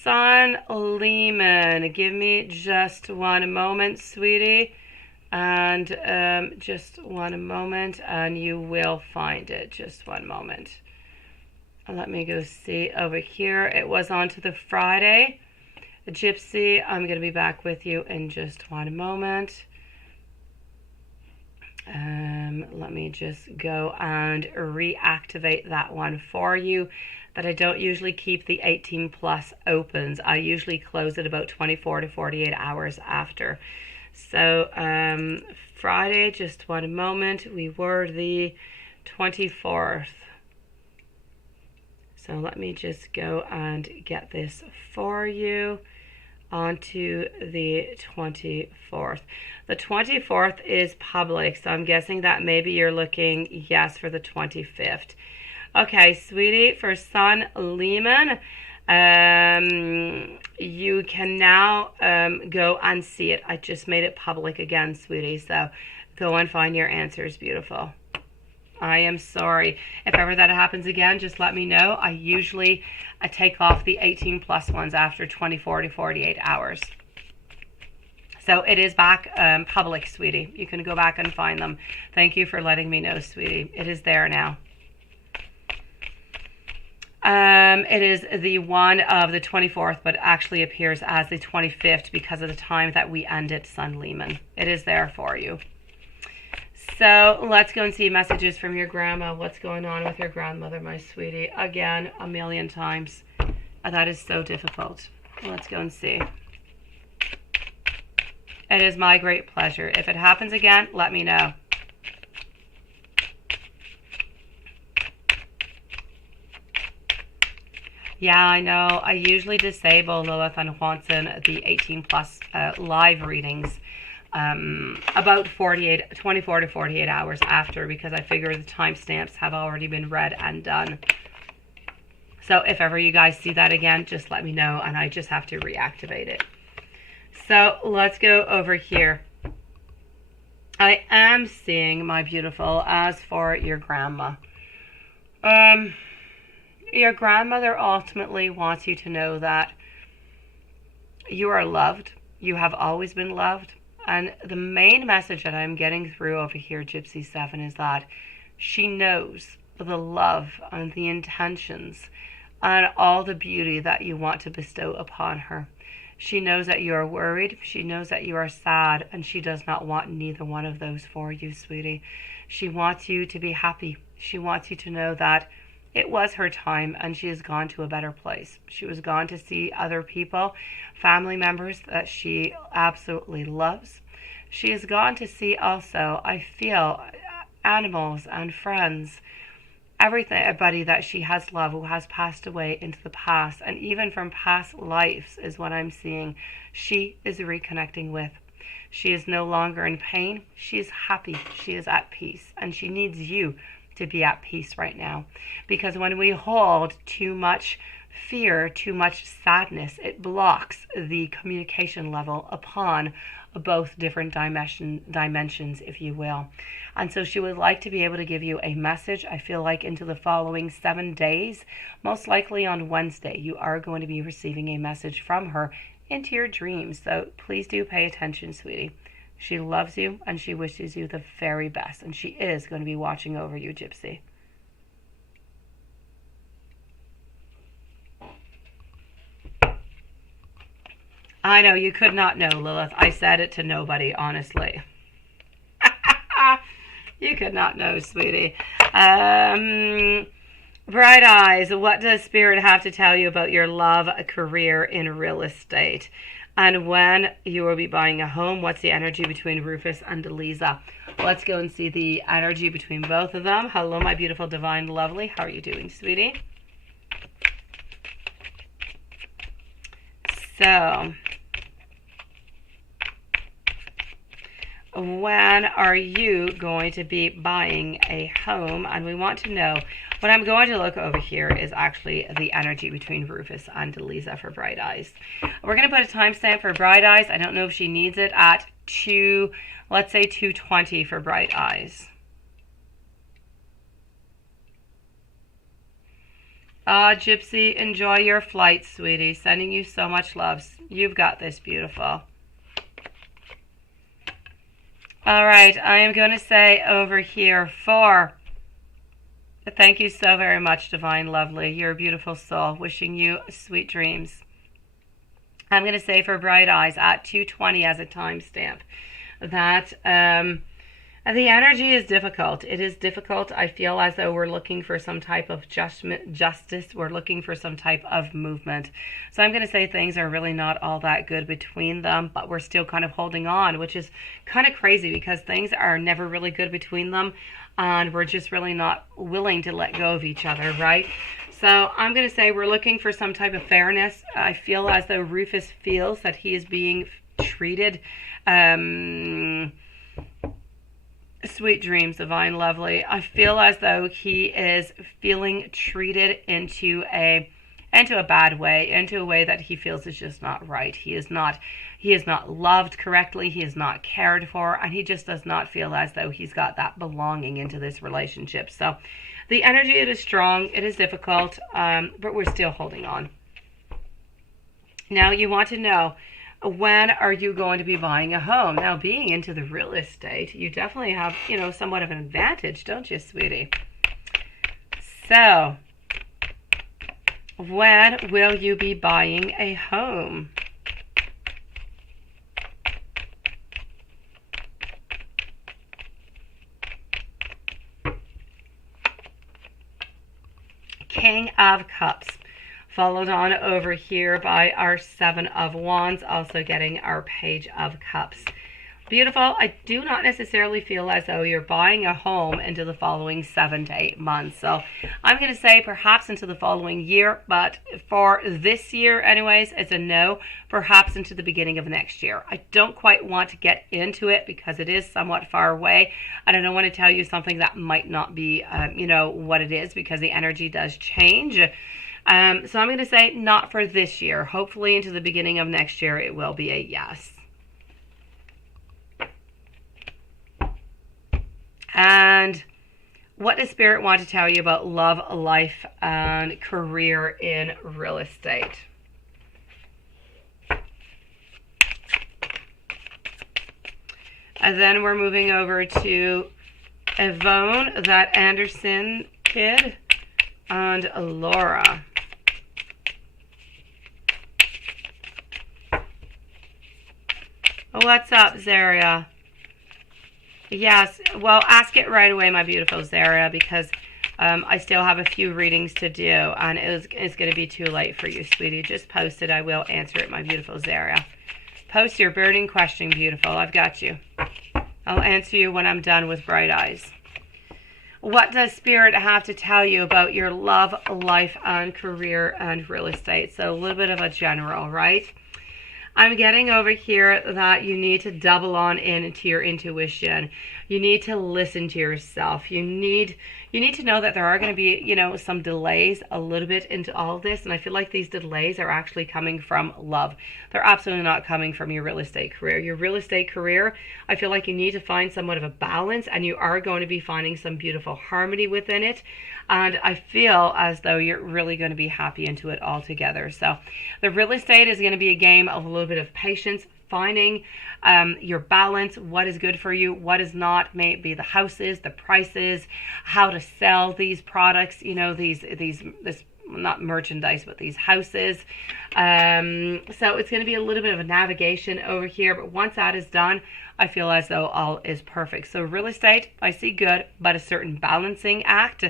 Son Lehman, give me just one moment, sweetie, and just one moment, and you will find it. Just one moment. Let me go see over here. It was on to the Friday. Gypsy, I'm going to be back with you in just one moment. Let me just go and reactivate that one for you. That I don't usually keep the 18 plus opens. I usually close it about 24 to 48 hours after. So Friday, just one moment, we were the 24th. So let me just go and get this for you. On to the 24th. The 24th is public, so I'm guessing that maybe you're looking, yes, for the 25th. Okay, sweetie, for Son Lehman, you can now go and see it. I just made it public again, sweetie, so go and find your answers, beautiful. I am sorry. If ever that happens again, just let me know. I usually take off the 18 plus ones after 24 to 48 hours. So it is back public, sweetie. You can go back and find them. Thank you for letting me know, sweetie. It is there now. It is the one of the 24th, but actually appears as the 25th because of the time that we ended, Son Lehman. It is there for you. So let's go and see messages from your grandma. What's going on with your grandmother, my sweetie? Again, a million times. That is so difficult. Let's go and see. It is my great pleasure. If it happens again, let me know. Yeah, I know. I usually disable Lilith and Watson the 18 plus live readings about 24 to 48 hours after, because I figure the timestamps have already been read and done. So if ever you guys see that again, just let me know, and I just have to reactivate it. So let's go over here. I am seeing, my beautiful, as for your grandma. Your grandmother ultimately wants you to know that you are loved. You have always been loved. And the main message that I'm getting through over here, Gypsy 7, is that she knows the love and the intentions and all the beauty that you want to bestow upon her. She knows that you are worried. She knows that you are sad. And she does not want neither one of those for you, sweetie. She wants you to be happy. She wants you to know that it was her time and she has gone to a better place. She was gone to see other people, family members that she absolutely loves. She has gone to see also, I feel, animals and friends, everybody that she has loved who has passed away into the past, and even from past lives is what I'm seeing. She is reconnecting with. She is no longer in pain. She is happy. She is at peace. And she needs you to be at peace right now. Because when we hold too much fear, too much sadness, it blocks the communication level upon both different dimensions, if you will. And so she would like to be able to give you a message, I feel like, into the following 7 days. Most likely on Wednesday, you are going to be receiving a message from her into your dreams. So please do pay attention, sweetie. She loves you and she wishes you the very best. And she is going to be watching over you, Gypsy. I know, you could not know, Lilith. I said it to nobody, honestly. You could not know, sweetie. Bright Eyes, what does Spirit have to tell you about your love career in real estate? And when you will be buying a home, what's the energy between Rufus and Eliza? Let's go and see the energy between both of them. Hello, my beautiful, divine, lovely. How are you doing, sweetie? So, when are you going to be buying a home? And we want to know, what I'm going to look over here is actually the energy between Rufus and Eliza for Bright Eyes. We're going to put a timestamp for Bright Eyes. I don't know if she needs it at 2, let's say 2:20 for Bright Eyes. Gypsy, enjoy your flight, sweetie. Sending you so much love. You've got this, beautiful. All right, I am going to say over here for, thank you so very much, divine, lovely. You're a beautiful soul. Wishing you sweet dreams. I'm going to say for Bright Eyes at 2:20 as a timestamp that the energy is difficult. It is difficult. I feel as though we're looking for some type of justice. We're looking for some type of movement. So I'm going to say things are really not all that good between them, but we're still kind of holding on, which is kind of crazy because things are never really good between them, and we're just really not willing to let go of each other, right? So I'm going to say we're looking for some type of fairness. I feel as though Rufus feels that he is being treated sweet dreams, divine, lovely. I feel as though he is feeling treated into a bad way, into a way that he feels is just not right. He is not loved correctly. He is not cared for, and he just does not feel as though he's got that belonging into this relationship. So the energy, it is strong, it is difficult, but we're still holding on. Now you want to know, when are you going to be buying a home? Now, being into the real estate, you definitely have, somewhat of an advantage, don't you, sweetie? So, when will you be buying a home? King of Cups. Followed on over here by our 7 of Wands, also getting our Page of Cups. Beautiful. I do not necessarily feel as though you're buying a home into the following 7 to 8 months. So I'm going to say perhaps into the following year, but for this year anyways, it's a no. Perhaps into the beginning of next year. I don't quite want to get into it because it is somewhat far away. And I don't want to tell you something that might not be, what it is, because the energy does change. So I'm going to say not for this year. Hopefully into the beginning of next year, it will be a yes. And what does Spirit want to tell you about love, life, and career in real estate? And then we're moving over to Yvonne, that Anderson kid, and Laura. What's up, Zaria? Yes, well, ask it right away, my beautiful Zaria, because I still have a few readings to do, and it's going to be too late for you, sweetie. Just post it. I will answer it, my beautiful Zaria. Post your burning question, beautiful. I've got you. I'll answer you when I'm done with Bright Eyes. What does Spirit have to tell you about your love, life, and career and real estate? So a little bit of a general, right? I'm getting over here that you need to double on into your intuition. You need to listen to yourself. You need to know that there are going to be, you know, some delays a little bit into all of this. And I feel like these delays are actually coming from love. They're absolutely not coming from your real estate career. Your real estate career, I feel like you need to find somewhat of a balance, and you are going to be finding some beautiful harmony within it. And I feel as though you're really going to be happy into it all together. So the real estate is going to be a game of a little bit of patience, finding your balance, what is good for you, what is not, may it be the houses, the prices, how to sell these products, you know, this not merchandise, but these houses. So it's going to be a little bit of a navigation over here, but once that is done, I feel as though all is perfect. So real estate, I see good, but a certain balancing act.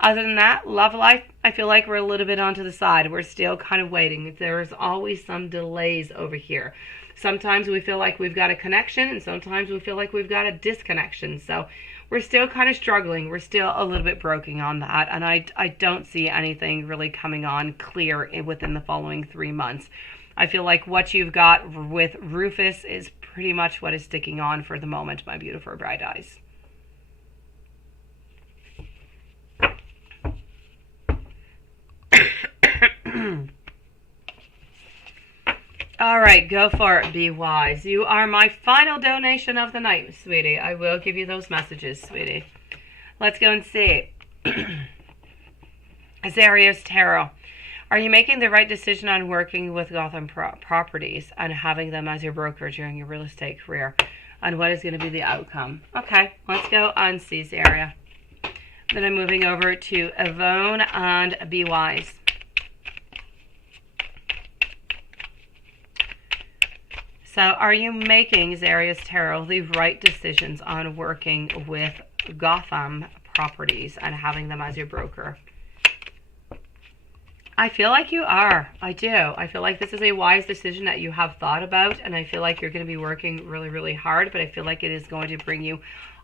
Other than that, love life, I feel like we're a little bit onto the side. We're still kind of waiting. There's always some delays over here. Sometimes we feel like we've got a connection, and sometimes we feel like we've got a disconnection. So we're still kind of struggling. We're still a little bit broken on that. And I don't see anything really coming on clear within the following 3 months. I feel like what you've got with Rufus is pretty much what is sticking on for the moment, my beautiful bright eyes. All right, go for it. Be wise. You are my final donation of the night, sweetie. I will give you those messages, sweetie. Let's go and see. Azarius Tarot. Are you making the right decision on working with Gotham Properties and having them as your broker during your real estate career? And what is going to be the outcome? Okay, let's go and see this area. Then I'm moving over to Yvonne and Be Wise. So are you making, Zarius Tarot, the right decisions on working with Gotham Properties and having them as your broker? I feel like you are. I do. I feel like this is a wise decision that you have thought about, and I feel like you're going to be working really, really hard, but I feel like it is going to bring you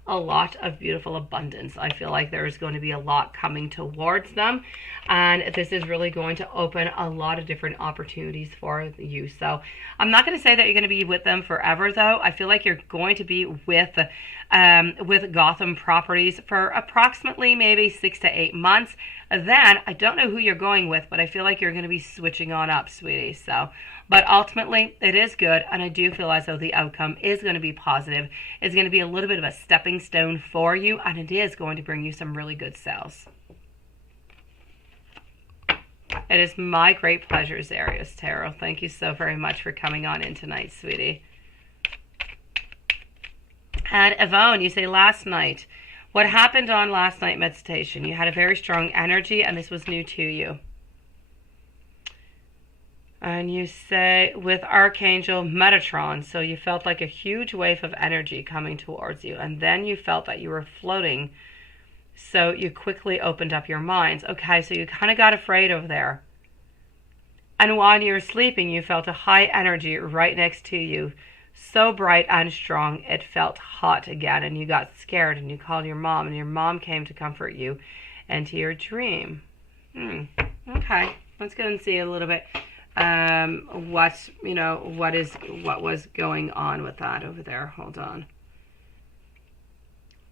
a lot of beautiful abundance. I feel like there is going to be a lot coming towards them, and this is really going to open a lot of different opportunities for you. So I'm not going to say that you're going to be with them forever, though. I feel like you're going to be with Gotham Properties for approximately maybe 6 to 8 months. Then I don't know who you're going with, but I feel like you're going to be switching on up, sweetie. So, but ultimately it is good, and I do feel as though the outcome is going to be positive. It's going to be a little bit of a stepping stone for you, and it is going to bring you some really good sales. It is my great pleasure, Zarius Tarot. Thank you so very much for coming on in tonight, sweetie. And Yvonne, you say last night. What happened on last night meditation? You had a very strong energy, and this was new to you. And you say with Archangel Metatron, so you felt like a huge wave of energy coming towards you, and then you felt that you were floating, so you quickly opened up your minds. Okay, so you kind of got afraid over there. And while you were sleeping, you felt a high energy right next to you, so bright and strong, it felt hot again, and you got scared, and you called your mom, and your mom came to comfort you into your dream. Okay, let's go and see a little bit what was going on with that over there. Hold on.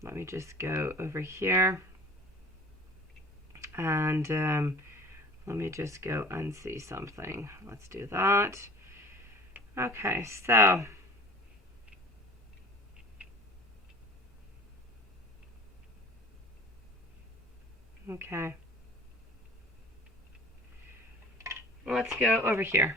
Let me just go over here, and let me just go and see something. Let's do that. Okay, so okay, let's go over here.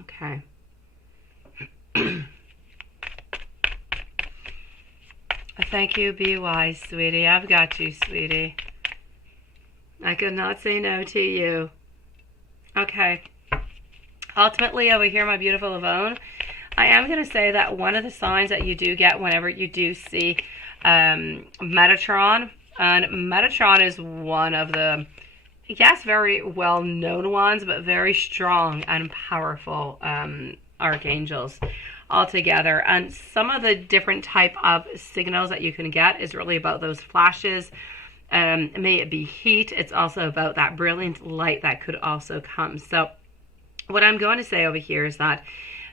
Okay. Thank you, Be Wise, sweetie. I've got you, sweetie. I could not say no to you. Okay. Ultimately, over here, my beautiful Yvonne, I am going to say that one of the signs that you do get whenever you do see Metatron, And Metatron is one of the, yes, very well-known ones, but very strong and powerful archangels altogether. And some of the different type of signals that you can get is really about those flashes. May it be heat. It's also about that brilliant light that could also come. So what I'm going to say over here is that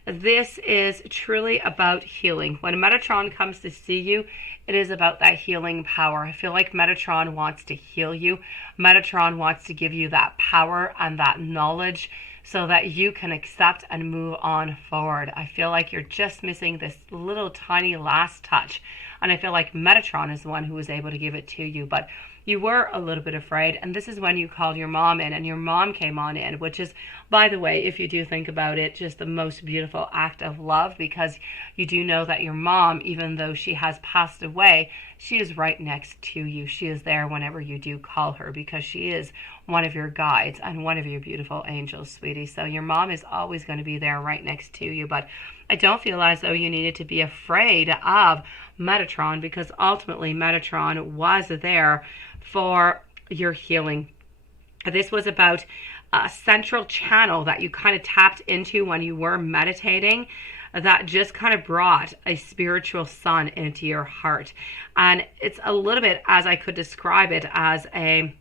this is truly about healing. When Metatron comes to see you, it is about that healing power. I feel like Metatron wants to heal you. Metatron wants to give you that power and that knowledge so that you can accept and move on forward. I feel like you're just missing this little tiny last touch. And I feel like Metatron is the one who was able to give it to you. But you were a little bit afraid, and this is when you called your mom in, and your mom came on in, which is, by the way, if you do think about it, just the most beautiful act of love, because you do know that your mom, even though she has passed away, she is right next to you. She is there whenever you do call her, because she is one of your guides and one of your beautiful angels, sweetie. So your mom is always going to be there right next to you. But I don't feel as though you needed to be afraid of Metatron, because ultimately Metatron was there for your healing. This was about a central channel that you kind of tapped into when you were meditating, that just kind of brought a spiritual sun into your heart. And it's a little bit, as I could describe it, as an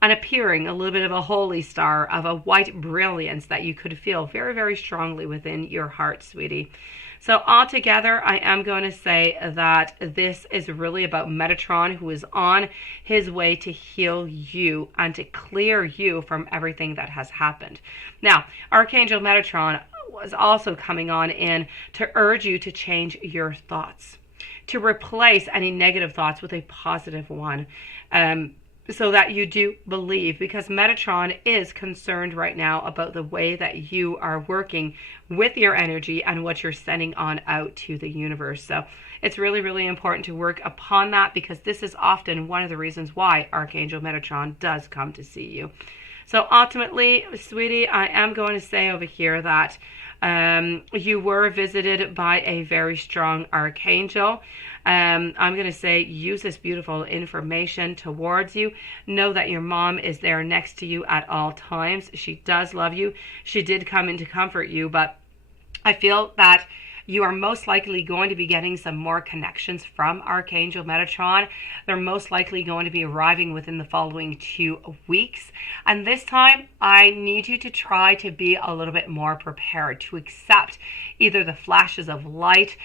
appearing, a little bit of a holy star, of a white brilliance that you could feel very, very strongly within your heart, sweetie. So altogether, I am going to say that this is really about Metatron, who is on his way to heal you and to clear you from everything that has happened. Now, Archangel Metatron was also coming on in to urge you to change your thoughts, to replace any negative thoughts with a positive one. So that you do believe, because Metatron is concerned right now about the way that you are working with your energy and what you're sending on out to the universe. So it's really, really important to work upon that, because this is often one of the reasons why Archangel Metatron does come to see you. So ultimately, sweetie, I am going to say over here that you were visited by a very strong archangel. I'm going to say use this beautiful information towards you. Know that your mom is there next to you at all times. She does love you. She did come in to comfort you, but I feel that you are most likely going to be getting some more connections from Archangel Metatron. They're most likely going to be arriving within the following 2 weeks. And this time, I need you to try to be a little bit more prepared to accept either the flashes of light,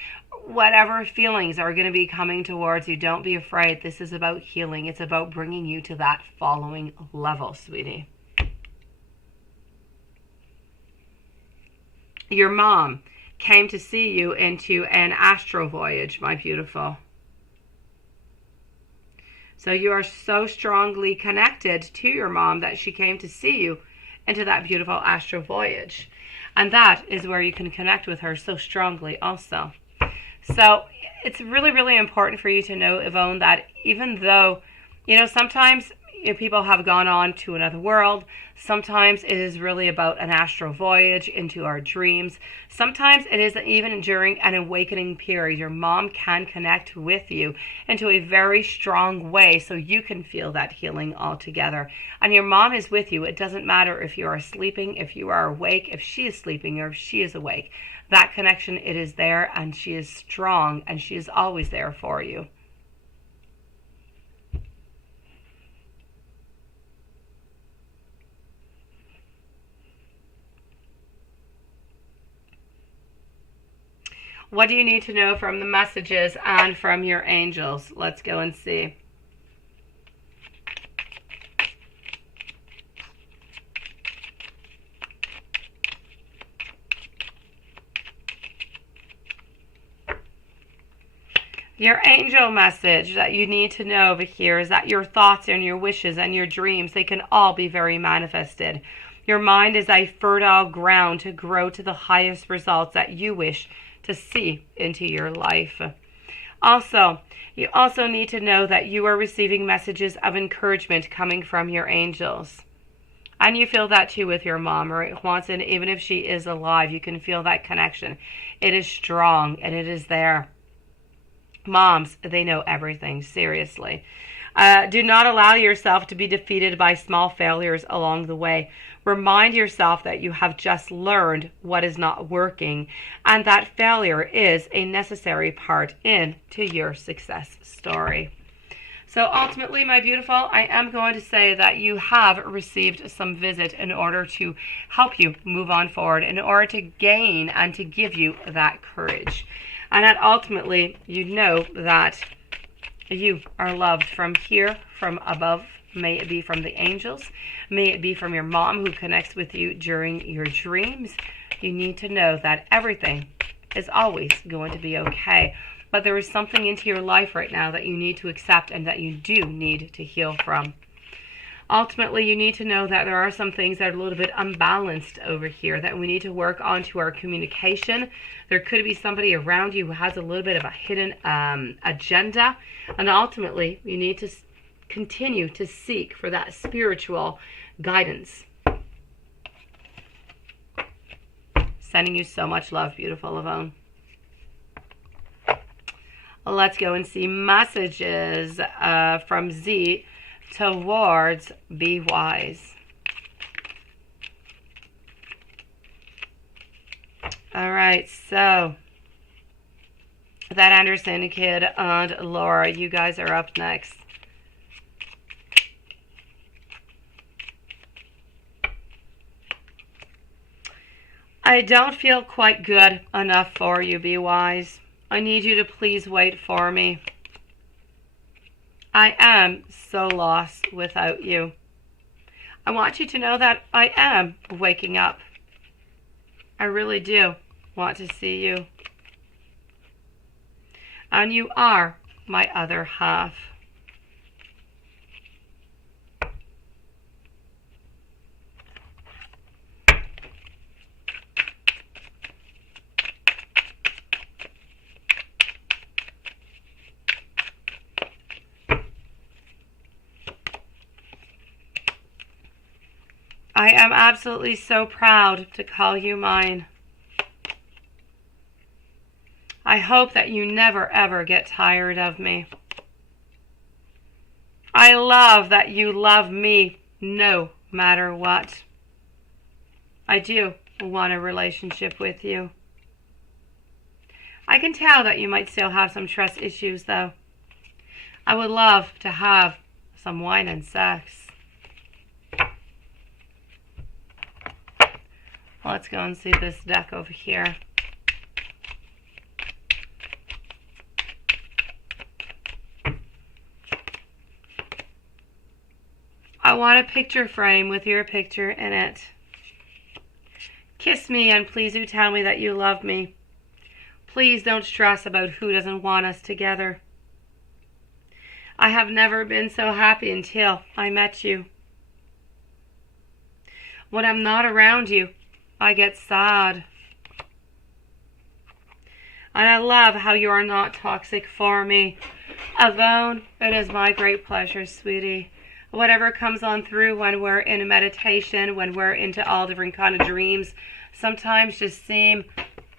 whatever feelings are going to be coming towards you. Don't be afraid. This is about healing. It's about bringing you to that following level, sweetie. Your mom came to see you into an astral voyage, my beautiful. So you are so strongly connected to your mom that she came to see you into that beautiful astral voyage. And that is where you can connect with her so strongly also. So it's really, really important for you to know, Yvonne, that even though, sometimes people have gone on to another world. Sometimes it is really about an astral voyage into our dreams. Sometimes it is even during an awakening period. Your mom can connect with you into a very strong way so you can feel that healing altogether. And your mom is with you. It doesn't matter if you are sleeping, if you are awake, if she is sleeping, or if she is awake. That connection, it is there, and she is strong, and she is always there for you. What do you need to know from the messages and from your angels? Let's go and see. Your angel message that you need to know over here is that your thoughts and your wishes and your dreams, they can all be very manifested. Your mind is a fertile ground to grow to the highest results that you wish to see into your life. Also, you also need to know that you are receiving messages of encouragement coming from your angels. And you feel that too with your mom, right? Watson, even if she is alive, you can feel that connection. It is strong and it is there. Moms, they know everything, seriously. Do not allow yourself to be defeated by small failures along the way. Remind yourself that you have just learned what is not working, and that failure is a necessary part into your success story. So ultimately, my beautiful, I am going to say that you have received some visit in order to help you move on forward, in order to gain and to give you that courage. And that ultimately, you know that you are loved from here, from above. May it be from the angels. May it be from your mom who connects with you during your dreams. You need to know that everything is always going to be okay. But there is something into your life right now that you need to accept and that you do need to heal from. Ultimately, you need to know that there are some things that are a little bit unbalanced over here, that we need to work on to our communication. There could be somebody around you who has a little bit of a hidden agenda. And ultimately, you need to continue to seek for that spiritual guidance. Sending you so much love, beautiful Yvonne. Let's go and see messages from Z towards Be Wise. All right, so that Anderson kid and Laura, you guys are up next. I don't feel quite good enough for you, Be Wise. I need you to please wait for me. I am so lost without you. I want you to know that I am waking up. I really do want to see you. And you are my other half. I am absolutely so proud to call you mine. I hope that you never ever get tired of me. I love that you love me no matter what. I do want a relationship with you. I can tell that you might still have some trust issues though. I would love to have some wine and sex. Let's go and see this deck over here. I want a picture frame with your picture in it. Kiss me and please do tell me that you love me. Please don't stress about who doesn't want us together. I have never been so happy until I met you. When I'm not around you, I get sad. And I love how you are not toxic for me. Yvonne, it is my great pleasure, sweetie. Whatever comes on through when we're in meditation, when we're into all different kind of dreams, sometimes just seem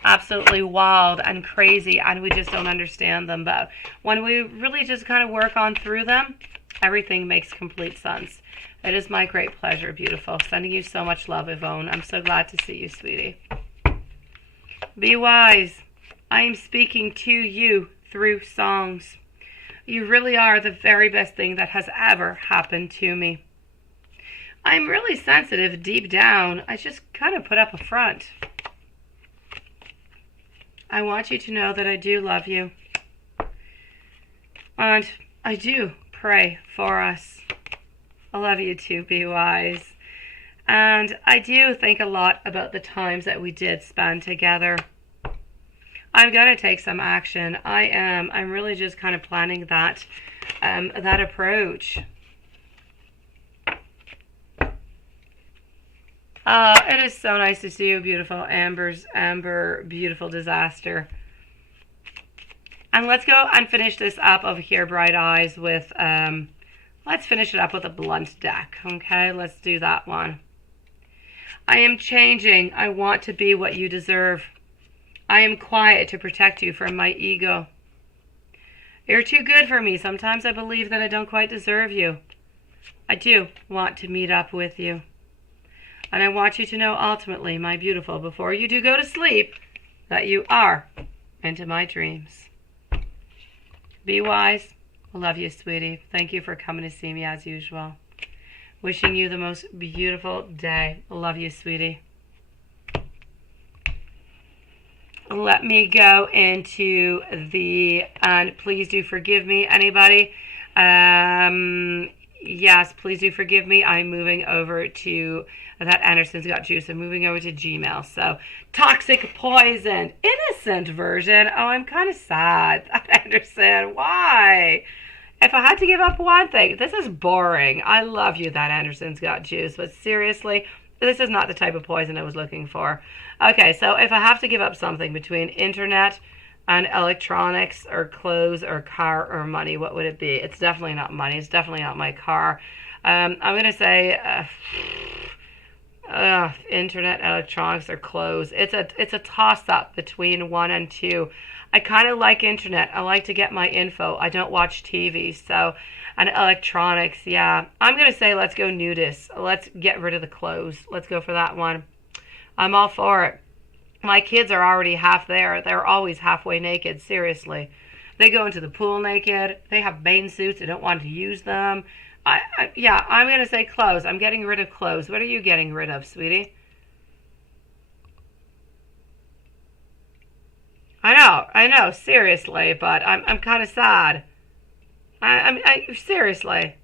absolutely wild and crazy and we just don't understand them. But when we really just kind of work on through them, everything makes complete sense. It is my great pleasure, beautiful. Sending you so much love, Yvonne. I'm so glad to see you, sweetie. Be wise. I am speaking to you through songs. You really are the very best thing that has ever happened to me. I'm really sensitive deep down. I just kind of put up a front. I want you to know that I do love you. And I do pray for us. I love you too, Be Wise. And I do think a lot about the times that we did spend together. I'm going to take some action. I'm really just kind of planning that approach. It is so nice to see you, beautiful Amber, beautiful disaster. And let's go and finish this up over here, Bright Eyes, with let's finish it up with a blunt deck. Okay, let's do that one. I am changing. I want to be what you deserve. I am quiet to protect you from my ego. You're too good for me. Sometimes I believe that I don't quite deserve you. I do want to meet up with you. And I want you to know ultimately, my beautiful, before you do go to sleep, that you are into my dreams. Be wise. I love you, sweetie. Thank you for coming to see me as usual. Wishing you the most beautiful day. I love you, sweetie. Let me go into the, and please do forgive me, anybody. Yes, please do forgive me. I'm moving over to, that Anderson's got juice. I'm moving over to Gmail. So, toxic poison, innocent version. Oh, I'm kind of sad. That Anderson, why? If I had to give up one thing, this is boring. I love you, that Anderson's got juice. But seriously, this is not the type of poison I was looking for. Okay, so if I have to give up something between internet and electronics or clothes or car or money, what would it be? It's definitely not money. It's definitely not my car. I'm going to say internet, electronics, or clothes. It's a toss-up between 1 and 2. I kind of like internet. I like to get my info. I don't watch TV, so... And electronics, yeah. I'm going to say let's go nudist. Let's get rid of the clothes. Let's go for that one. I'm all for it. My kids are already half there. They're always halfway naked, seriously. They go into the pool naked. They have bathing suits. They don't want to use them. Yeah, I'm going to say clothes. I'm getting rid of clothes. What are you getting rid of, sweetie? I know, seriously, but I'm kind of sad. Seriously.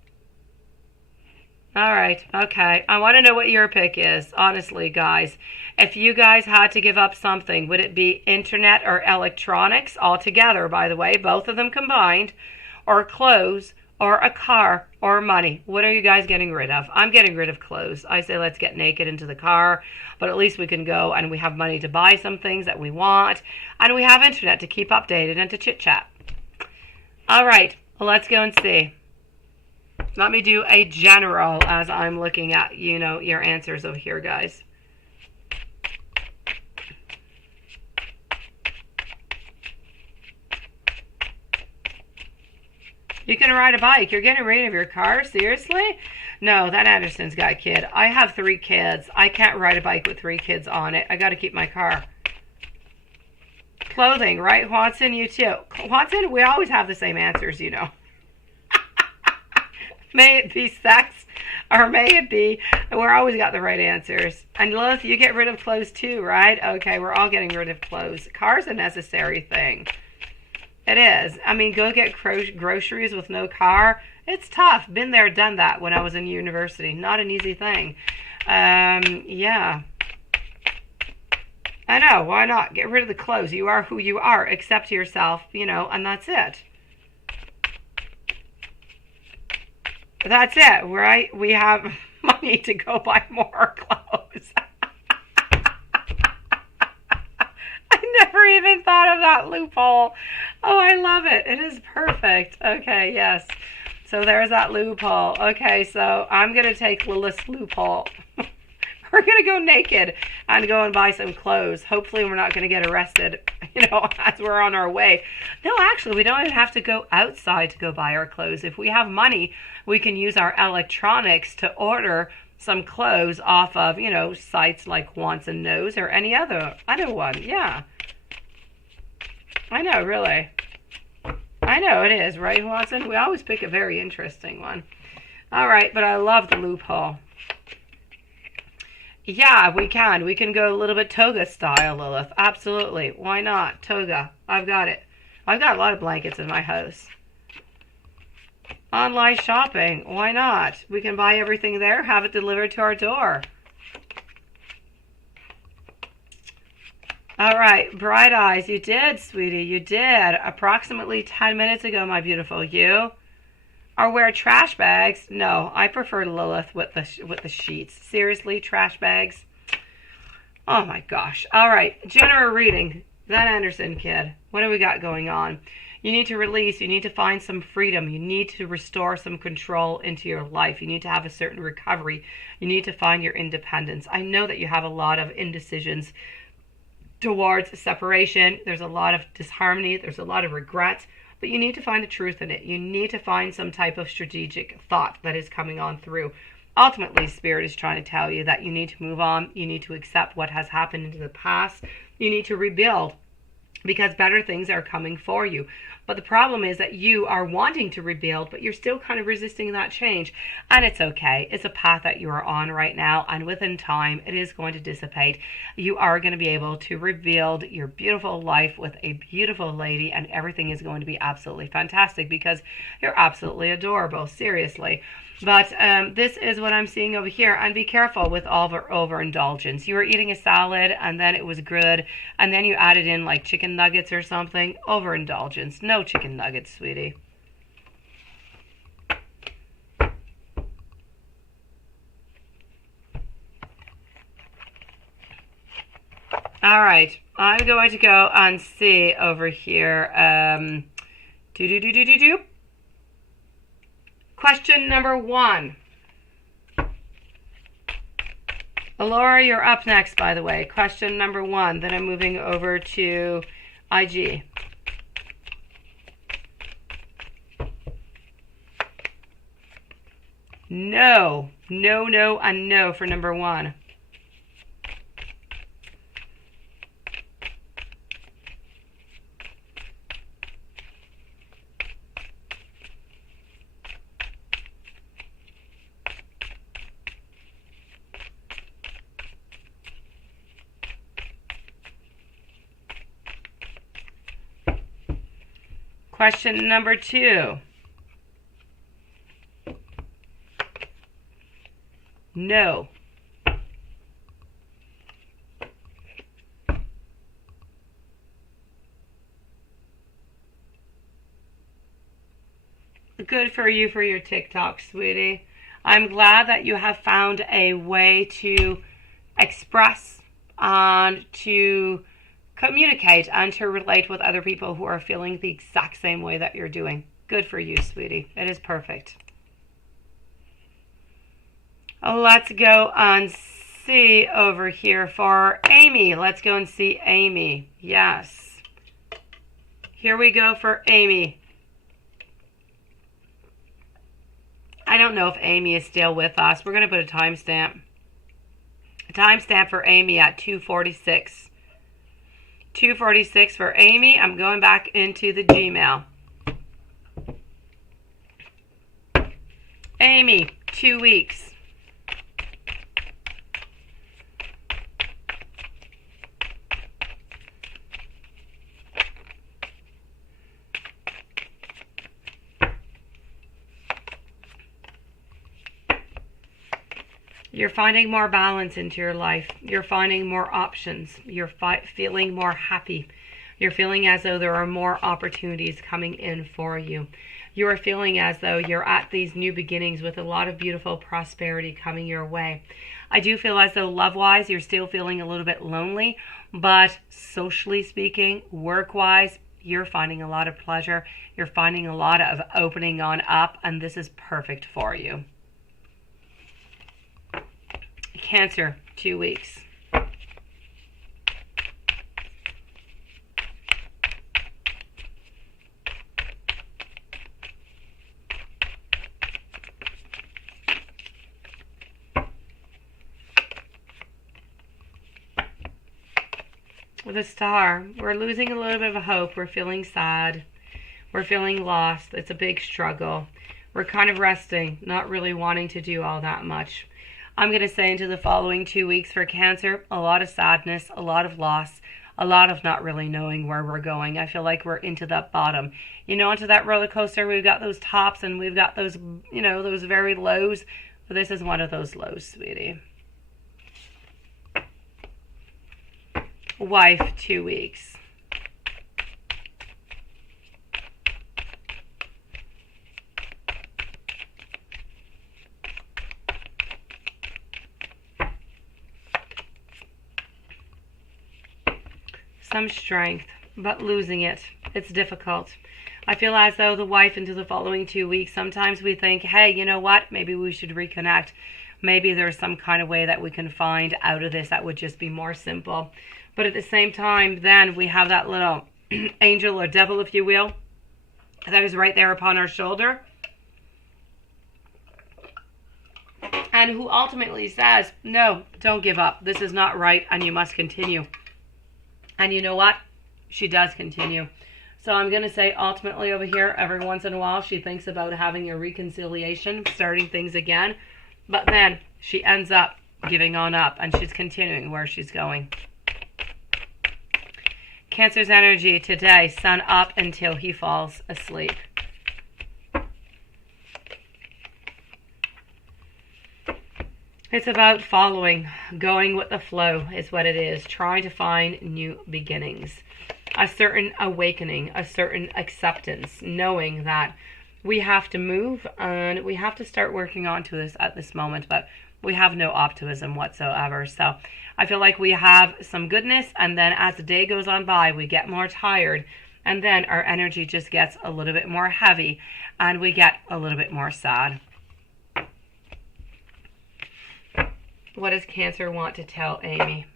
All right, okay. I want to know what your pick is, honestly, guys. If you guys had to give up something, would it be internet or electronics altogether, by the way, both of them combined, or clothes, or a car, or money? What are you guys getting rid of? I'm getting rid of clothes. I say let's get naked into the car, but at least we can go and we have money to buy some things that we want, and we have internet to keep updated and to chit-chat. All right, well, let's go and see. Let me do a general as I'm looking at, your answers over here, guys. You can ride a bike. You're getting rid of your car? Seriously? No, that Anderson's got a kid. I have 3 kids. I can't ride a bike with 3 kids on it. I got to keep my car. Clothing, right, Watson? You too. Watson, we always have the same answers, May it be sex, or may it be, we're always got the right answers. And Lilith, you get rid of clothes too, right? Okay, we're all getting rid of clothes. Car's a necessary thing. It is. I mean, go get groceries with no car. It's tough. Been there, done that when I was in university. Not an easy thing. Yeah. I know. Why not? Get rid of the clothes. You are who you are. Accept yourself, and that's it. That's it, right? We have money to go buy more clothes. I never even thought of that loophole. Oh, I love it. It is perfect. Okay, yes. So there's that loophole. Okay, so I'm going to take Lilith's loophole. We're going to go naked and go and buy some clothes. Hopefully we're not going to get arrested, as we're on our way. No, actually, we don't even have to go outside to go buy our clothes. If we have money, we can use our electronics to order some clothes off of, sites like Wants and Knows or any other one. Yeah. I know, really. I know it is, right, Watson? We always pick a very interesting one. All right, but I love the loophole. Yeah, we can. We can go a little bit toga style, Lilith. Absolutely. Why not? Toga. I've got it. I've got a lot of blankets in my house. Online shopping. Why not? We can buy everything there, have it delivered to our door. All right. Bright eyes. You did, sweetie. You did. Approximately 10 minutes ago, my beautiful. You? Or wear trash bags? No, I prefer Lilith with the sheets. Seriously, trash bags? Oh my gosh. All right, general reading. That Anderson kid. What do we got going on? You need to release. You need to find some freedom. You need to restore some control into your life. You need to have a certain recovery. You need to find your independence. I know that you have a lot of indecisions towards separation. There's a lot of disharmony. There's a lot of regrets. but you need to find the truth in it. You need to find some type of strategic thought that is coming on through. Ultimately, Spirit is trying to tell you that you need to move on. You need to accept what has happened into the past. You need to rebuild, because better things are coming for you. But the problem is that you are wanting to rebuild, but you're still kind of resisting that change. And it's okay. It's a path that you are on right now. And within time, it is going to dissipate. You are going to be able to rebuild your beautiful life with a beautiful lady. And everything is going to be absolutely fantastic, because you're absolutely adorable. Seriously. But this is what I'm seeing over here. And be careful with overindulgence. You were eating a salad and then it was good, and then you added in like chicken nuggets or something. Overindulgence. No chicken nuggets, sweetie. All right. I'm going to go and see over here. Question number 1. Alora, you're up next, by the way. Question number 1. Then I'm moving over to IG. No, no, no, and no for number 1. Question number 2. No. Good for you for your TikTok, sweetie. I'm glad that you have found a way to express and to communicate and to relate with other people who are feeling the exact same way that you're doing. Good for you, sweetie. It is perfect. Let's go and see over here for Amy. Let's go and see Amy. Yes. Here we go for Amy. I don't know if Amy is still with us. We're going to put a timestamp. A timestamp for Amy at 2:46. 2:46 for Amy. I'm going back into the Gmail. Amy, 2 weeks. You're finding more balance into your life. You're finding more options. You're feeling more happy. You're feeling as though there are more opportunities coming in for you. You are feeling as though you're at these new beginnings with a lot of beautiful prosperity coming your way. I do feel as though love-wise, you're still feeling a little bit lonely, but socially speaking, work-wise, you're finding a lot of pleasure. You're finding a lot of opening on up, and this is perfect for you. Cancer, 2 weeks. With a Star, we're losing a little bit of hope. We're feeling sad. We're feeling lost. It's a big struggle. We're kind of resting, not really wanting to do all that much. I'm going to say into the following 2 weeks for Cancer, a lot of sadness, a lot of loss, a lot of not really knowing where we're going. I feel like we're into that bottom. You know, onto that roller coaster, we've got those tops and we've got those, you know, those very lows. But this is one of those lows, sweetie. Wife, 2 weeks. Some strength, but losing it. It's difficult. I feel as though the wife into the following 2 weeks, sometimes we think, hey, you know what? Maybe we should reconnect. Maybe there's some kind of way that we can find out of this that would just be more simple. But at the same time, then we have that little angel or devil, if you will, that is right there upon our shoulder, and who ultimately says, no, don't give up. This is not right, and you must continue. And you know what? She does continue. So I'm going to say ultimately over here, every once in a while, she thinks about having a reconciliation, starting things again. But then she ends up giving on up, and she's continuing where she's going. Cancer's energy today, sun up until he falls asleep. It's about following, going with the flow is what it is. Trying to find new beginnings. A certain awakening, a certain acceptance, knowing that we have to move and we have to start working on to this at this moment, but we have no optimism whatsoever. So I feel like we have some goodness, and then as the day goes on by, we get more tired, and then our energy just gets a little bit more heavy, and we get a little bit more sad. What does Cancer want to tell Amy?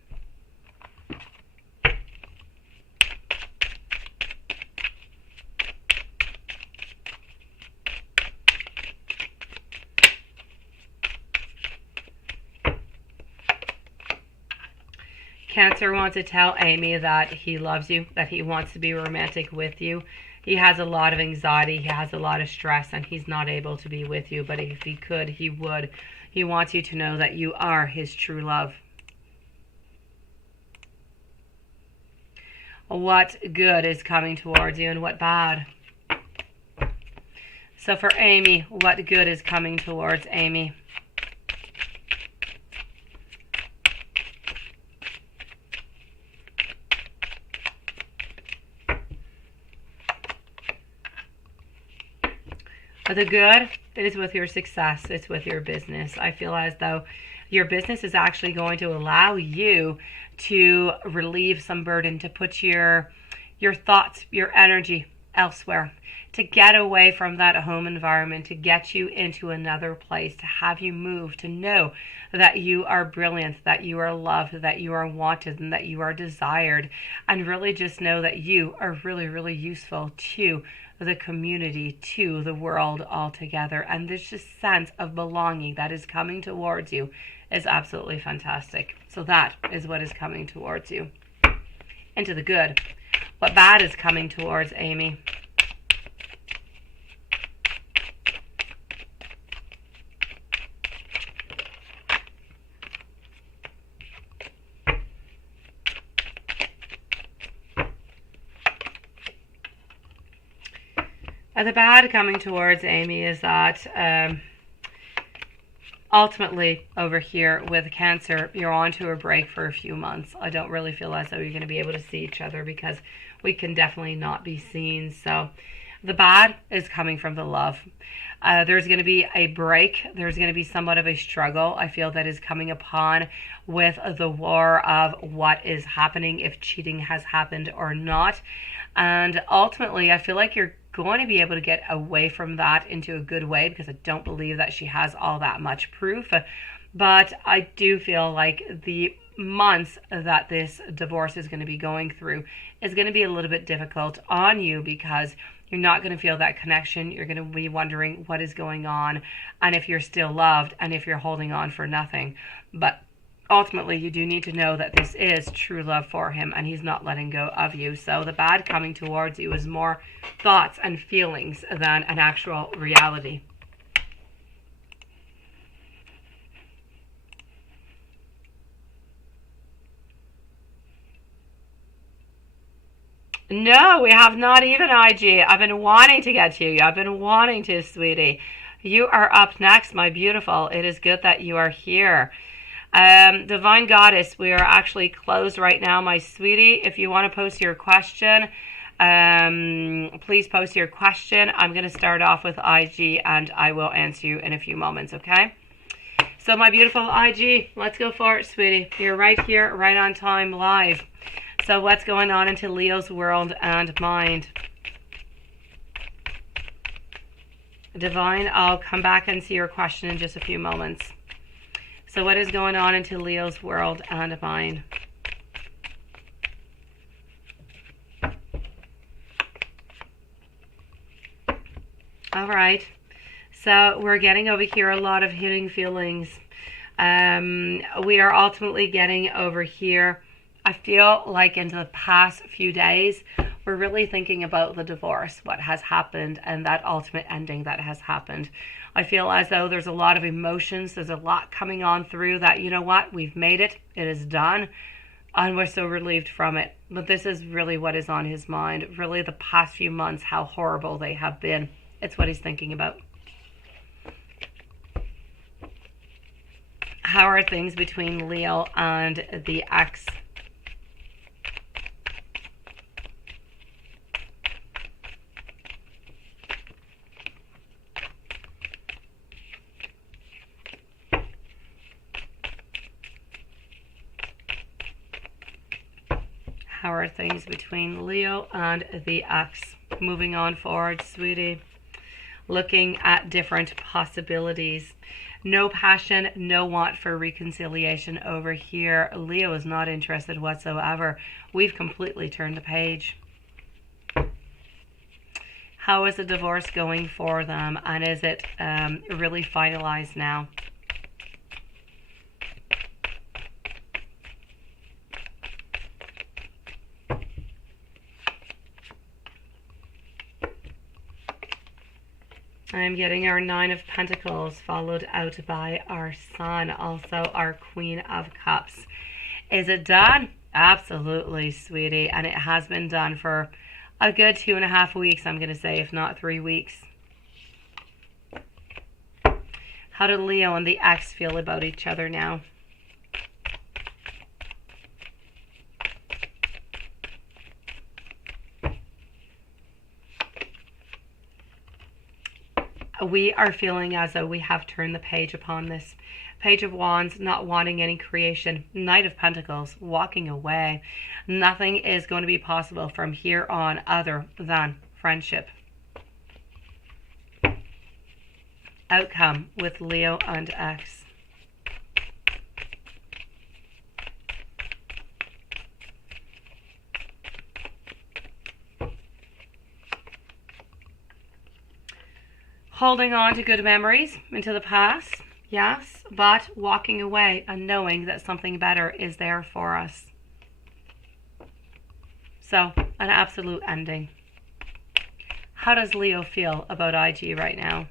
Cancer wants to tell Amy that he loves you, that he wants to be romantic with you. He has a lot of anxiety, he has a lot of stress, and he's not able to be with you. But if he could, he would. He wants you to know that you are his true love. What good is coming towards you and what bad? So for Amy, what good is coming towards Amy? The good is with your success. It's with your business. I feel as though your business is actually going to allow you to relieve some burden, to put your thoughts, your energy elsewhere, to get away from that home environment, to get you into another place, to have you move, to know that you are brilliant, that you are loved, that you are wanted, and that you are desired, and really just know that you are really, really useful to the community, to the world altogether. And this just sense of belonging that is coming towards you is absolutely fantastic. So that is what is coming towards you. Into the good. What bad is coming towards Amy? The bad coming towards Amy is that ultimately over here with Cancer, you're on to a break for a few months. I don't really feel as though you're going to be able to see each other because we can definitely not be seen. So the bad is coming from the love. There's going to be a break. There's going to be somewhat of a struggle, I feel, that is coming upon with the war of what is happening, if cheating has happened or not. And ultimately, I feel like you're going to be able to get away from that into a good way, because I don't believe that she has all that much proof. But I do feel like the months that this divorce is going to be going through is going to be a little bit difficult on you, because you're not going to feel that connection. You're going to be wondering what is going on, and if you're still loved, and if you're holding on for nothing. But ultimately, you do need to know that this is true love for him, and he's not letting go of you. So the bad coming towards you is more thoughts and feelings than an actual reality. No, we have not even IG. I've been wanting to get to you. I've been wanting to, sweetie. You are up next, my beautiful. It is good that you are here. Divine Goddess, we are actually closed right now, my sweetie. If you want to post your question, please post your question. I'm going to start off with IG, and I will answer you in a few moments, okay? So my beautiful IG, let's go for it, sweetie. You're right here, right on time, live. So what's going on into Leo's world and mind? Divine, I'll come back and see your question in just a few moments. So what is going on into Leo's world and mind? All right. So we're getting over here a lot of hitting feelings. We are ultimately getting over here. I feel like in the past few days, we're really thinking about the divorce, what has happened, and that ultimate ending that has happened. I feel as though there's a lot of emotions. There's a lot coming on through that, you know what, we've made it. It is done. And we're so relieved from it. But this is really what is on his mind. Really the past few months, how horrible they have been. It's what he's thinking about. How are things between Leo and the ex? How are things between Leo and the ex? Moving on forward, sweetie. Looking at different possibilities. No passion, no want for reconciliation over here. Leo is not interested whatsoever. We've completely turned the page. How is the divorce going for them? And is it really finalized now? I'm getting our Nine of Pentacles followed out by our Sun, also our Queen of Cups. Is it done? Absolutely, sweetie. And it has been done for a good 2.5 weeks, I'm going to say, if not 3 weeks. How do Leo and the ex feel about each other now? We are feeling as though we have turned the page upon this. Page of Wands, not wanting any creation. Knight of Pentacles, walking away. Nothing is going to be possible from here on other than friendship. Outcome with Leo and ex. Holding on to good memories into the past, yes, but walking away and knowing that something better is there for us. So, an absolute ending. How does Leo feel about IG right now?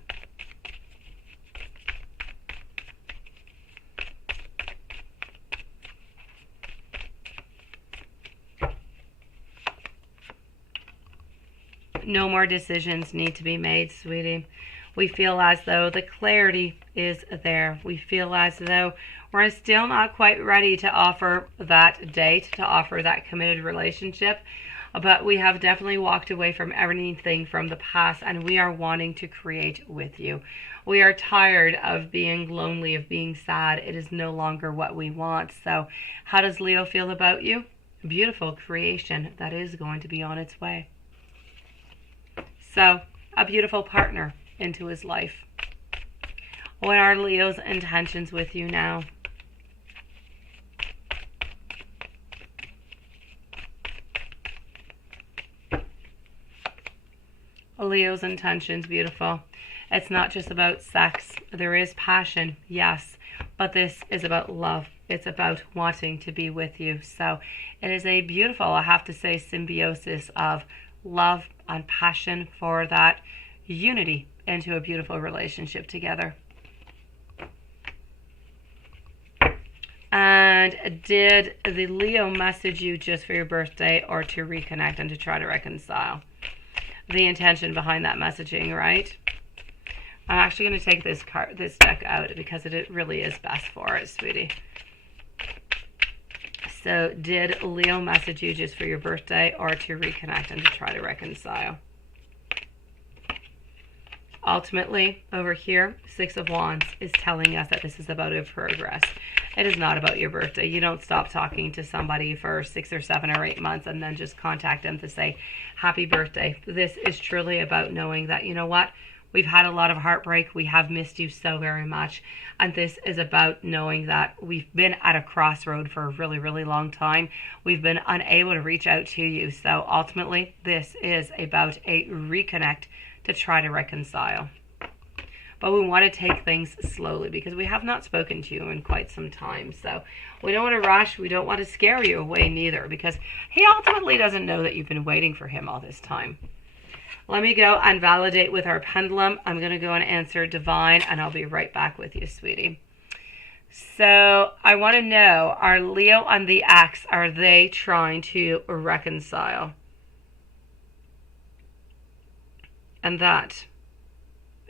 No more decisions need to be made, sweetie. We feel as though the clarity is there. We feel as though we're still not quite ready to offer that date, to offer that committed relationship. But we have definitely walked away from everything from the past, and we are wanting to create with you. We are tired of being lonely, of being sad. It is no longer what we want. So how does Leo feel about you? Beautiful creation that is going to be on its way. So, a beautiful partner into his life. What are Leo's intentions with you now? Leo's intentions, beautiful. It's not just about sex. There is passion, yes, but this is about love. It's about wanting to be with you. So it is a beautiful, I have to say, symbiosis of love and passion for that unity into a beautiful relationship together. And did the Leo message you just for your birthday or to reconnect and to try to reconcile? The intention behind that messaging, right? I'm actually going to take this deck out because it really is best for it, sweetie. So did Leo message you just for your birthday or to reconnect and to try to reconcile? Ultimately, over here, Six of Wands is telling us that this is about a progress. It is not about your birthday. You don't stop talking to somebody for 6 or 7 or 8 months and then just contact them to say, happy birthday. This is truly about knowing that, you know what? We've had a lot of heartbreak. We have missed you so very much. And this is about knowing that we've been at a crossroad for a really, really long time. We've been unable to reach out to you. So ultimately, this is about a reconnect to try to reconcile. But we want to take things slowly because we have not spoken to you in quite some time. So we don't want to rush. We don't want to scare you away neither, because he ultimately doesn't know that you've been waiting for him all this time. Let me go and validate with our pendulum. I'm going to go and answer divine, and I'll be right back with you, sweetie. So I want to know, are Leo and the ex, are they trying to reconcile? And that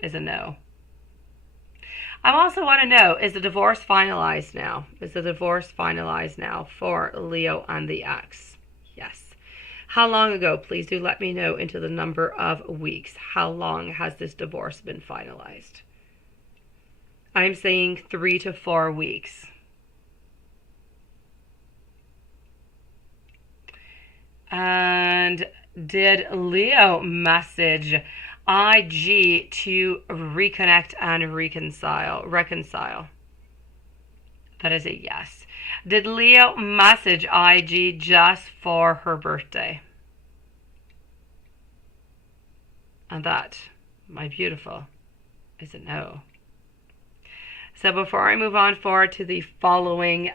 is a no. I also want to know, is the divorce finalized now? Is the divorce finalized now for Leo and the ex? Yes. How long ago? Please do let me know into the number of weeks. How long has this divorce been finalized? I'm saying 3 to 4 weeks. And did Leo message IG to reconnect and reconcile? That is a yes. Did Leo message IG just for her birthday? And that, my beautiful, is a no. So before I move on forward to the following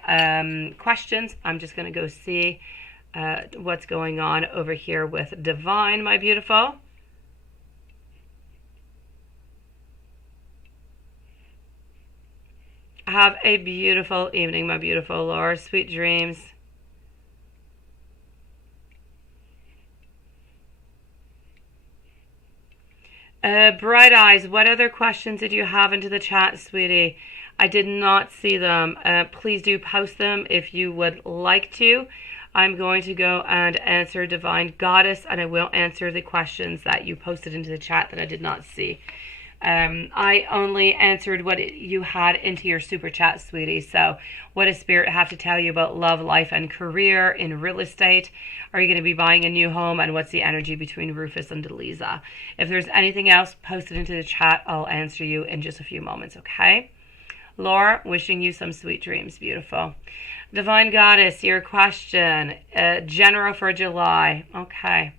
questions, I'm just going to go see what's going on over here with divine, my beautiful. Have a beautiful evening, my beautiful Laura. Sweet dreams. Bright Eyes, what other questions did you have into the chat, sweetie? I did not see them. Please do post them if you would like to. I'm going to go and answer Divine Goddess, and I will answer the questions that you posted into the chat that I did not see. I only answered what you had into your super chat, sweetie. So what does Spirit have to tell you about love, life, and career in real estate? Are you going to be buying a new home? And what's the energy between Rufus and Delisa? If there's anything else posted into the chat, I'll answer you in just a few moments, okay? Laura, wishing you some sweet dreams. Beautiful. Divine Goddess, your question. General for July. Okay.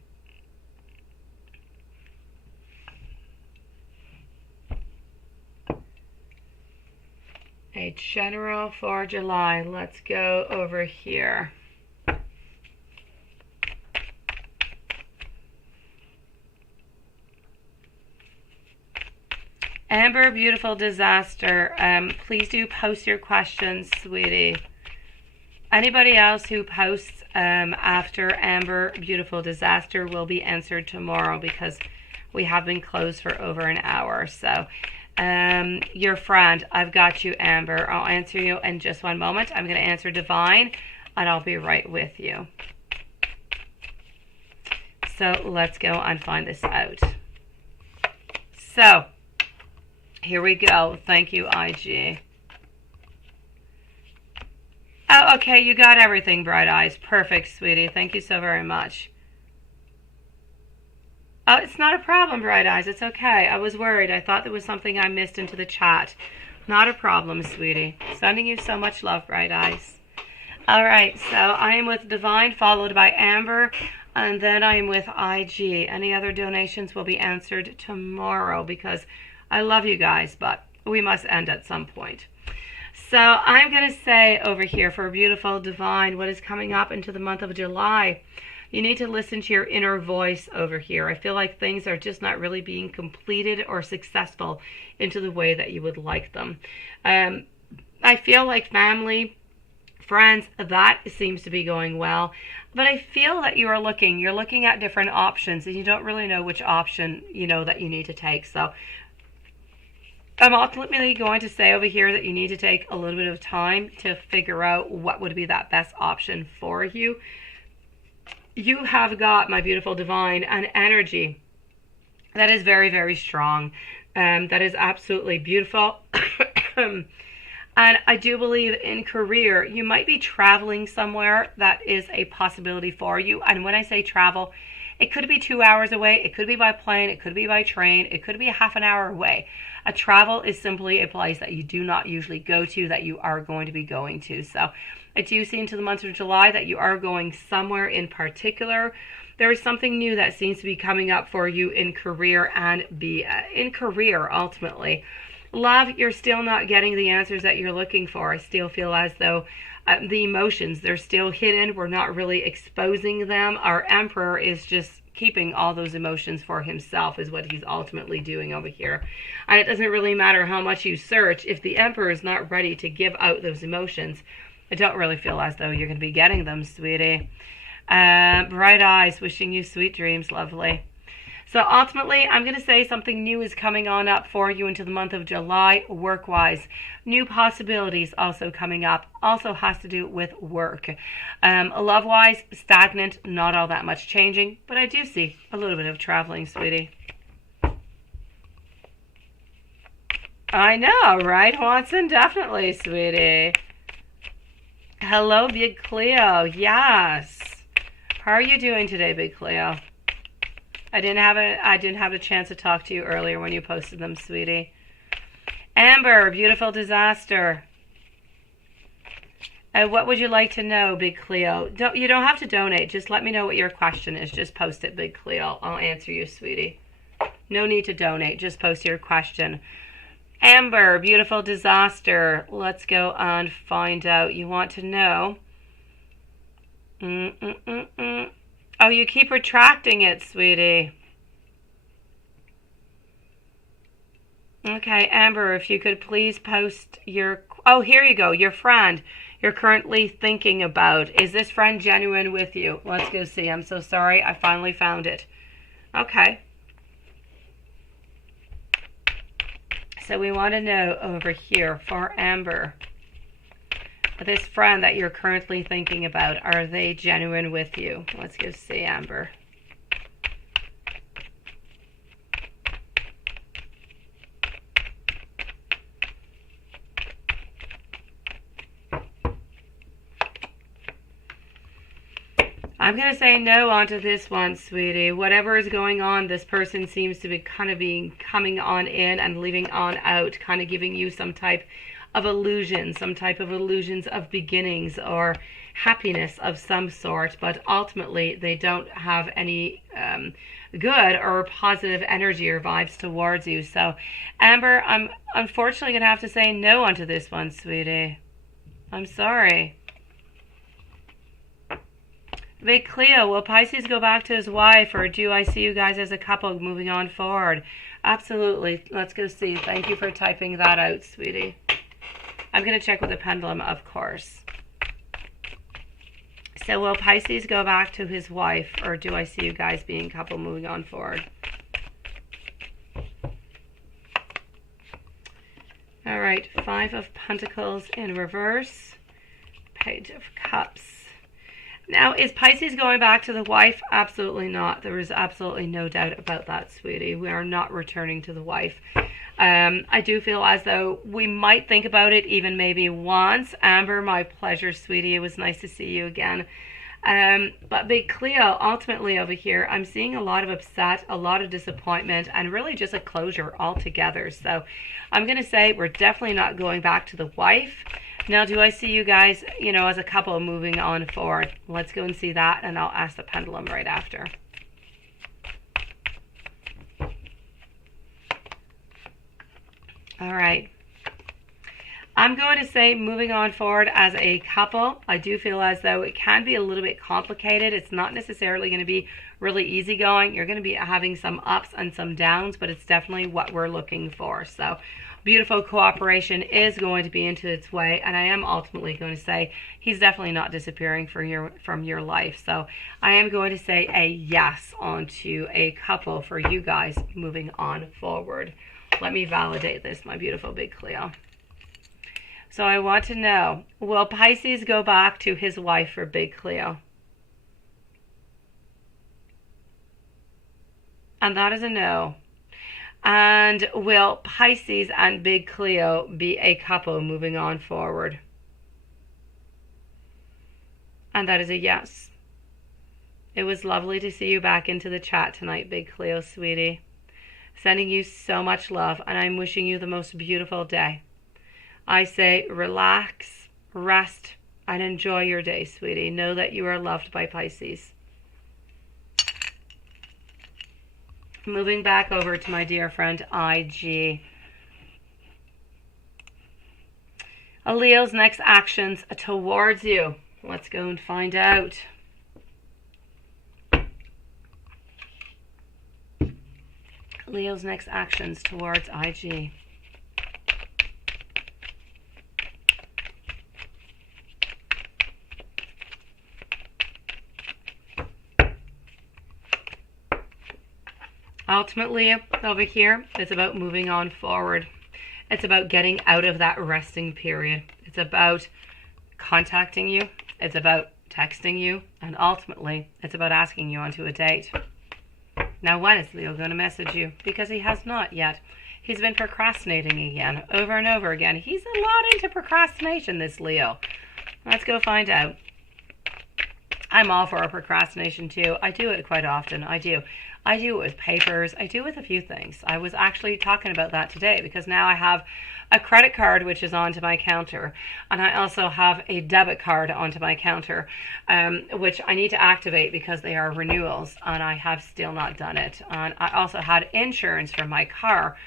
A general for July. Let's go over here. Amber, beautiful disaster. Please do post your questions, sweetie. Anybody else who posts after Amber, beautiful disaster, will be answered tomorrow because we have been closed for over an hour. So your friend, I've got you, Amber. I'll answer you in just one moment. I'm going to answer Divine, and I'll be right with you. So let's go and find this out. So here we go. Thank you, IG. Oh, okay, you got everything, Bright Eyes. Perfect, sweetie. Thank you so very much. Oh, it's not a problem, Bright Eyes. It's okay. I was worried. I thought there was something I missed into the chat. Not a problem, sweetie. Sending you so much love, Bright Eyes. All right, so I am with Divine, followed by Amber, and then I am with IG. Any other donations will be answered tomorrow because I love you guys, but we must end at some point. So I'm going to say over here for beautiful Divine, what is coming up into the month of July. You need to listen to your inner voice over here. I feel like things are just not really being completed or successful into the way that you would like them. I feel like family, friends, that seems to be going well. But I feel that you're looking at different options, and you don't really know which option, that you need to take. So I'm ultimately going to say over here that you need to take a little bit of time to figure out what would be that best option for you. You have got, my beautiful Divine, an energy that is very, very strong. That is absolutely beautiful. And I do believe in career, you might be traveling somewhere. That is a possibility for you. And when I say travel, it could be 2 hours away. It could be by plane. It could be by train. It could be a half an hour away. A travel is simply a place that you do not usually go to that you are going to be going to. So I do see into the month of July that you are going somewhere in particular. There is something new that seems to be coming up for you in career and in career ultimately. Love, you're still not getting the answers that you're looking for. I still feel as though the emotions, they're still hidden. We're not really exposing them. Our Emperor is just keeping all those emotions for himself, is what he's ultimately doing over here. And it doesn't really matter how much you search. If the Emperor is not ready to give out those emotions, I don't really feel as though you're going to be getting them, sweetie. Bright eyes, wishing you sweet dreams, lovely. So ultimately, I'm going to say something new is coming on up for you into the month of July, work-wise. New possibilities also coming up. Also has to do with work. Love-wise, stagnant, not all that much changing. But I do see a little bit of traveling, sweetie. I know, right, Watson? Definitely, sweetie. Hello, Big Cleo. Yes. How are you doing today, Big Cleo? I didn't have a chance to talk to you earlier when you posted them, sweetie. Amber, beautiful disaster. What would you like to know, Big Cleo? You don't have to donate. Just let me know what your question is. Just post it, Big Cleo. I'll answer you, sweetie. No need to donate. Just post your question. Amber, beautiful disaster. Let's go and find out. You want to know? Oh, you keep retracting it, sweetie. Okay, Amber, if you could please post your... Oh, here you go. Your friend you're currently thinking about. Is this friend genuine with you? Let's go see. I'm so sorry. I finally found it. Okay. So we want to know over here for Amber. This friend that you're currently thinking about, are they genuine with you? Let's go see, Amber. I'm going to say no onto this one, sweetie. Whatever is going on, this person seems to be kind of coming on in and leaving on out, kind of giving you some type of illusion, some type of illusions of beginnings or happiness of some sort, but ultimately they don't have any good or positive energy or vibes towards you. So, Amber, I'm unfortunately going to have to say no onto this one, sweetie. I'm sorry. Big Cleo, will Pisces go back to his wife, or do I see you guys as a couple moving on forward? Absolutely. Let's go see. Thank you for typing that out, sweetie. I'm going to check with the pendulum, of course. So will Pisces go back to his wife, or do I see you guys being a couple moving on forward? All right, Five of Pentacles in reverse. Page of Cups. Now, is Pisces going back to the wife? Absolutely not. There is absolutely no doubt about that, sweetie. We are not returning to the wife. I do feel as though we might think about it even maybe once. Amber, my pleasure, sweetie. It was nice to see you again. But Big Cleo, ultimately over here, I'm seeing a lot of upset, a lot of disappointment, and really just a closure altogether. So I'm going to say we're definitely not going back to the wife. Now, do I see you guys, as a couple moving on forward? Let's go and see that, and I'll ask the pendulum right after. All right. I'm going to say moving on forward as a couple. I do feel as though it can be a little bit complicated. It's not necessarily going to be really easygoing. You're going to be having some ups and some downs, but it's definitely what we're looking for. So beautiful cooperation is going to be into its way, and I am ultimately going to say he's definitely not disappearing from your life. So I am going to say a yes onto a couple for you guys moving on forward. Let me validate this, my beautiful Big Cleo. So I want to know, will Pisces go back to his wife for Big Cleo? And that is a no. And will Pisces and Big Cleo be a couple moving on forward? And that is a yes. It was lovely to see you back into the chat tonight, Big Cleo, sweetie. Sending you so much love, and I'm wishing you the most beautiful day. I say relax, rest, and enjoy your day, sweetie. Know that you are loved by Pisces. Moving back over to my dear friend IG. Leo's next actions towards you. Let's go and find out. Leo's next actions towards IG. Ultimately, over here, it's about moving on forward. It's about getting out of that resting period. It's about contacting you. It's about texting you. And ultimately, it's about asking you onto a date. Now, when is Leo going to message you? Because he has not yet. He's been procrastinating again, over and over again. He's a lot into procrastination, this Leo. Let's go find out. I'm all for procrastination too. I do it quite often. I do it with papers. I do it with a few things. I was actually talking about that today because now I have a credit card which is onto my counter, and I also have a debit card onto my counter, which I need to activate because they are renewals, and I have still not done it. And I also had insurance for my car,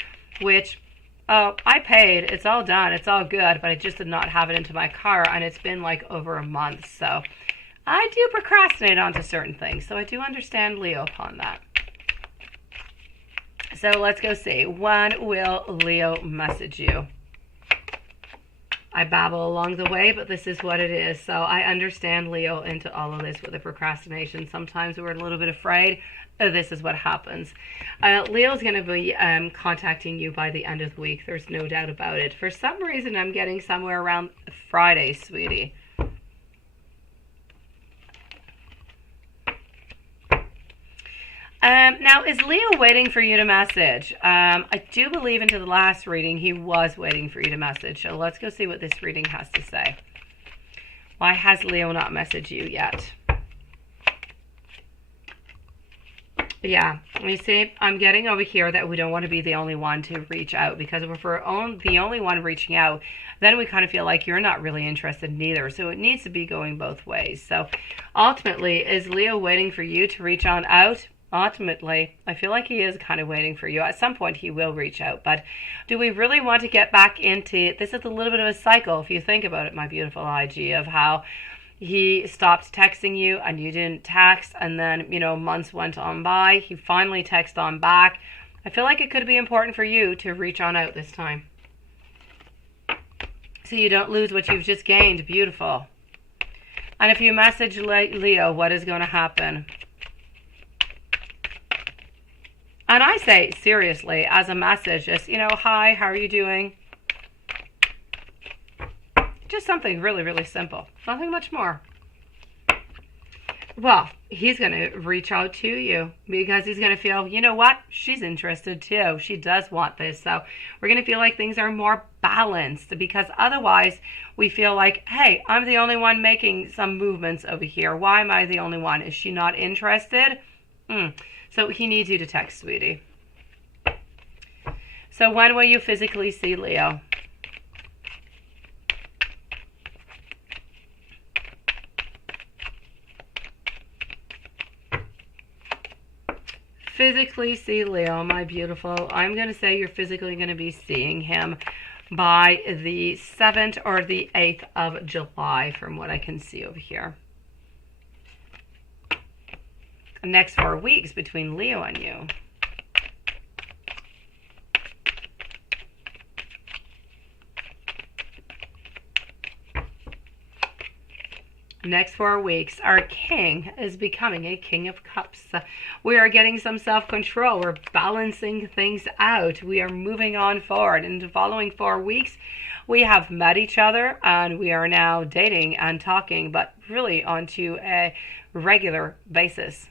which I paid. It's all done. It's all good, but I just did not have it into my car, and it's been like over a month. So I do procrastinate onto certain things. So I do understand Leo upon that. So let's go see. When will Leo message you? I babble along the way, but this is what it is. So I understand Leo into all of this with the procrastination. Sometimes we're a little bit afraid. This is what happens. Leo's going to be contacting you by the end of the week. There's no doubt about it. For some reason, I'm getting somewhere around Friday, sweetie. Now, is Leo waiting for you to message? I do believe into the last reading he was waiting for you to message. So let's go see what this reading has to say. Why has Leo not messaged you yet? Yeah, you see, I'm getting over here that we don't want to be the only one to reach out, because if we're the only one reaching out, then we kind of feel like you're not really interested neither. So it needs to be going both ways. So ultimately, is Leo waiting for you to reach on out? Ultimately, I feel like he is kind of waiting for you. At some point, he will reach out. But do we really want to get back into... This is a little bit of a cycle, if you think about it, my beautiful IG, of how he stopped texting you and you didn't text. And then, you know, months went on by. He finally texted on back. I feel like it could be important for you to reach on out this time, so you don't lose what you've just gained. Beautiful. And if you message Leo, what is going to happen? And I say, seriously, as a message, just, you know, hi, how are you doing? Just something really, really simple. Nothing much more. Well, he's going to reach out to you because he's going to feel, you know what? She's interested too. She does want this. So we're going to feel like things are more balanced, because otherwise we feel like, hey, I'm the only one making some movements over here. Why am I the only one? Is she not interested? So he needs you to text, sweetie. So when will you physically see Leo? Physically see Leo, my beautiful. I'm going to say you're physically going to be seeing him by the 7th or the 8th of July, from what I can see over here. Next 4 weeks between Leo and you. Next 4 weeks, our king is becoming a king of cups. We are getting some self-control. We're balancing things out. We are moving on forward. In the following 4 weeks, we have met each other and we are now dating and talking, but really onto a regular basis.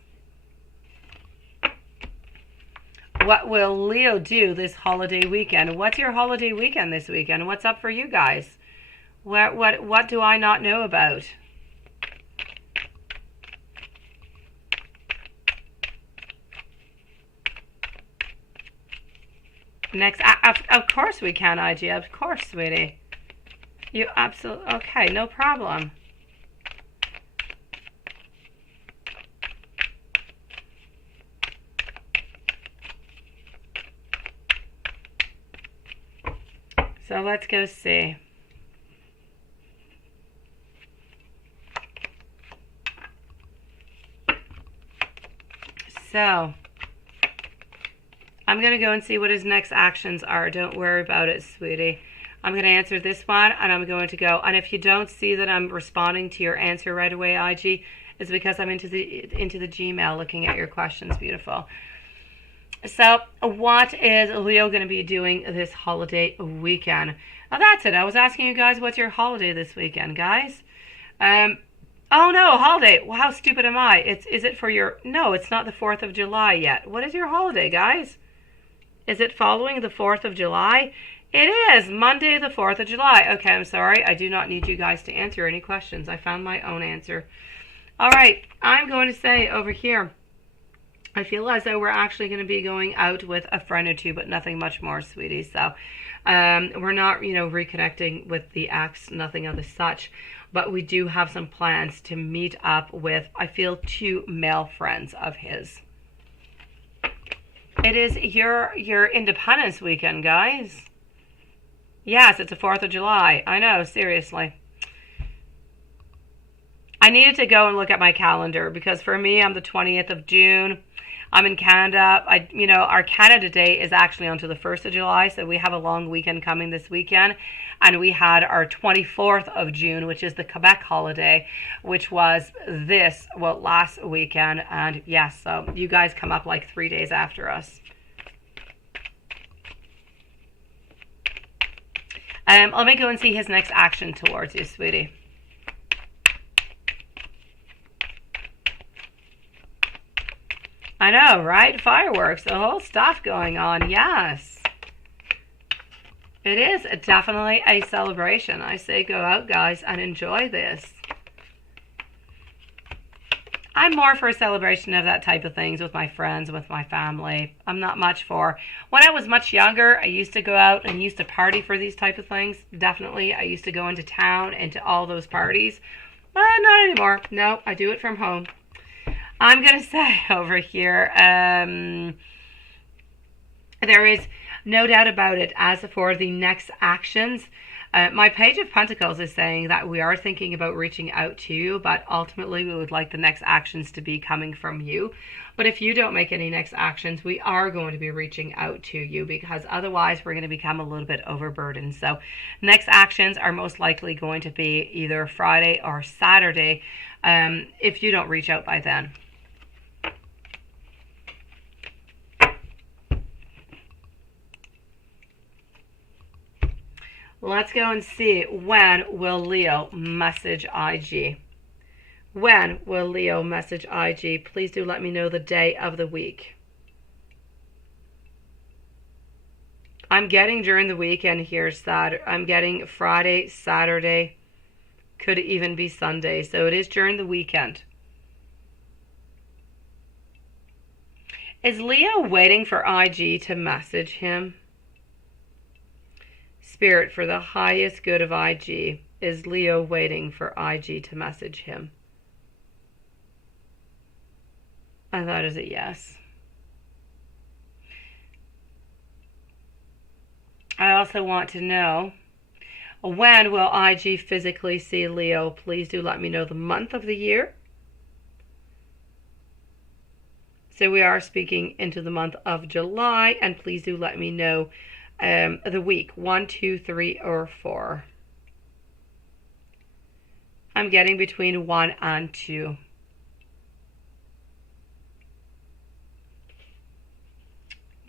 What will Leo do this holiday weekend? What's your holiday weekend this weekend? What's up for you guys? What do I not know about? Next, of course we can, IG. Of course, sweetie. You absolutely... Okay, no problem. So let's go see. So I'm going to go and see what his next actions are. Don't worry about it, sweetie. I'm going to answer this one, and I'm going to go. And if you don't see that I'm responding to your answer right away, IG, it's because I'm into the Gmail looking at your questions. Beautiful. So what is Leo going to be doing this holiday weekend? Oh, that's it. I was asking you guys, what's your holiday this weekend, guys? Oh no, holiday. Well, how stupid am I? Is it for your... No, it's not the 4th of July yet. What is your holiday, guys? Is it following the 4th of July? It is Monday, the 4th of July. Okay, I'm sorry. I do not need you guys to answer any questions. I found my own answer. All right, I'm going to say over here, I feel as though we're actually going to be going out with a friend or two, but nothing much more, sweetie. So we're not, reconnecting with the ex, nothing of the such. But we do have some plans to meet up with, I feel, 2 male friends of his. It is your Independence weekend, guys. Yes, it's the 4th of July. I know, seriously. I needed to go and look at my calendar because for me, I'm the 20th of June. I'm in Canada. Our Canada Day is actually onto the 1st of July, so we have a long weekend coming this weekend. And we had our 24th of June, which is the Quebec holiday, which was last weekend. And yes, so you guys come up like 3 days after us. Let me go and see his next action towards you, sweetie. I know, right? Fireworks, the whole stuff going on, yes. It is definitely a celebration. I say go out, guys, and enjoy this. I'm more for a celebration of that type of things with my friends, with my family. I'm not much for... When I was much younger, I used to go out and used to party for these type of things. Definitely, I used to go into town, into all those parties. But not anymore. No, I do it from home. I'm going to say over here, there is no doubt about it. As for the next actions, my Page of Pentacles is saying that we are thinking about reaching out to you, but ultimately we would like the next actions to be coming from you. But if you don't make any next actions, we are going to be reaching out to you because otherwise we're going to become a little bit overburdened. So next actions are most likely going to be either Friday or Saturday if you don't reach out by then. Let's go and see, when will Leo message IG? When will Leo message IG? Please do let me know the day of the week. I'm getting during the weekend here, I'm getting Friday, Saturday, could even be Sunday. So it is during the weekend. Is Leo waiting for IG to message him? Spirit, for the highest good of IG, is Leo waiting for IG to message him? And that is a yes. I also want to know, when will IG physically see Leo? Please do let me know the month of the year. So we are speaking into the month of July, and please do let me know the week, 1, 2, 3, or 4. I'm getting between 1 and 2.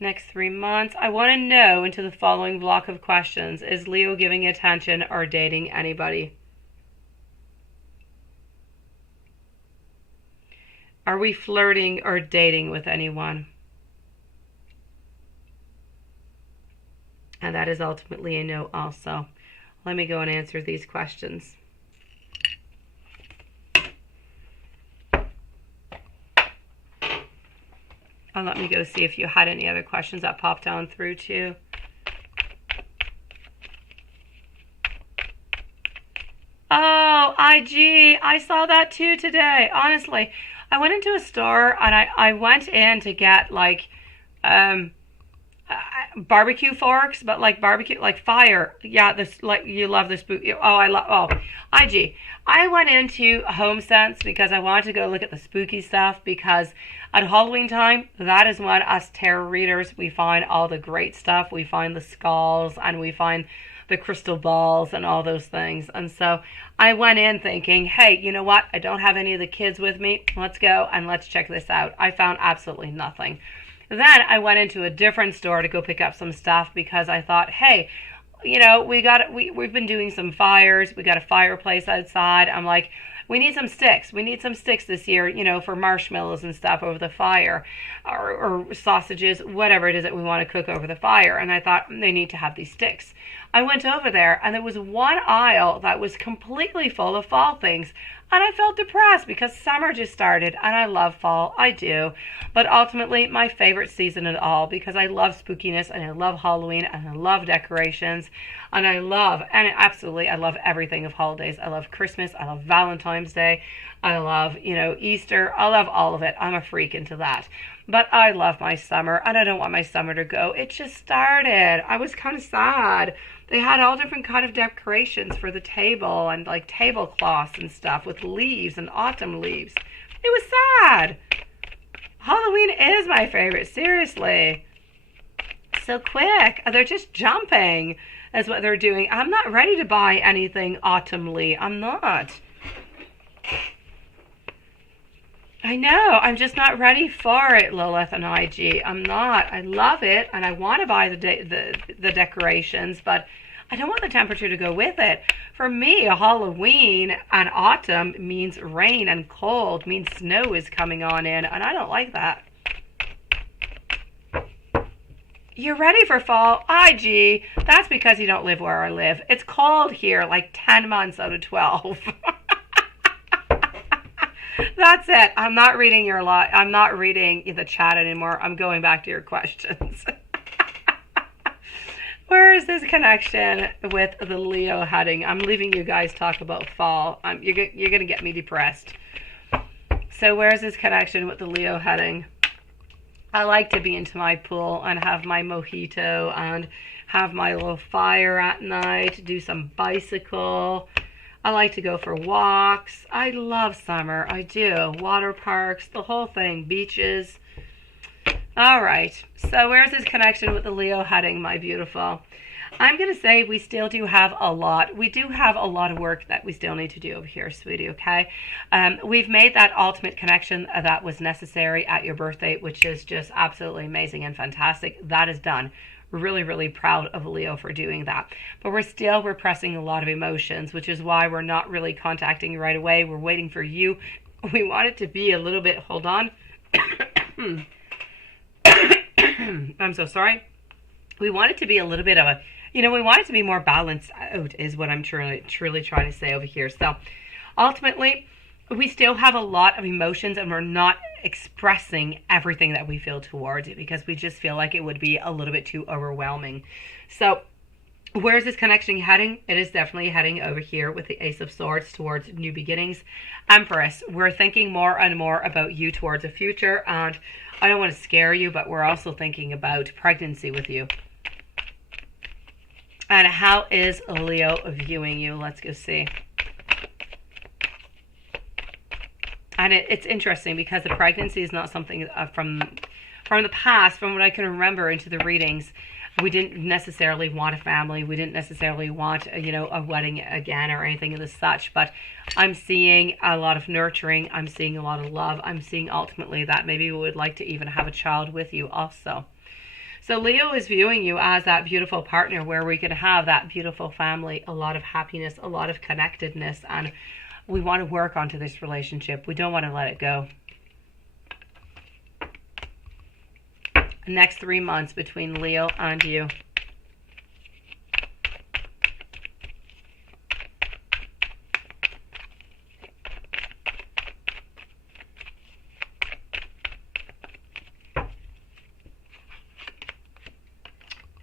Next 3 months. I want to know into the following block of questions. Is Leo giving attention or dating anybody? Are we flirting or dating with anyone? And that is ultimately a no also. Let me go and answer these questions. And let me go see if you had any other questions that popped on through too. Oh, IG, I saw that too today. Honestly, I went into a store and I went in to get like, barbecue forks, but like barbecue, like fire. Yeah, this, like, you love this spooky. Oh, I love. Oh, IG. I went into Home Sense because I wanted to go look at the spooky stuff, because at Halloween time, that is when us tarot readers, we find all the great stuff. We find the skulls, and we find the crystal balls and all those things. And so I went in thinking, hey, you know what? I don't have any of the kids with me. Let's go and let's check this out. I found absolutely nothing. Then I went into a different store to go pick up some stuff, because I thought, hey, you know, we've been doing some fires. We got a fireplace outside. I'm like, we need some sticks. We need some sticks this year, you know, for marshmallows and stuff over the fire, or sausages, whatever it is that we want to cook over the fire. And I thought, they need to have these sticks. I went over there, and there was one aisle that was completely full of fall things. And I felt depressed because summer just started, and I love fall. I do. But ultimately, my favorite season at all, because I love spookiness, and I love Halloween, and I love decorations, and I love everything of holidays. I love Christmas. I love Valentine's Day. I love, you know, Easter. I love all of it. I'm a freak into that. But I love my summer, and I don't want my summer to go. It just started. I was kind of sad. They had all different kind of decorations for the table, and like tablecloths and stuff with leaves and autumn leaves. It was sad. Halloween is my favorite, seriously. So quick. They're just jumping is what they're doing. I'm not ready to buy anything autumnly. I'm not. I know, I'm just not ready for it, Lilith and IG. I'm not. I love it, and I want to buy the decorations, but I don't want the temperature to go with it. For me, Halloween and autumn means rain and cold, means snow is coming on in, and I don't like that. You're ready for fall? IG, that's because you don't live where I live. It's cold here like 10 months out of 12. That's it. I'm not reading I'm not reading the chat anymore. I'm going back to your questions. Where is this connection with the Leo heading? I'm leaving you guys talk about fall. You're going to get me depressed. So where's this connection with the Leo heading? I like to be into my pool and have my mojito and have my little fire at night, do some bicycle. I like to go for walks. I love summer. I do. Water parks, the whole thing, beaches. All right. So where's this connection with the Leo heading, my beautiful? I'm going to say we still do have a lot. We do have a lot of work that we still need to do over here, sweetie, okay? We've made that ultimate connection that was necessary at your birthday, which is just absolutely amazing and fantastic. That is done. Really, really proud of Leo for doing that. But we're still repressing a lot of emotions, which is why we're not really contacting you right away. We're waiting for you. We want it to be a little bit, hold on. I'm so sorry. We want it to be a little bit of a, you know, we want it to be more balanced out is what I'm truly trying to say over here. So ultimately, we still have a lot of emotions, and we're not expressing everything that we feel towards it because we just feel like it would be a little bit too overwhelming. So where's this connection heading? It is definitely heading over here with the Ace of Swords towards new beginnings. Empress, we're thinking more and more about you towards the future, and I don't want to scare you, but we're also thinking about pregnancy with you. And how is Leo viewing you? Let's go see. And it's interesting because the pregnancy is not something from the past, from what I can remember into the readings. We didn't necessarily want a family. We didn't necessarily want, you know, a wedding again or anything of the such. But I'm seeing a lot of nurturing. I'm seeing a lot of love. I'm seeing ultimately that maybe we would like to even have a child with you also. So Leo is viewing you as that beautiful partner where we can have that beautiful family, a lot of happiness, a lot of connectedness, and we want to work onto this relationship. We don't want to let it go. Next 3 months between Leo and you.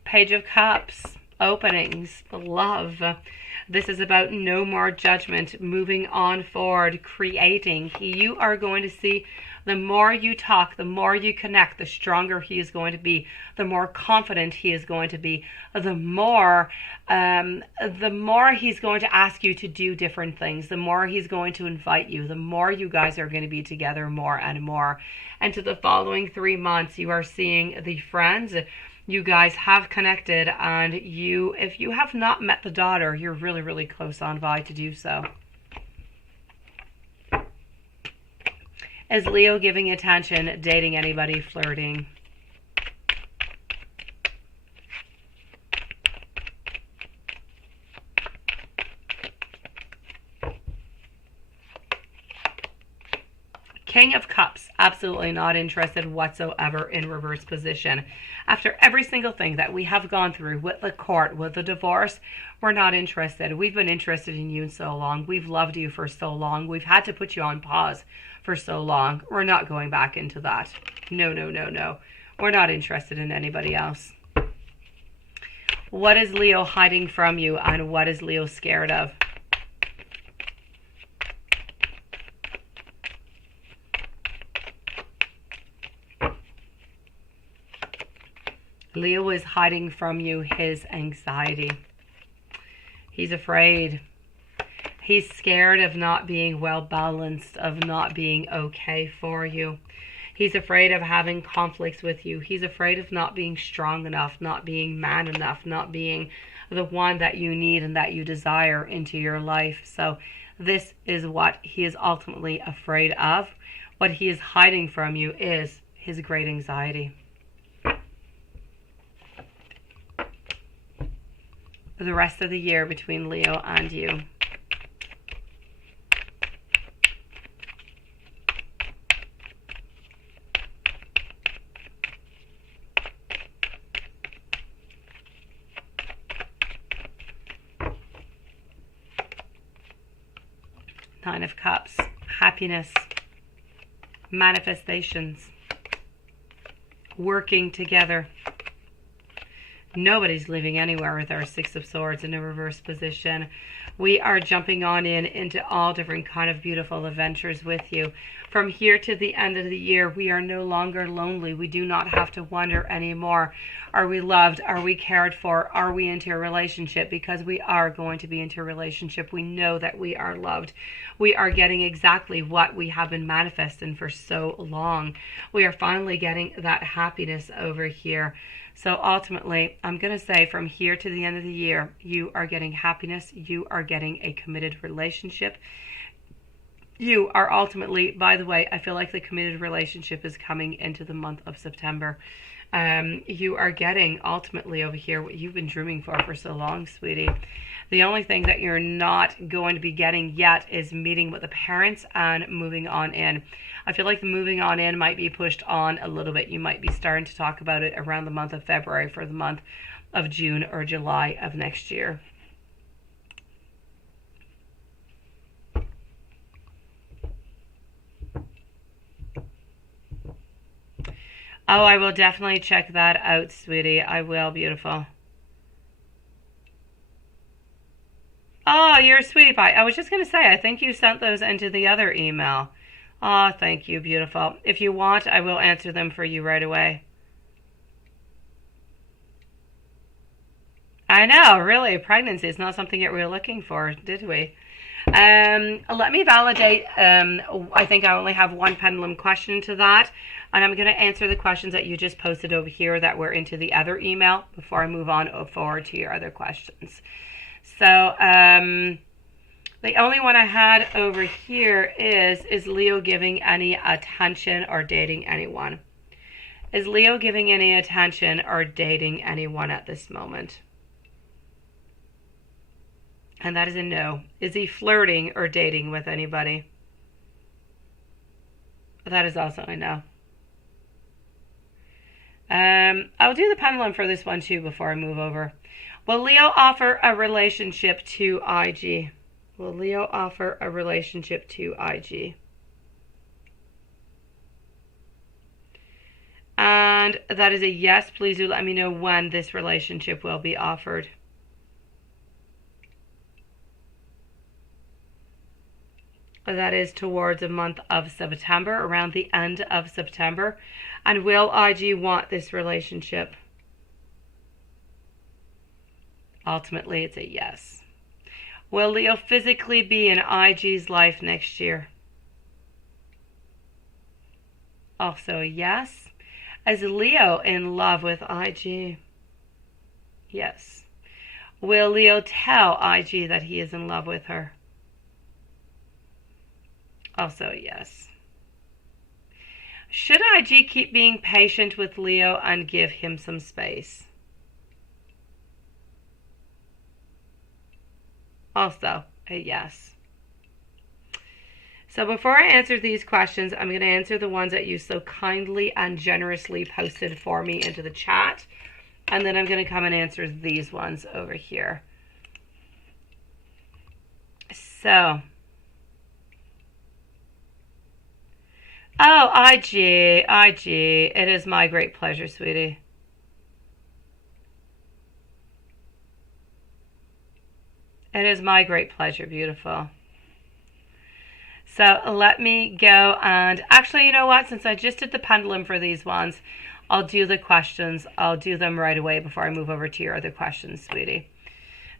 Page of Cups, openings, love. This is about no more judgment, moving on forward, creating. You are going to see The more you talk, the more you connect, the stronger he is going to be, the more confident he is going to be, the more he's going to ask you to do different things, the more he's going to invite you, the more you guys are going to be together more and more. And to the following 3 months, you are seeing the friends. You guys have connected, and if you have not met the daughter, you're really, really close on by to do so. Is Leo giving attention, dating anybody, flirting? King of Cups, absolutely not interested whatsoever in reverse position. After every single thing that we have gone through with the court, with the divorce, we're not interested. We've been interested in you so long. We've loved you for so long. We've had to put you on pause for so long. We're not going back into that. No, no, no, no. We're not interested in anybody else. What is Leo hiding from you, and what is Leo scared of? Leo is hiding from you his anxiety. He's afraid. He's scared of not being well balanced, of not being okay for you. He's afraid of having conflicts with you. He's afraid of not being strong enough, not being man enough, not being the one that you need and that you desire into your life. So this is what he is ultimately afraid of. What he is hiding from you is his great anxiety. For the rest of the year between Leo and you. Nine of Cups, happiness, manifestations, working together. Nobody's leaving anywhere with our Six of Swords in a reverse position. We are jumping on into all different kind of beautiful adventures with you. From here to the end of the year, we are no longer lonely. We do not have to wonder anymore. Are we loved? Are we cared for? Are we into a relationship? Because we are going to be into a relationship. We know that we are loved. We are getting exactly what we have been manifesting for so long. We are finally getting that happiness over here. So ultimately, I'm going to say from here to the end of the year, you are getting happiness. You are getting a committed relationship. You are ultimately, by the way, I feel like the committed relationship is coming into the month of September. You are getting ultimately over here what you've been dreaming for so long, sweetie. The only thing that you're not going to be getting yet is meeting with the parents and moving on in. I feel like the moving on in might be pushed on a little bit. You might be starting to talk about it around the month of February for the month of June or July of next year. Oh, I will definitely check that out, sweetie. I will, beautiful. Oh, you're a sweetie pie. I was just going to say, I think you sent those into the other email. Oh, thank you, beautiful. If you want, I will answer them for you right away. I know, really, pregnancy is not something that we were looking for, did we? Let me validate. I think I only have one pendulum question to that, and I'm going to answer the questions that you just posted over here that were into the other email before I move on forward to your other questions. So, the only one I had over here is Leo giving any attention or dating anyone? Is Leo giving any attention or dating anyone at this moment? And that is a no. Is he flirting or dating with anybody? That is also a no. I'll do the pendulum for this one too before I move over. Will Leo offer a relationship to IG? Will Leo offer a relationship to IG? And that is a yes. Please do let me know when this relationship will be offered. That is towards the month of September, around the end of September. And will IG want this relationship? Ultimately, it's a yes. Will Leo physically be in IG's life next year? Also a yes. Is Leo in love with IG? Yes. Will Leo tell IG that he is in love with her? Also a yes. Should IG keep being patient with Leo and give him some space? Also a yes. So before I answer these questions, I'm going to answer the ones that you so kindly and generously posted for me into the chat. And then I'm going to come and answer these ones over here. So, oh, IG, it is my great pleasure, sweetie. It is my great pleasure, beautiful. So let me go and actually, you know what? Since I just did the pendulum for these ones, I'll do the questions. I'll do them right away before I move over to your other questions, sweetie.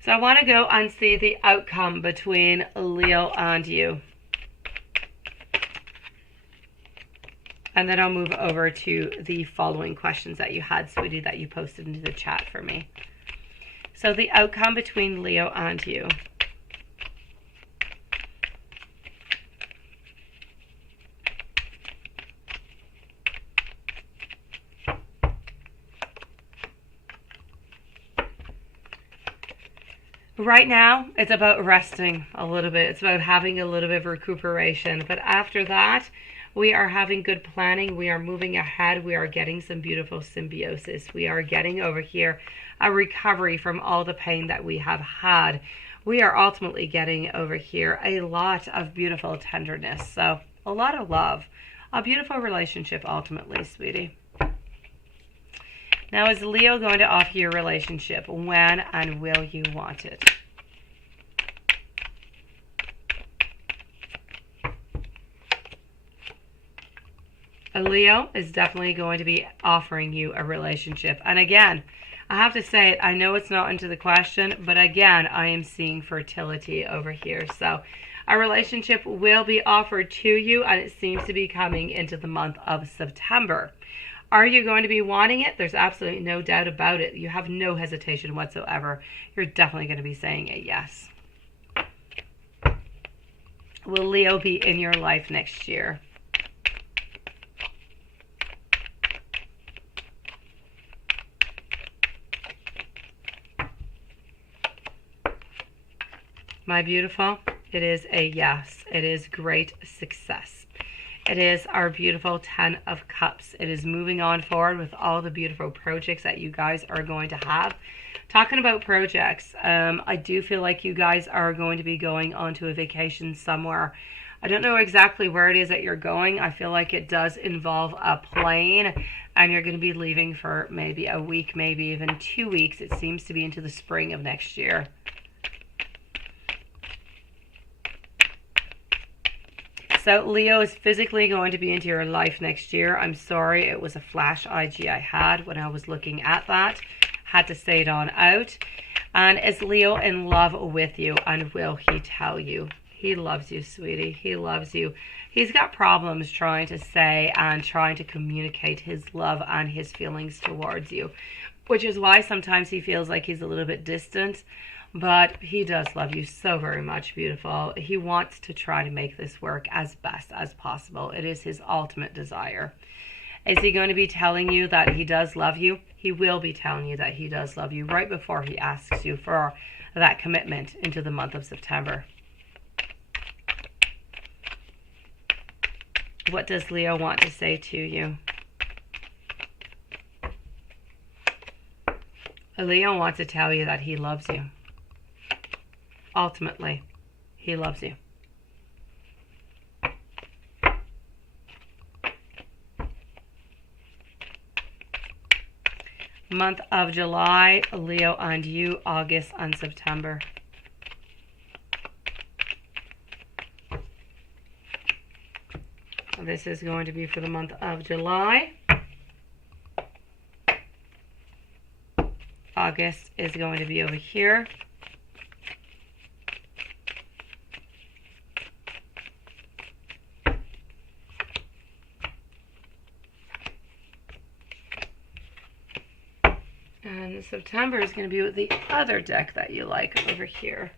So I want to go and see the outcome between Leo and you. And then I'll move over to the following questions that you had, sweetie, that you posted into the chat for me. So the outcome between Leo and you. Right now, it's about resting a little bit. It's about having a little bit of recuperation. But after that, we are having good planning. We are moving ahead. We are getting some beautiful symbiosis. We are getting over here a recovery from all the pain that we have had. We are ultimately getting over here a lot of beautiful tenderness. So a lot of love. A beautiful relationship ultimately, sweetie. Now, is Leo going to offer you a relationship? When and will you want it? Leo is definitely going to be offering you a relationship. And again, I have to say it, I know it's not into the question, but again, I am seeing fertility over here. So a relationship will be offered to you, and it seems to be coming into the month of September. Are you going to be wanting it? There's absolutely no doubt about it. You have no hesitation whatsoever. You're definitely going to be saying a yes. Will Leo be in your life next year? My beautiful, it is a yes. It is great success. It is our beautiful 10 of Cups. It is moving on forward with all the beautiful projects that you guys are going to have. Talking about projects, I do feel like you guys are going to be going on to a vacation somewhere. I don't know exactly where it is that you're going. I feel like it does involve a plane, and you're going to be leaving for maybe a week, maybe even 2 weeks. It seems to be into the spring of next year. So Leo is physically going to be into your life next year. I'm sorry, it was a flash IG I had when I was looking at that. Had to say it on out. And is Leo in love with you? And will he tell you? He loves you, sweetie. He loves you. He's got problems trying to say and trying to communicate his love and his feelings towards you, which is why sometimes he feels like he's a little bit distant. But he does love you so very much, beautiful. He wants to try to make this work as best as possible. It is his ultimate desire. Is he going to be telling you that he does love you? He will be telling you that he does love you right before he asks you for that commitment into the month of September. What does Leo want to say to you? Leo wants to tell you that he loves you. Ultimately, he loves you. Month of July, Leo and you, August and September. This is going to be for the month of July. August is going to be over here. And September is going to be with the other deck that you like over here.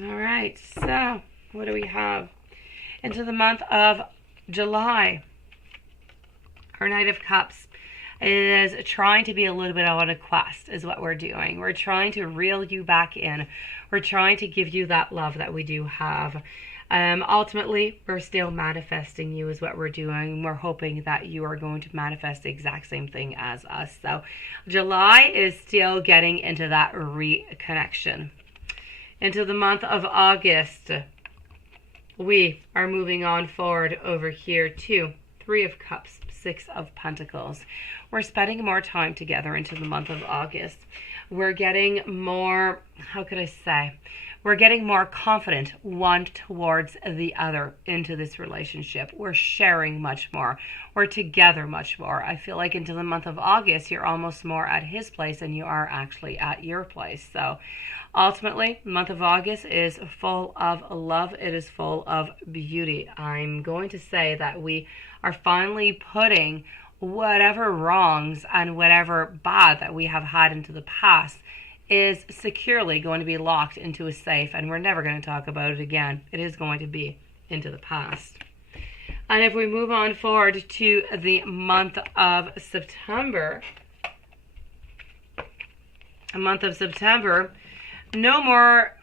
All right, so what do we have? Into the month of July, our Knight of Cups is trying to be a little bit on a quest is what we're doing. We're trying to reel you back in. We're trying to give you that love that we do have. Ultimately, we're still manifesting you is what we're doing. We're hoping that you are going to manifest the exact same thing as us. So July is still getting into that reconnection. Into the month of August, we are moving on forward over here to 3 of Cups, 6 of Pentacles. We're spending more time together into the month of August. We're getting more, how could I say? We're getting more confident one towards the other into this relationship. We're sharing much more. We're together much more. I feel like into the month of August, you're almost more at his place than you are actually at your place. So ultimately, the month of August is full of love. It is full of beauty. I'm going to say that we are finally putting whatever wrongs and whatever bad that we have had into the past is securely going to be locked into a safe, and we're never going to talk about it again. It is going to be into the past. And if we move on forward to the month of September, no more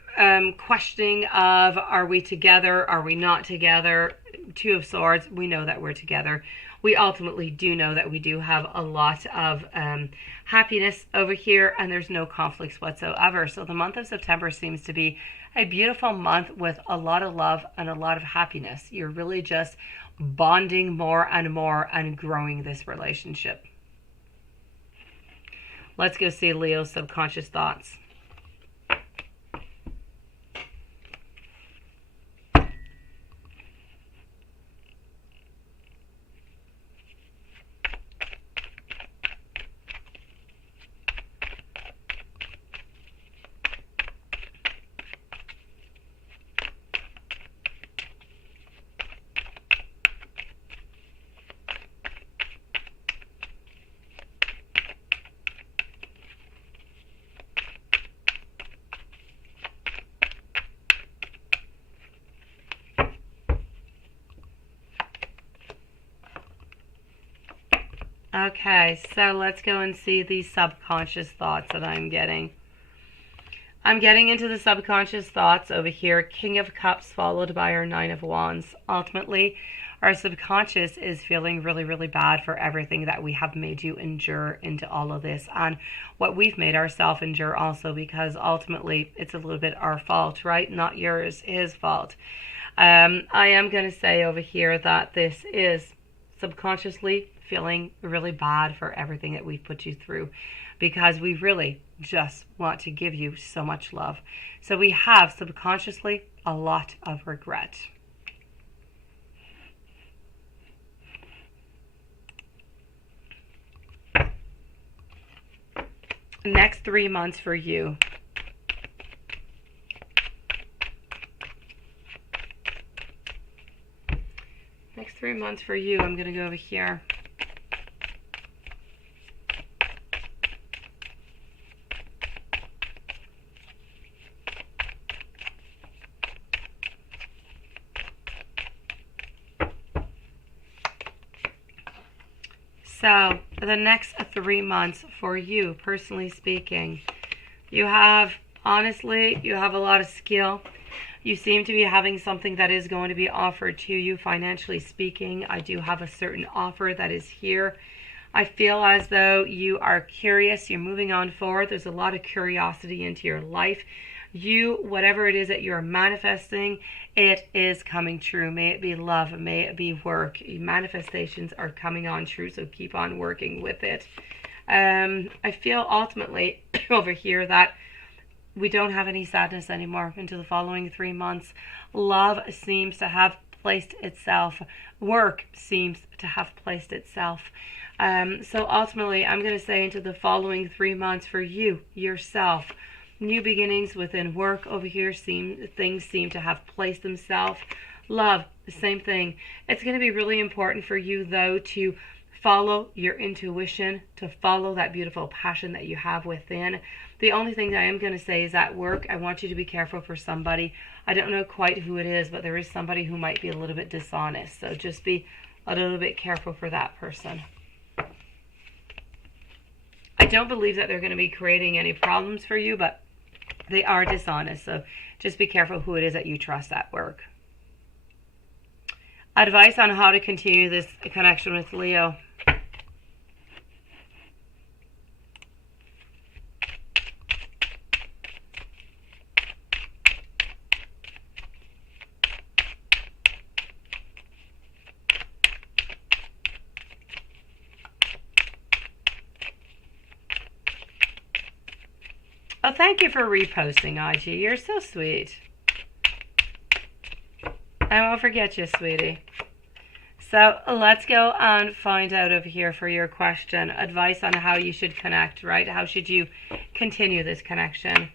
questioning of are we together, are we not together. 2 of Swords, we know that we're together. We ultimately do know that we do have a lot of happiness over here, and there's no conflicts whatsoever. So the month of September seems to be a beautiful month with a lot of love and a lot of happiness. You're really just bonding more and growing this relationship. Let's go see Leo's subconscious thoughts. Okay, so let's go and see the subconscious thoughts that I'm getting. I'm getting into the subconscious thoughts over here. King of Cups followed by our 9 of Wands. Ultimately, our subconscious is feeling really, really bad for everything that we have made you endure into all of this, and what we've made ourselves endure also, because ultimately it's a little bit our fault, right? Not yours, his fault. I am going to say over here that this is subconsciously feeling really bad for everything that we've put you through, because we really just want to give you so much love. So we have subconsciously a lot of regret. Next 3 months for you. Next 3 months for you, I'm going to go over here. So the next 3 months for you, personally speaking, you have, honestly, you have a lot of skill. You seem to be having something that is going to be offered to you, financially speaking. I do have a certain offer that is here. I feel as though you are curious, you're moving on forward. There's a lot of curiosity into your life. Whatever it is that you're manifesting, it is coming true. May it be love, may it be work. Manifestations are coming on true, so keep on working with it. I feel ultimately over here that we don't have any sadness anymore into the following 3 months. Love seems to have placed itself. Work seems to have placed itself. So ultimately, I'm going to say into the following 3 months for you, yourself, new beginnings within work over here. Things seem to have placed themselves. Love, the same thing. It's going to be really important for you, though, to follow your intuition, to follow that beautiful passion that you have within. The only thing that I am going to say is at work, I want you to be careful for somebody. I don't know quite who it is, but there is somebody who might be a little bit dishonest. So just be a little bit careful for that person. I don't believe that they're going to be creating any problems for you, but they are dishonest. So just be careful who it is that you trust at work. Advice on how to continue this connection with Leo. Oh, thank you for reposting, IG. You're so sweet. I won't forget you, sweetie. So let's go and find out over here for your question. Advice on how you should connect, right? How should you continue this connection?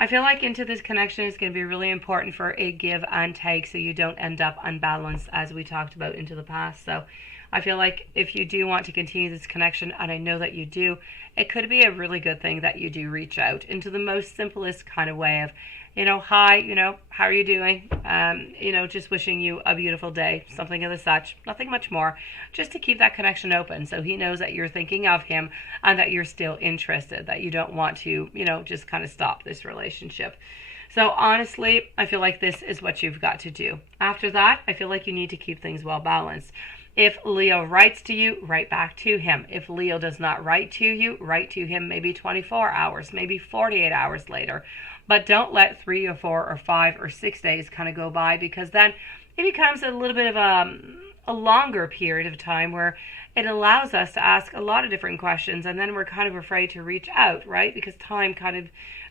I feel like into this connection is going to be really important for a give and take so you don't end up unbalanced as we talked about into the past. So I feel like if you do want to continue this connection, and I know that you do, it could be a really good thing that you do reach out into the most simplest kind of way of, hi, how are you doing? Just wishing you a beautiful day, something of the such, nothing much more, just to keep that connection open so he knows that you're thinking of him and that you're still interested, that you don't want to, just kind of stop this relationship. So honestly, I feel like this is what you've got to do. After that, I feel like you need to keep things well balanced. If Leo writes to you, write back to him. If Leo does not write to you, write to him maybe 24 hours, maybe 48 hours later. But don't let 3 or 4 or 5 or 6 days kind of go by, because then it becomes a little bit of a longer period of time where it allows us to ask a lot of different questions, and then we're kind of afraid to reach out, right? Because time kind of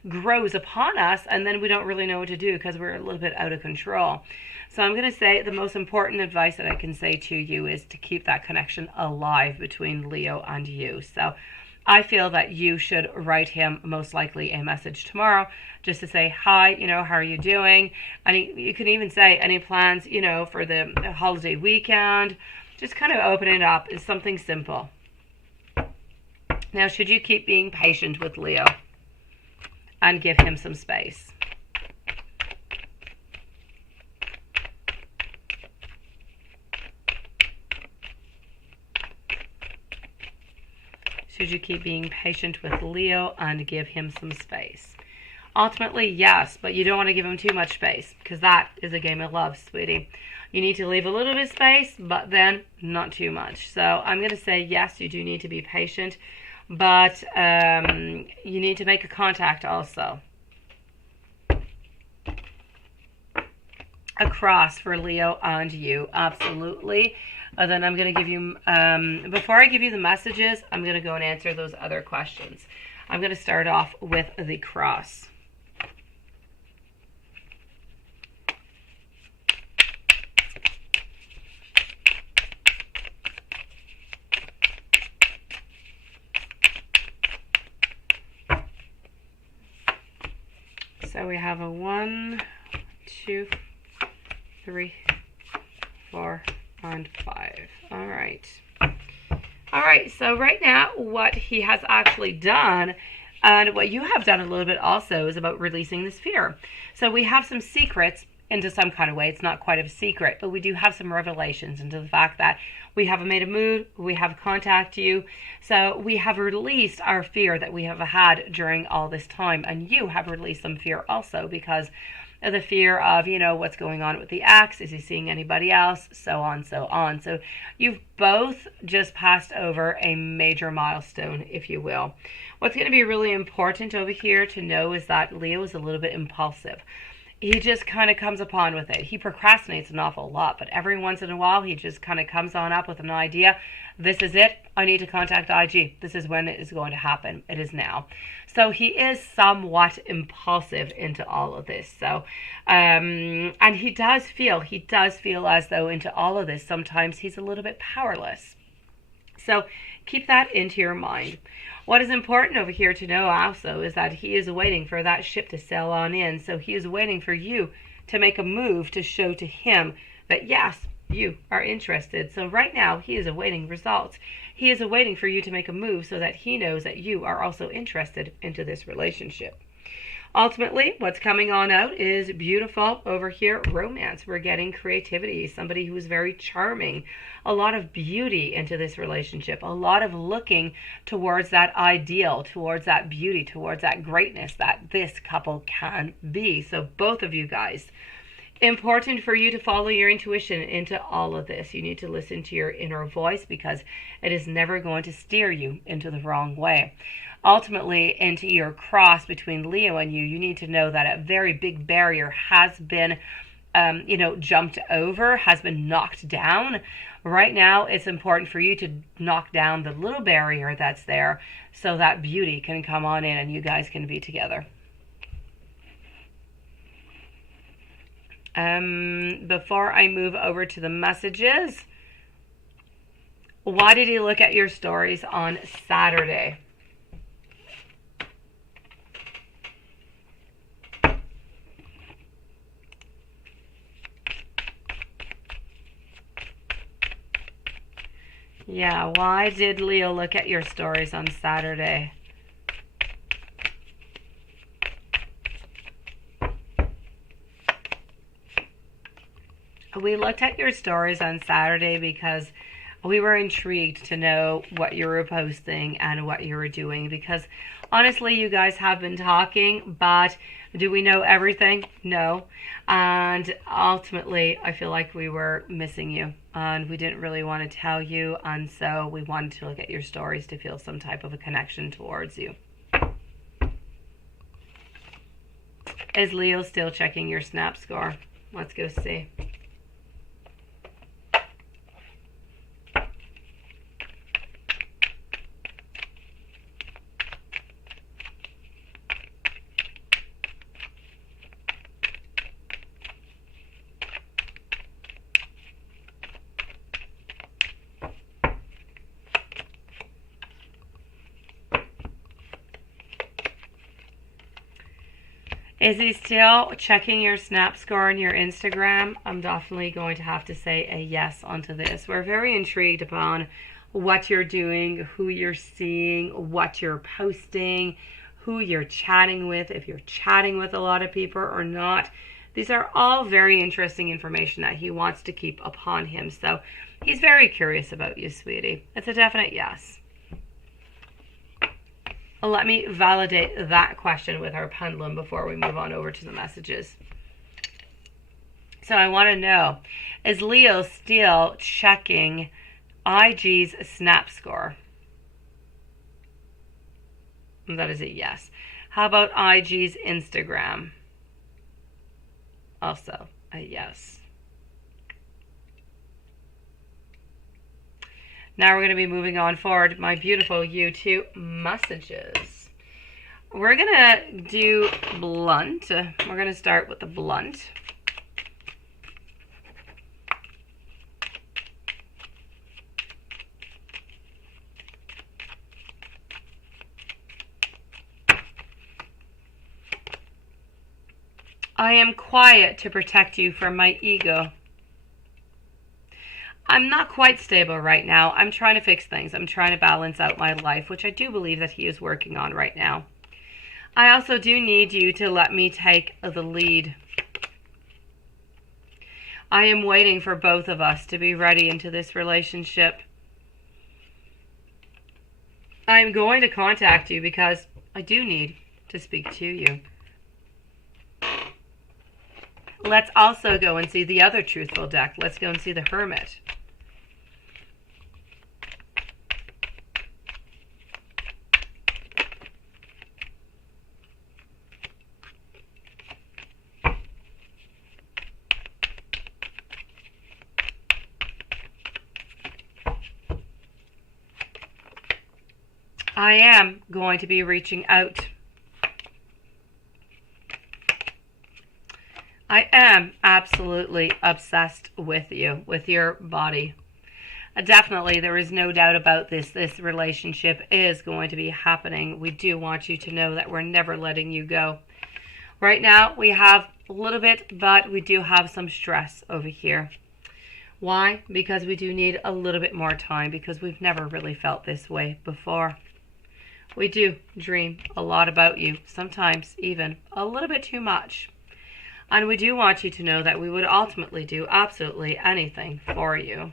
grows upon us, and then we don't really know what to do because we're a little bit out of control. So I'm going to say the most important advice that I can say to you is to keep that connection alive between Leo and you. So I feel that you should write him most likely a message tomorrow just to say, hi, how are you doing? And you can even say any plans, for the holiday weekend. Just kind of open it up. It's something simple. Now, should you keep being patient with Leo and give him some space? Should you keep being patient with Leo and give him some space? Ultimately, yes, but you don't want to give him too much space because that is a game of love, sweetie. You need to leave a little bit of space, but then not too much. So I'm going to say, yes, you do need to be patient, but you need to make a contact also. A cross for Leo and you, absolutely. Then I'm going to give you, before I give you the messages, I'm going to go and answer those other questions. I'm going to start off with the cross. So we have a 1, 2, 3, 4, and 5. All right, so right now what he has actually done, and what you have done a little bit also, is about releasing this fear. So we have some secrets into some kind of way. It's not quite a secret, but we do have some revelations into the fact that we have made a move, we have contacted you, so we have released our fear that we have had during all this time, and you have released some fear also, because the fear of, you know, what's going on with the ex. Is he seeing anybody else? So on, so on. So you've both just passed over a major milestone, if you will. What's going to be really important over here to know is that Leo is a little bit impulsive. He just kind of comes upon with it. He procrastinates an awful lot, but every once in a while, he just kind of comes on up with an idea. This is it. I need to contact IG. This is when it is going to happen. It is now. So he is somewhat impulsive into all of this. So, and he does feel as though into all of this, sometimes he's a little bit powerless. So keep that into your mind. What is important over here to know also is that he is waiting for that ship to sail on in. So he is waiting for you to make a move to show to him that yes, you are interested. So right now he is awaiting results. He is awaiting for you to make a move so that he knows that you are also interested into this relationship. Ultimately, what's coming on out is beautiful over here, romance. We're getting creativity, somebody who is very charming, a lot of beauty into this relationship, a lot of looking towards that ideal, towards that beauty, towards that greatness that this couple can be. So both of you guys, important for you to follow your intuition into all of this. You need to listen to your inner voice because it is never going to steer you into the wrong way. Ultimately, into your cross between Leo and you need to know that a very big barrier has been, jumped over, has been knocked down. Right now, it's important for you to knock down the little barrier that's there so that beauty can come on in and you guys can be together. Before I move over to the messages, why did he look at your stories on Saturday? Yeah, why did Leo look at your stories on Saturday? We looked at your stories on Saturday because we were intrigued to know what you were posting and what you were doing, because honestly, you guys have been talking, but do we know everything? No. And ultimately, I feel like we were missing you and we didn't really want to tell you. And so we wanted to look at your stories to feel some type of a connection towards you. Is Leo still checking your snap score? Let's go see. Is he still checking your snap score on your Instagram? I'm definitely going to have to say a yes onto this. We're very intrigued upon what you're doing, who you're seeing, what you're posting, who you're chatting with, if you're chatting with a lot of people or not. These are all very interesting information that he wants to keep upon him. So he's very curious about you, sweetie. It's a definite yes. Let me validate that question with our pendulum before we move on over to the messages. So I want to know, is Leo still checking IG's snap score? And that is a yes. How about IG's Instagram? Also a yes. Now we're going to be moving on forward, my beautiful YouTube messages. We're going to do blunt. We're going to start with the blunt. I am quiet to protect you from my ego. I'm not quite stable right now. I'm trying to fix things. I'm trying to balance out my life, which I do believe that he is working on right now. I also do need you to let me take the lead. I am waiting for both of us to be ready into this relationship. I'm going to contact you because I do need to speak to you. let's also go and see the other truthful deck. Let's go and see the Hermit. I am going to be reaching out. I am absolutely obsessed with you, with your body. Definitely, there is no doubt about this. This relationship is going to be happening. We do want you to know that we're never letting you go. Right now, we have a little bit, but we do have some stress over here. Why? Because we do need a little bit more time, because we've never really felt this way before. We do dream a lot about you, sometimes even a little bit too much. And we do want you to know that we would ultimately do absolutely anything for you.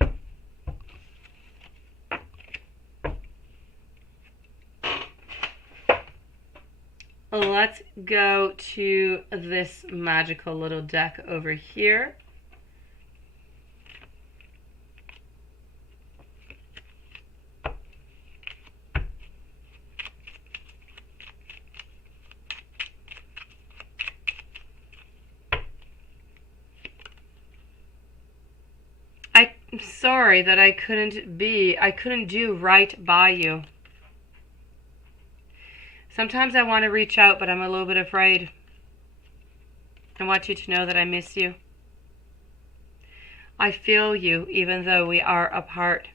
Let's go to this magical little deck over here. I'm sorry that I couldn't do right by you. Sometimes I want to reach out, but I'm a little bit afraid. I want you to know that I miss you. I feel you, even though we are apart.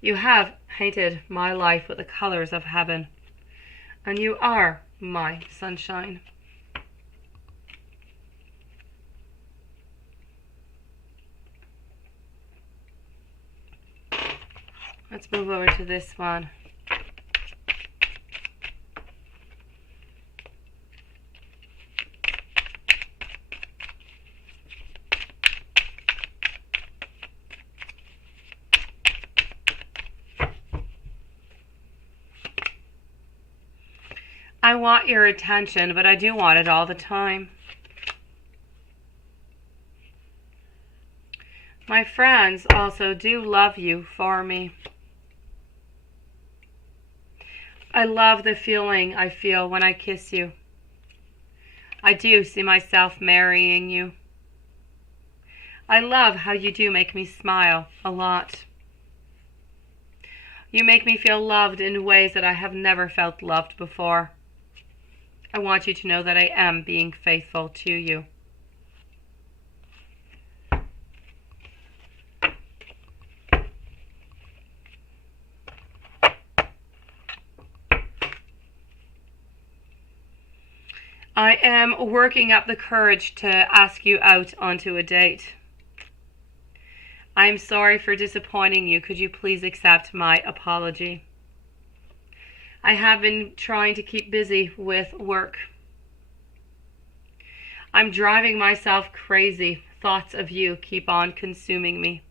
You have painted my life with the colors of heaven, and you are my sunshine. Let's move over to this one. I want your attention, but I do want it all the time. My friends also do love you for me. I love the feeling I feel when I kiss you. I do see myself marrying you. I love how you do make me smile a lot. You make me feel loved in ways that I have never felt loved before. I want you to know that I am being faithful to you. I am working up the courage to ask you out onto a date. I am sorry for disappointing you. Could you please accept my apology? I have been trying to keep busy with work. I'm driving myself crazy. Thoughts of you keep on consuming me.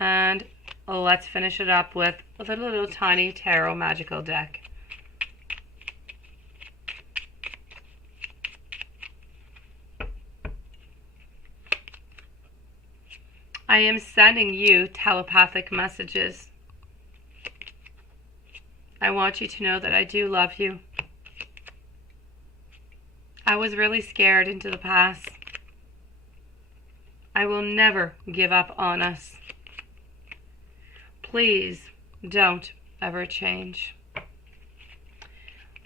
And let's finish it up with a little tiny tarot magical deck. I am sending you telepathic messages. I want you to know that I do love you. I was really scared into the past. I will never give up on us. Please don't ever change.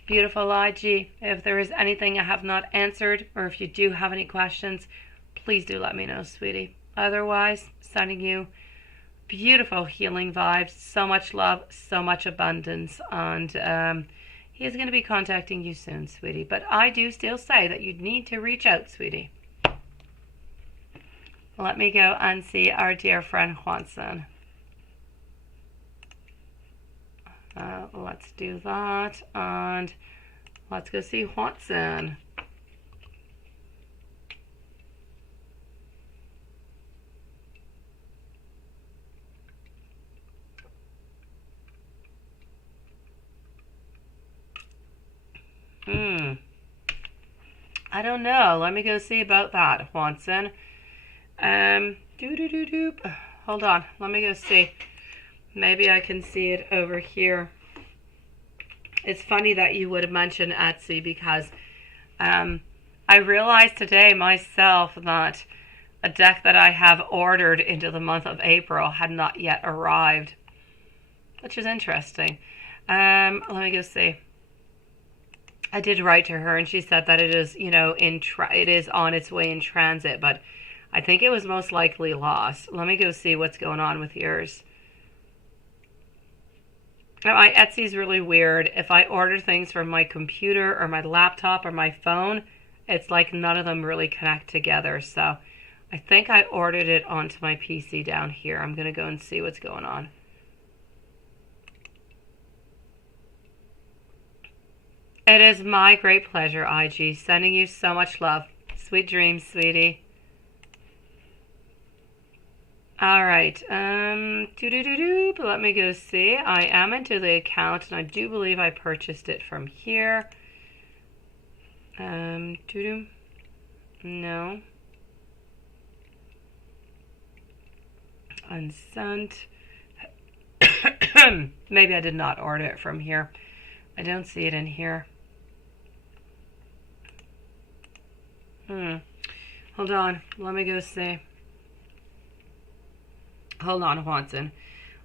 Beautiful IG, if there is anything I have not answered, or if you do have any questions, please do let me know, sweetie. Otherwise, sending you beautiful healing vibes, so much love, so much abundance, and he is going to be contacting you soon, sweetie. But I do still say that you need to reach out, sweetie. Let me go and see our dear friend Juanson. Let's do that, and let's go see Juanson. I don't know. Let me go see about that, Watson. Hold on. Let me go see. Maybe I can see it over here. It's funny that you would have mentioned Etsy because I realized today myself that a deck that I have ordered into the month of April had not yet arrived, which is interesting. Let me go see. I did write to her and she said that it is, it is on its way in transit, but I think it was most likely lost. Let me go see what's going on with yours. My Etsy's really weird. If I order things from my computer or my laptop or my phone, it's like none of them really connect together. So I think I ordered it onto my PC down here. I'm going to go and see what's going on. It is my great pleasure, IG. Sending you so much love. Sweet dreams, sweetie. All right. Let me go see. I am into the account, and I do believe I purchased it from here. No. Unsent. Maybe I did not order it from here. I don't see it in here. Hold on. Let me go see. Hold on, Watson.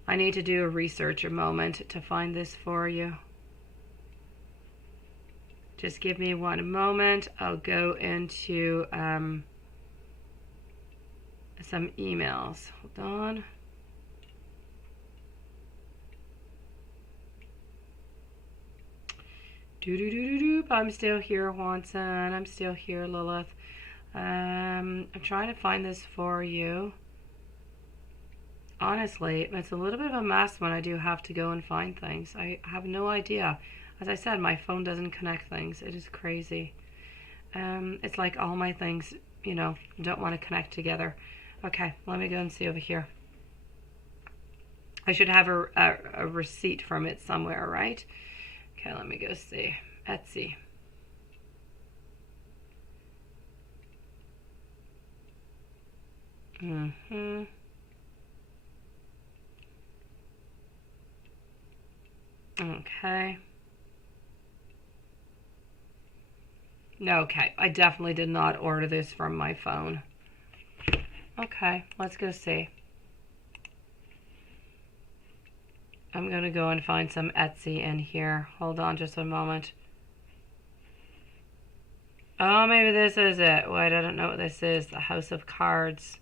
I need to do a research a moment to find this for you. Just give me one moment. I'll go into some emails. Hold on. I'm still here, Watson. I'm still here, Lilith. I'm trying to find this for you. Honestly, it's a little bit of a mess when I do have to go and find things. I have no idea. As I said, my phone doesn't connect things. It is crazy. It's like all my things, don't want to connect together. Okay, let me go and see over here. I should have a receipt from it somewhere, right? Okay, let me go see. Etsy. Okay. No, okay. I definitely did not order this from my phone. Okay, let's go see. I'm going to go and find some Etsy in here. Hold on just a moment. Oh, maybe this is it. Wait, I don't know what this is. The House of Cards.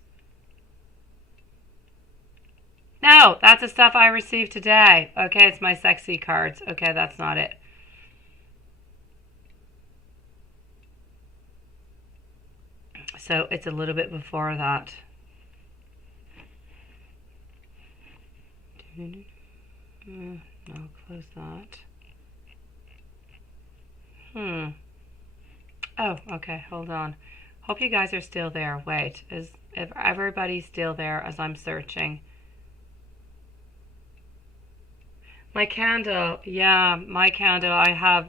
No, that's the stuff I received today. Okay, it's my sexy cards. Okay, that's not it. So it's a little bit before that. I'll close that. Oh, okay, hold on. Hope you guys are still there. Wait, is if everybody's still there as I'm searching? My candle, yeah, my candle, I have,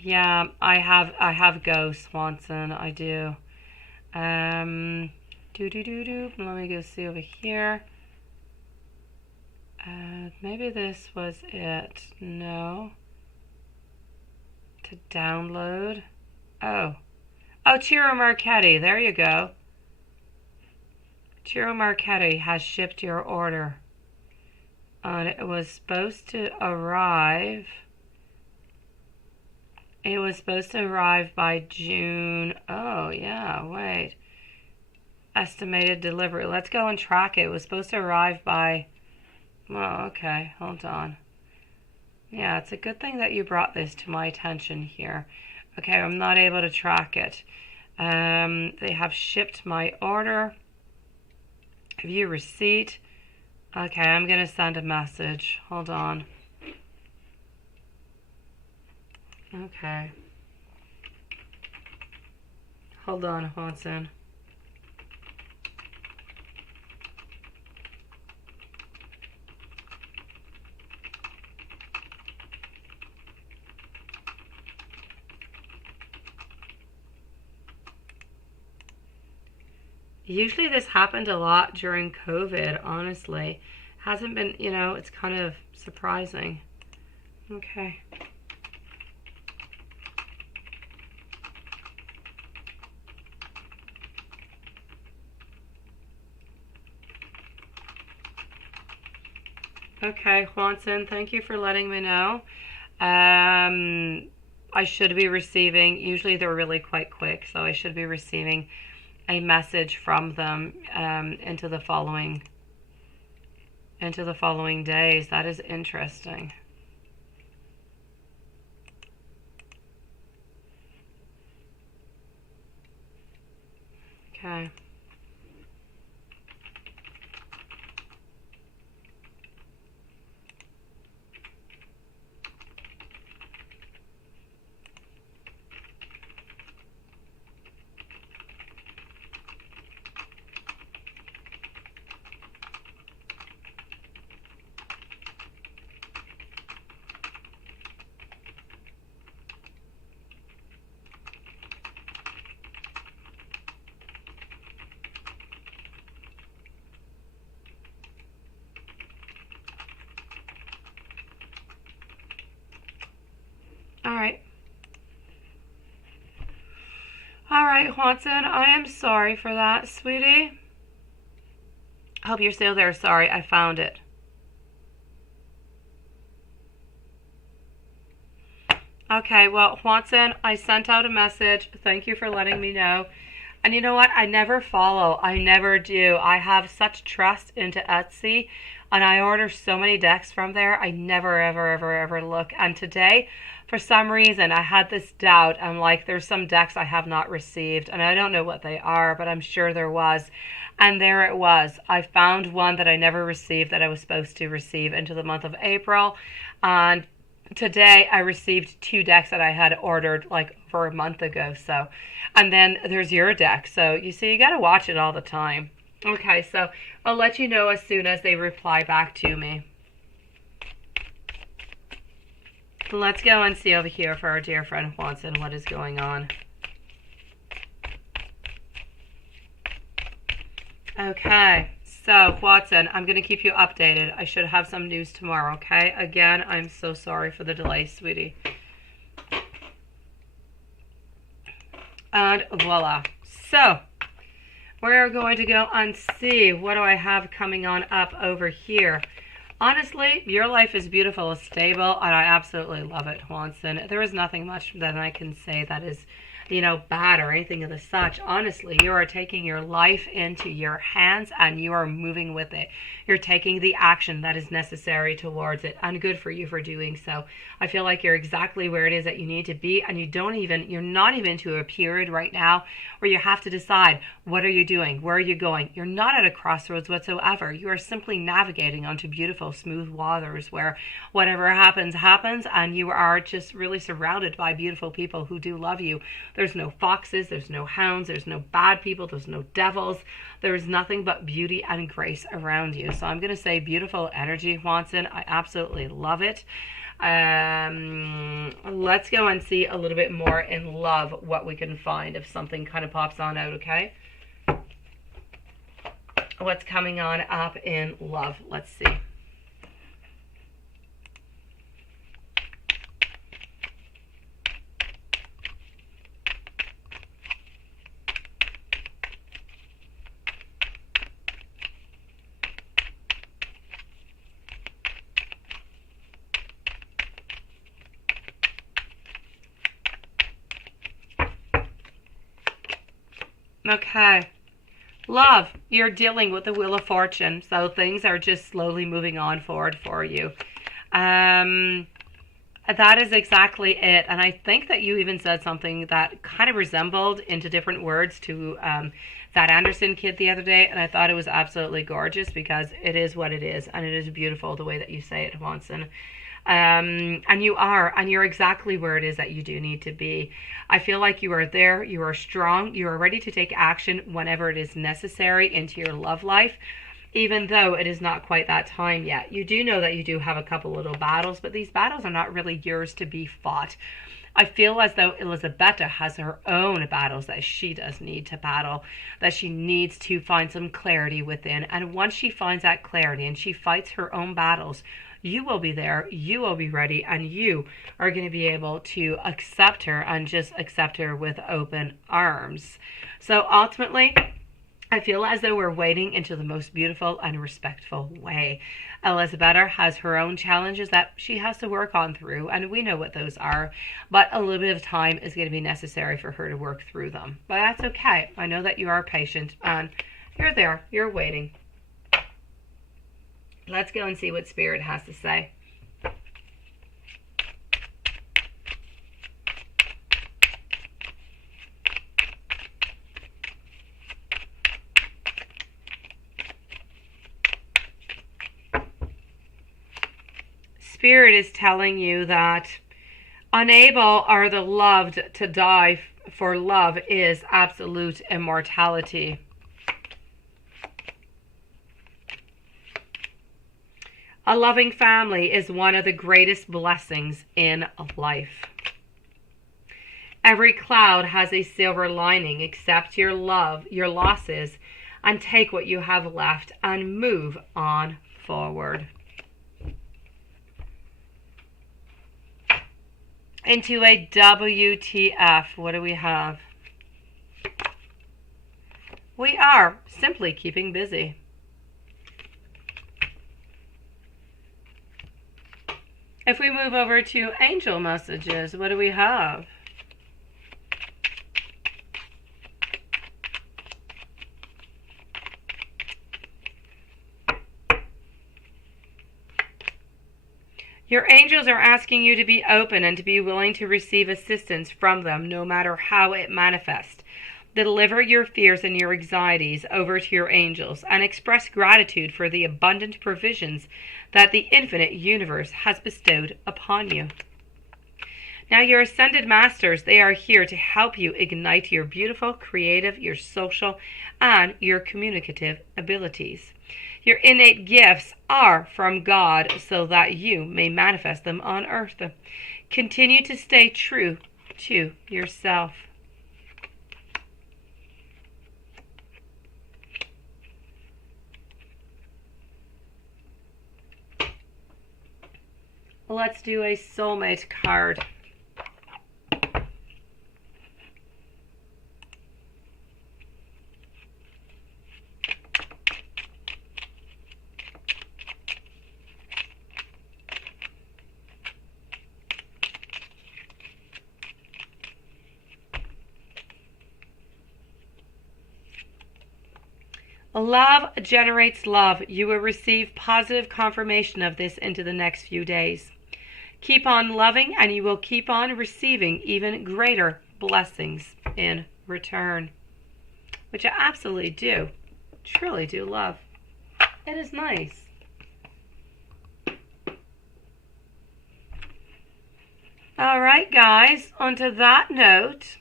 yeah, I have ghosts, Watson, I do. Let me go see over here. Maybe this was it. No. To download. Oh, Ciro Marchetti, there you go. Ciro Marchetti has shipped your order. It was supposed to arrive. It was supposed to arrive by June. Oh, yeah, wait. Estimated delivery. Let's go and track it. It was supposed to arrive by... Well, okay, hold on. Yeah, it's a good thing that you brought this to my attention here. Okay, I'm not able to track it. They have shipped my order. View receipt. Okay, I'm going to send a message. Hold on. Okay. Hold on, Watson. Usually this happened a lot during COVID, honestly. Hasn't been, you know, it's kind of surprising. Okay. Okay, Juanson, thank you for letting me know. I should be receiving, usually they're really quite quick, so I should be receiving a message from them into the following days. That is interesting. Okay. All right, Juanson, I am sorry for that, sweetie. Hope you're still there. Sorry, I found it. Okay, well, Juanson, I sent out a message. Thank you for letting me know. And you know what? I never follow. I never do. I have such trust into Etsy, and I order so many decks from there. I never, ever, ever, ever look. And today, for some reason, I had this doubt. I'm like, there's some decks I have not received, and I don't know what they are, but I'm sure there was. And there it was. I found one that I never received that I was supposed to receive into the month of April. And today I received 2 decks that I had ordered like for a month ago. So, and then there's your deck. So you see, you got to watch it all the time. Okay, so I'll let you know as soon as they reply back to me. Let's go and see over here for our dear friend Juanson what is going on. Okay, so Watson, I'm going to keep you updated. I should have some news tomorrow, okay? Again, I'm so sorry for the delay, sweetie. And voila. So, we're going to go and see what do I have coming on up over here. Honestly, your life is beautiful, stable, and I absolutely love it, Juanson. There is nothing much that I can say that is, you know, bad or anything of the such. Honestly, you are taking your life into your hands and you are moving with it. You're taking the action that is necessary towards it, and good for you for doing so. I feel like you're exactly where it is that you need to be, and you're not even to a period right now where you have to decide, what are you doing? Where are you going? You're not at a crossroads whatsoever. You are simply navigating onto beautiful, smooth waters where whatever happens, happens, and you are just really surrounded by beautiful people who do love you. There's no foxes, there's no hounds, there's no bad people, there's no devils. There's nothing but beauty and grace around you. So I'm going to say beautiful energy, Juanson. I absolutely love it. Let's go and see a little bit more in love what we can find if something kind of pops on out, okay? What's coming on up in love? Let's see. Okay. Love, you're dealing with the Wheel of Fortune, so things are just slowly moving on forward for you. That is exactly it. And I think that you even said something that kind of resembled into different words to that Anderson kid the other day, and I thought it was absolutely gorgeous because it is what it is, and it is beautiful the way that you say it, Juanson. And you're exactly where it is that you do need to be. I feel like you are there, you are strong, you are ready to take action whenever it is necessary into your love life. even though it is not quite that time yet. You do know that you do have a couple little battles, but these battles are not really yours to be fought. I feel as though Elisabetta has her own battles that she does need to battle, that she needs to find some clarity within. And once she finds that clarity and she fights her own battles, you will be there, you will be ready, and you are going to be able to accept her and just accept her with open arms. So ultimately, I feel as though we're wading into the most beautiful and respectful way. Elisabetta has her own challenges that she has to work on through, and we know what those are, but a little bit of time is going to be necessary for her to work through them. But that's okay. I know that you are patient, and you're there. You're waiting. Let's go and see what Spirit has to say. Spirit is telling you that unable are the loved to die, for love is absolute immortality. A loving family is one of the greatest blessings in life. Every cloud has a silver lining. Accept your losses, and take what you have left and move on forward. Into a WTF, what do we have? We are simply keeping busy. If we move over to angel messages, what do we have? Your angels are asking you to be open and to be willing to receive assistance from them, no matter how it manifests. Deliver your fears and your anxieties over to your angels and express gratitude for the abundant provisions that the infinite universe has bestowed upon you. Now, your ascended masters, they are here to help you ignite your beautiful, creative, your social, and your communicative abilities. Your innate gifts are from God so that you may manifest them on earth. Continue to stay true to yourself. Let's do a soulmate card. Love generates love. You will receive positive confirmation of this into the next few days. Keep on loving and you will keep on receiving even greater blessings in return. Which I absolutely do. Truly do love. It is nice. Alright guys, onto that note,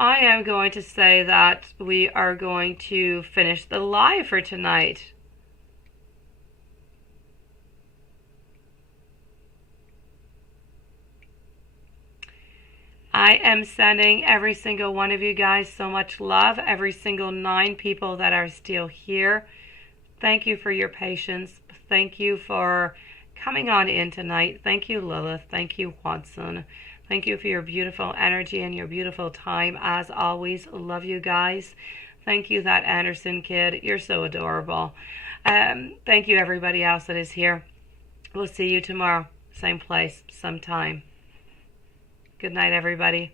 I am going to say that we are going to finish the live for tonight. I am sending every single one of you guys so much love. Every single 9 people that are still here. Thank you for your patience. Thank you for coming on in tonight. Thank you, Lilith. Thank you, Watson. Thank you for your beautiful energy and your beautiful time. As always, love you guys. Thank you, that Anderson kid. You're so adorable. Thank you, everybody else that is here. We'll see you tomorrow. Same place, same time. Good night, everybody.